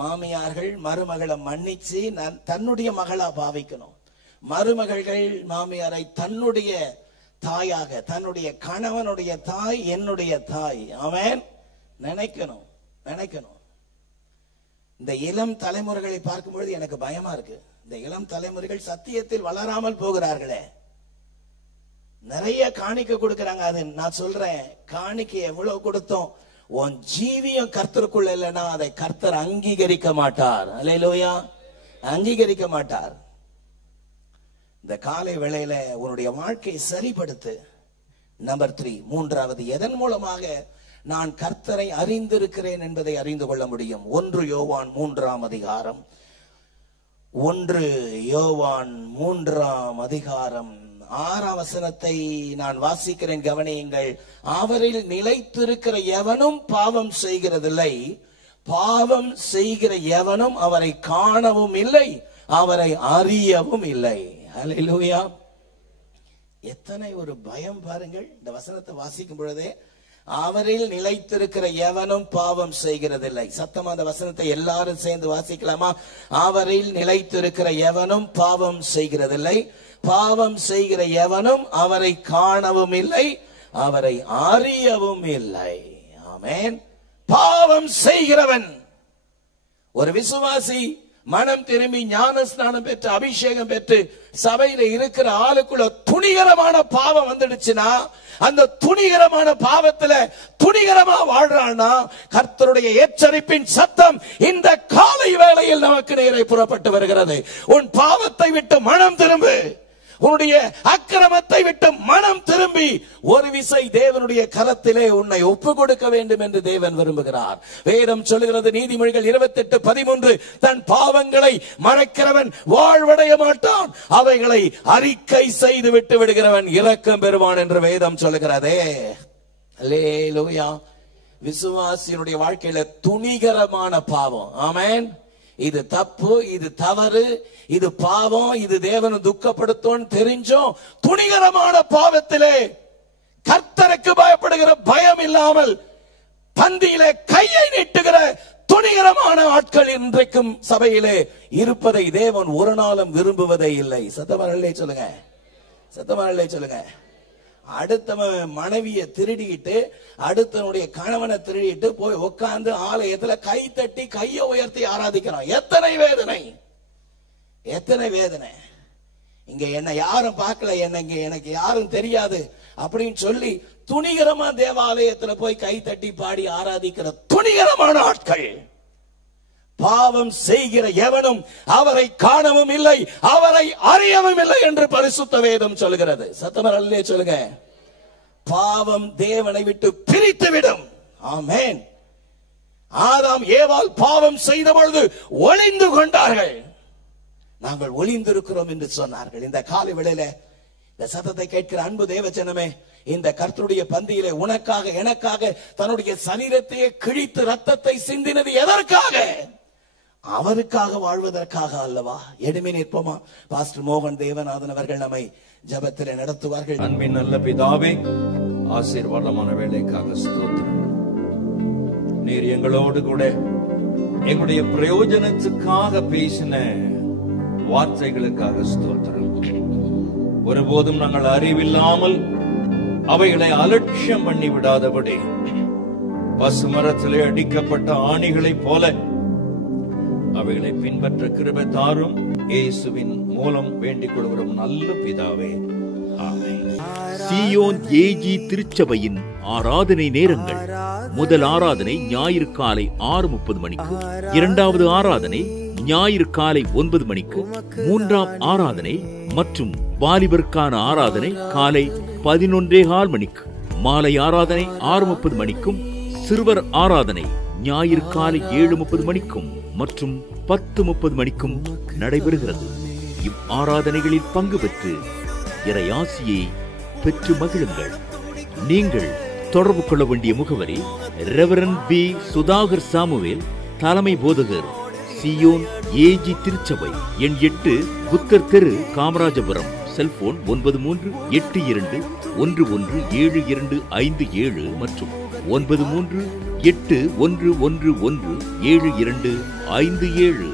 மாமியார்கள் மருமகளை மன்னிச்சு தன்னுடைய மகளா பாவிக்கணும். மருமகள்கள் மாமியாரை தன்னுடைய தாயாக, தன்னுடைய கணவனுடைய தாய் என்னுடைய தாய், ஆமென் நினைக்கணும். இந்த இளம் தலைமுறைகளை பார்க்கும் பொழுது எனக்கு பயமா இருக்கு. இந்த இளம் தலைமுறைகள் சத்தியத்தில் வளராமல் போகிறார்களே. நிறைய காணிக்கை கொடுக்கறாங்க. அது நான் சொல்றேன், காணிக்கை எவ்வளவு கொடுத்தோம், உன் ஜீவியம் கர்த்தருக்குள்ள இல்லைன்னா அதை கர்த்தர் அங்கீகரிக்க மாட்டார். அல்லேலூயா. அங்கீகரிக்க மாட்டார். இந்த காலை வேளையில உன்னுடைய வாழ்க்கையை சரிப்படுத்து. நம்பர் 3, மூன்றாவது, எதன் மூலமாக நான் கர்த்தரை அறிந்திருக்கிறேன் என்பதை அறிந்து கொள்ள முடியும்? 1 யோவான் 3ஆம் அதிகாரம். 1 யோவான் 3ஆம் அதிகாரம் 6ஆம் வசனத்தை நான் வாசிக்கிறேன், கவனியுங்கள். அவரில் நிலைத்திருக்கிற எவனும் பாவம் செய்கிறதில்லை, பாவம் செய்கிற எவனும் அவரை காணவும் இல்லை, அவரை அறியவும் இல்லை. அல்லேலூயா. எத்தனை ஒரு பயம் பாருங்கள். இந்த வசனத்தை வாசிக்கும் பொழுதே, அவரில் நிலைத்திருக்கிற எவனும் பாவம் செய்கிறதில்லை. சத்தமா அந்த வசனத்தை எல்லாரும் சேர்ந்து வாசிக்கலாமா? அவரில் நிலைத்திருக்கிற எவனும் பாவம் செய்கிறதில்லை, பாவம் செய்கிற எவனும் அவரை காணவும் இல்லை, அவரை அறியவும் இல்லை. ஆமென். பாவம் செய்கிறவன், ஒரு விசுவாசி மனம் திரும்பி ஞான ஸ்நானம் பெற்று அபிஷேகம் பெற்று சபையில இருக்கிற ஆளுக்குள்ள துணிகரமான பாவம் வந்துடுச்சுன்னா, அந்த துணிகரமான பாவத்துல துணிகரமா வாழ்றான்னா, கர்த்தருடைய எச்சரிப்பின் சத்தம் இந்த காலை வேளையில் நமக்கு நேரே புறப்பட்டு வருகிறது. உன் பாவத்தை விட்டு மனம் திரும்பு, உன்னுடைய அக்கிரமத்தை விட்டு மனம் திரும்பி ஒரு விசை தேவனுடைய கரத்திலே உன்னை ஒப்பு கொடுக்க வேண்டும் என்று தேவன் விரும்புகிறார். வேதம் சொல்லுகிறது, நீதிமொழிகள் 28:13, தன் பாவங்களை மறைக்கிறவன் வாழ்வடைய மாட்டான், அவைகளை அறிக்கை செய்து விட்டு விடுகிறவன் இரக்கம் பெறுவான் என்று வேதம் சொல்லுகிறதே. அல்லேலூயா. விசுவாசியினுடைய வாழ்க்கையில துணிகரமான பாவம். ஆமென். இது தப்பு, இது தவறு, இது பாவம், இது தேவனை துக்கப்படுத்தும் தெரிஞ்சும் துணிகரமான பாவத்திலே கர்த்தருக்கு பயப்படுகிற பயம் இல்லாமல் பந்தியிலே கையை நீட்டுகிற துணிகரமான ஆட்கள் இன்றைக்கும் சபையிலே இருப்பதை தேவன் ஒரு நாளும் விரும்புவதே இல்லை. சத்தமானே சொல்லுங்க, சத்தமானே சொல்லுங்க. அடுத்தவன் மனைவியை திருடிட்டு, அடுத்தவனுடைய கணவனை திருடிட்டு போய் உட்கார்ந்து ஆலயத்துல கை தட்டி கையை உயர்த்தி ஆராதிக்கிறான். எத்தனை வேதனை, எத்தனை வேதனை. இங்க என்ன யாரும் பார்க்கல, எனக்கு யாரும் தெரியாது அப்படின்னு சொல்லி துணிகரமா தேவாலயத்துல போய் கை தட்டி பாடி ஆராதிக்கிற துணிகரமான ஆட்கள். பாவம் செய்கிற எவனும் அவரை காணவும் இல்லை, அவரை அறியவும் இல்லை என்று பரிசுத்த வேதம் சொல்கிறது. சத்தமரல்லே சொல்லுங்க. பாவம் தேவனை விட்டு பிரித்து விடும். ஆமென். ஆதாம் ஏவாள் பாவம் செய்த பொழுது ஒளிந்து கொண்டார்கள். நாங்கள் ஒளிந்திருக்கிறோம் என்று சொன்னார்கள். இந்த காலை வேளையில இந்த சத்தத்தை கேட்கிற அன்பு தேவஜனமே, இந்த கர்த்தருடைய பந்தியிலே உனக்காக எனக்காக தன்னுடைய சரீரத்தையே கிழித்து ரத்தத்தை சிந்தினது எதற்காக? அவருக்காக வாழ்வதற்காக அல்லவா? எடுமே நிற்போமா? பாஸ்டர் மோகன் தேவநாதன் அவர்கள் நம்மை ஜெபத்திலே நடத்துவார்கள். அன்பின் நல்ல பிதாவே, ஆசீர்வாதமான வேலைக்காக ஸ்தோத்திரம். நீர் எங்களோடு கூட எங்களுடைய பிரயோஜனத்துக்காக பேசின வார்த்தைகளுக்காக ஸ்தோத்திரம். ஒருபோதும் நாங்கள் அறிவில்லாமல் அவைகளை அலட்சியம் பண்ணி விடாதபடி பசுமரத்திலே அடிக்கப்பட்ட ஆணிகளைப் போல அவைகளை பின்பற்ற கிருபை தாரும். இயேசுவின் மூலம் வேண்டிக் கொள்கிறோம் நல்ல பிதாவே, ஆமென். சீயோன் ஏஜி திருச்சபையின் ஆராதனை நேரங்கள்: முதல் ஆராதனை ஞாயிறு காலை 6:30 மணிக்கு, இரண்டாவது ஆராதனை ஞாயிறு காலை 9 மணிக்கு, மூன்றாம் ஆராதனை மற்றும் வாலிபருக்கான ஆராதனை காலை 11:15 மணிக்கு, மாலை ஆராதனை 6:30 மணிக்கும், சிறுவர் ஆராதனை ஞாயிறு காலை 7:30 மணிக்கும் மற்றும் 10:30 மணிக்கும் நடைபெறுகிறது. இவ் ஆராதனைகளில் பங்கு பெற்று இறையாசியை பெற்று மகிழுங்கள். நீங்கள் தொடர்பு கொள்ள வேண்டிய முகவரி: ரெவரண்ட் பி. சுதாகர் சாமுவேல், தலைமை போதகர், சீயோன் ஏஜி திருச்சபை, எண் 8, புத்தர் தெரு, காமராஜபுரம். செல்போன் 93-811-7257 மற்றும் 93-8111-7257.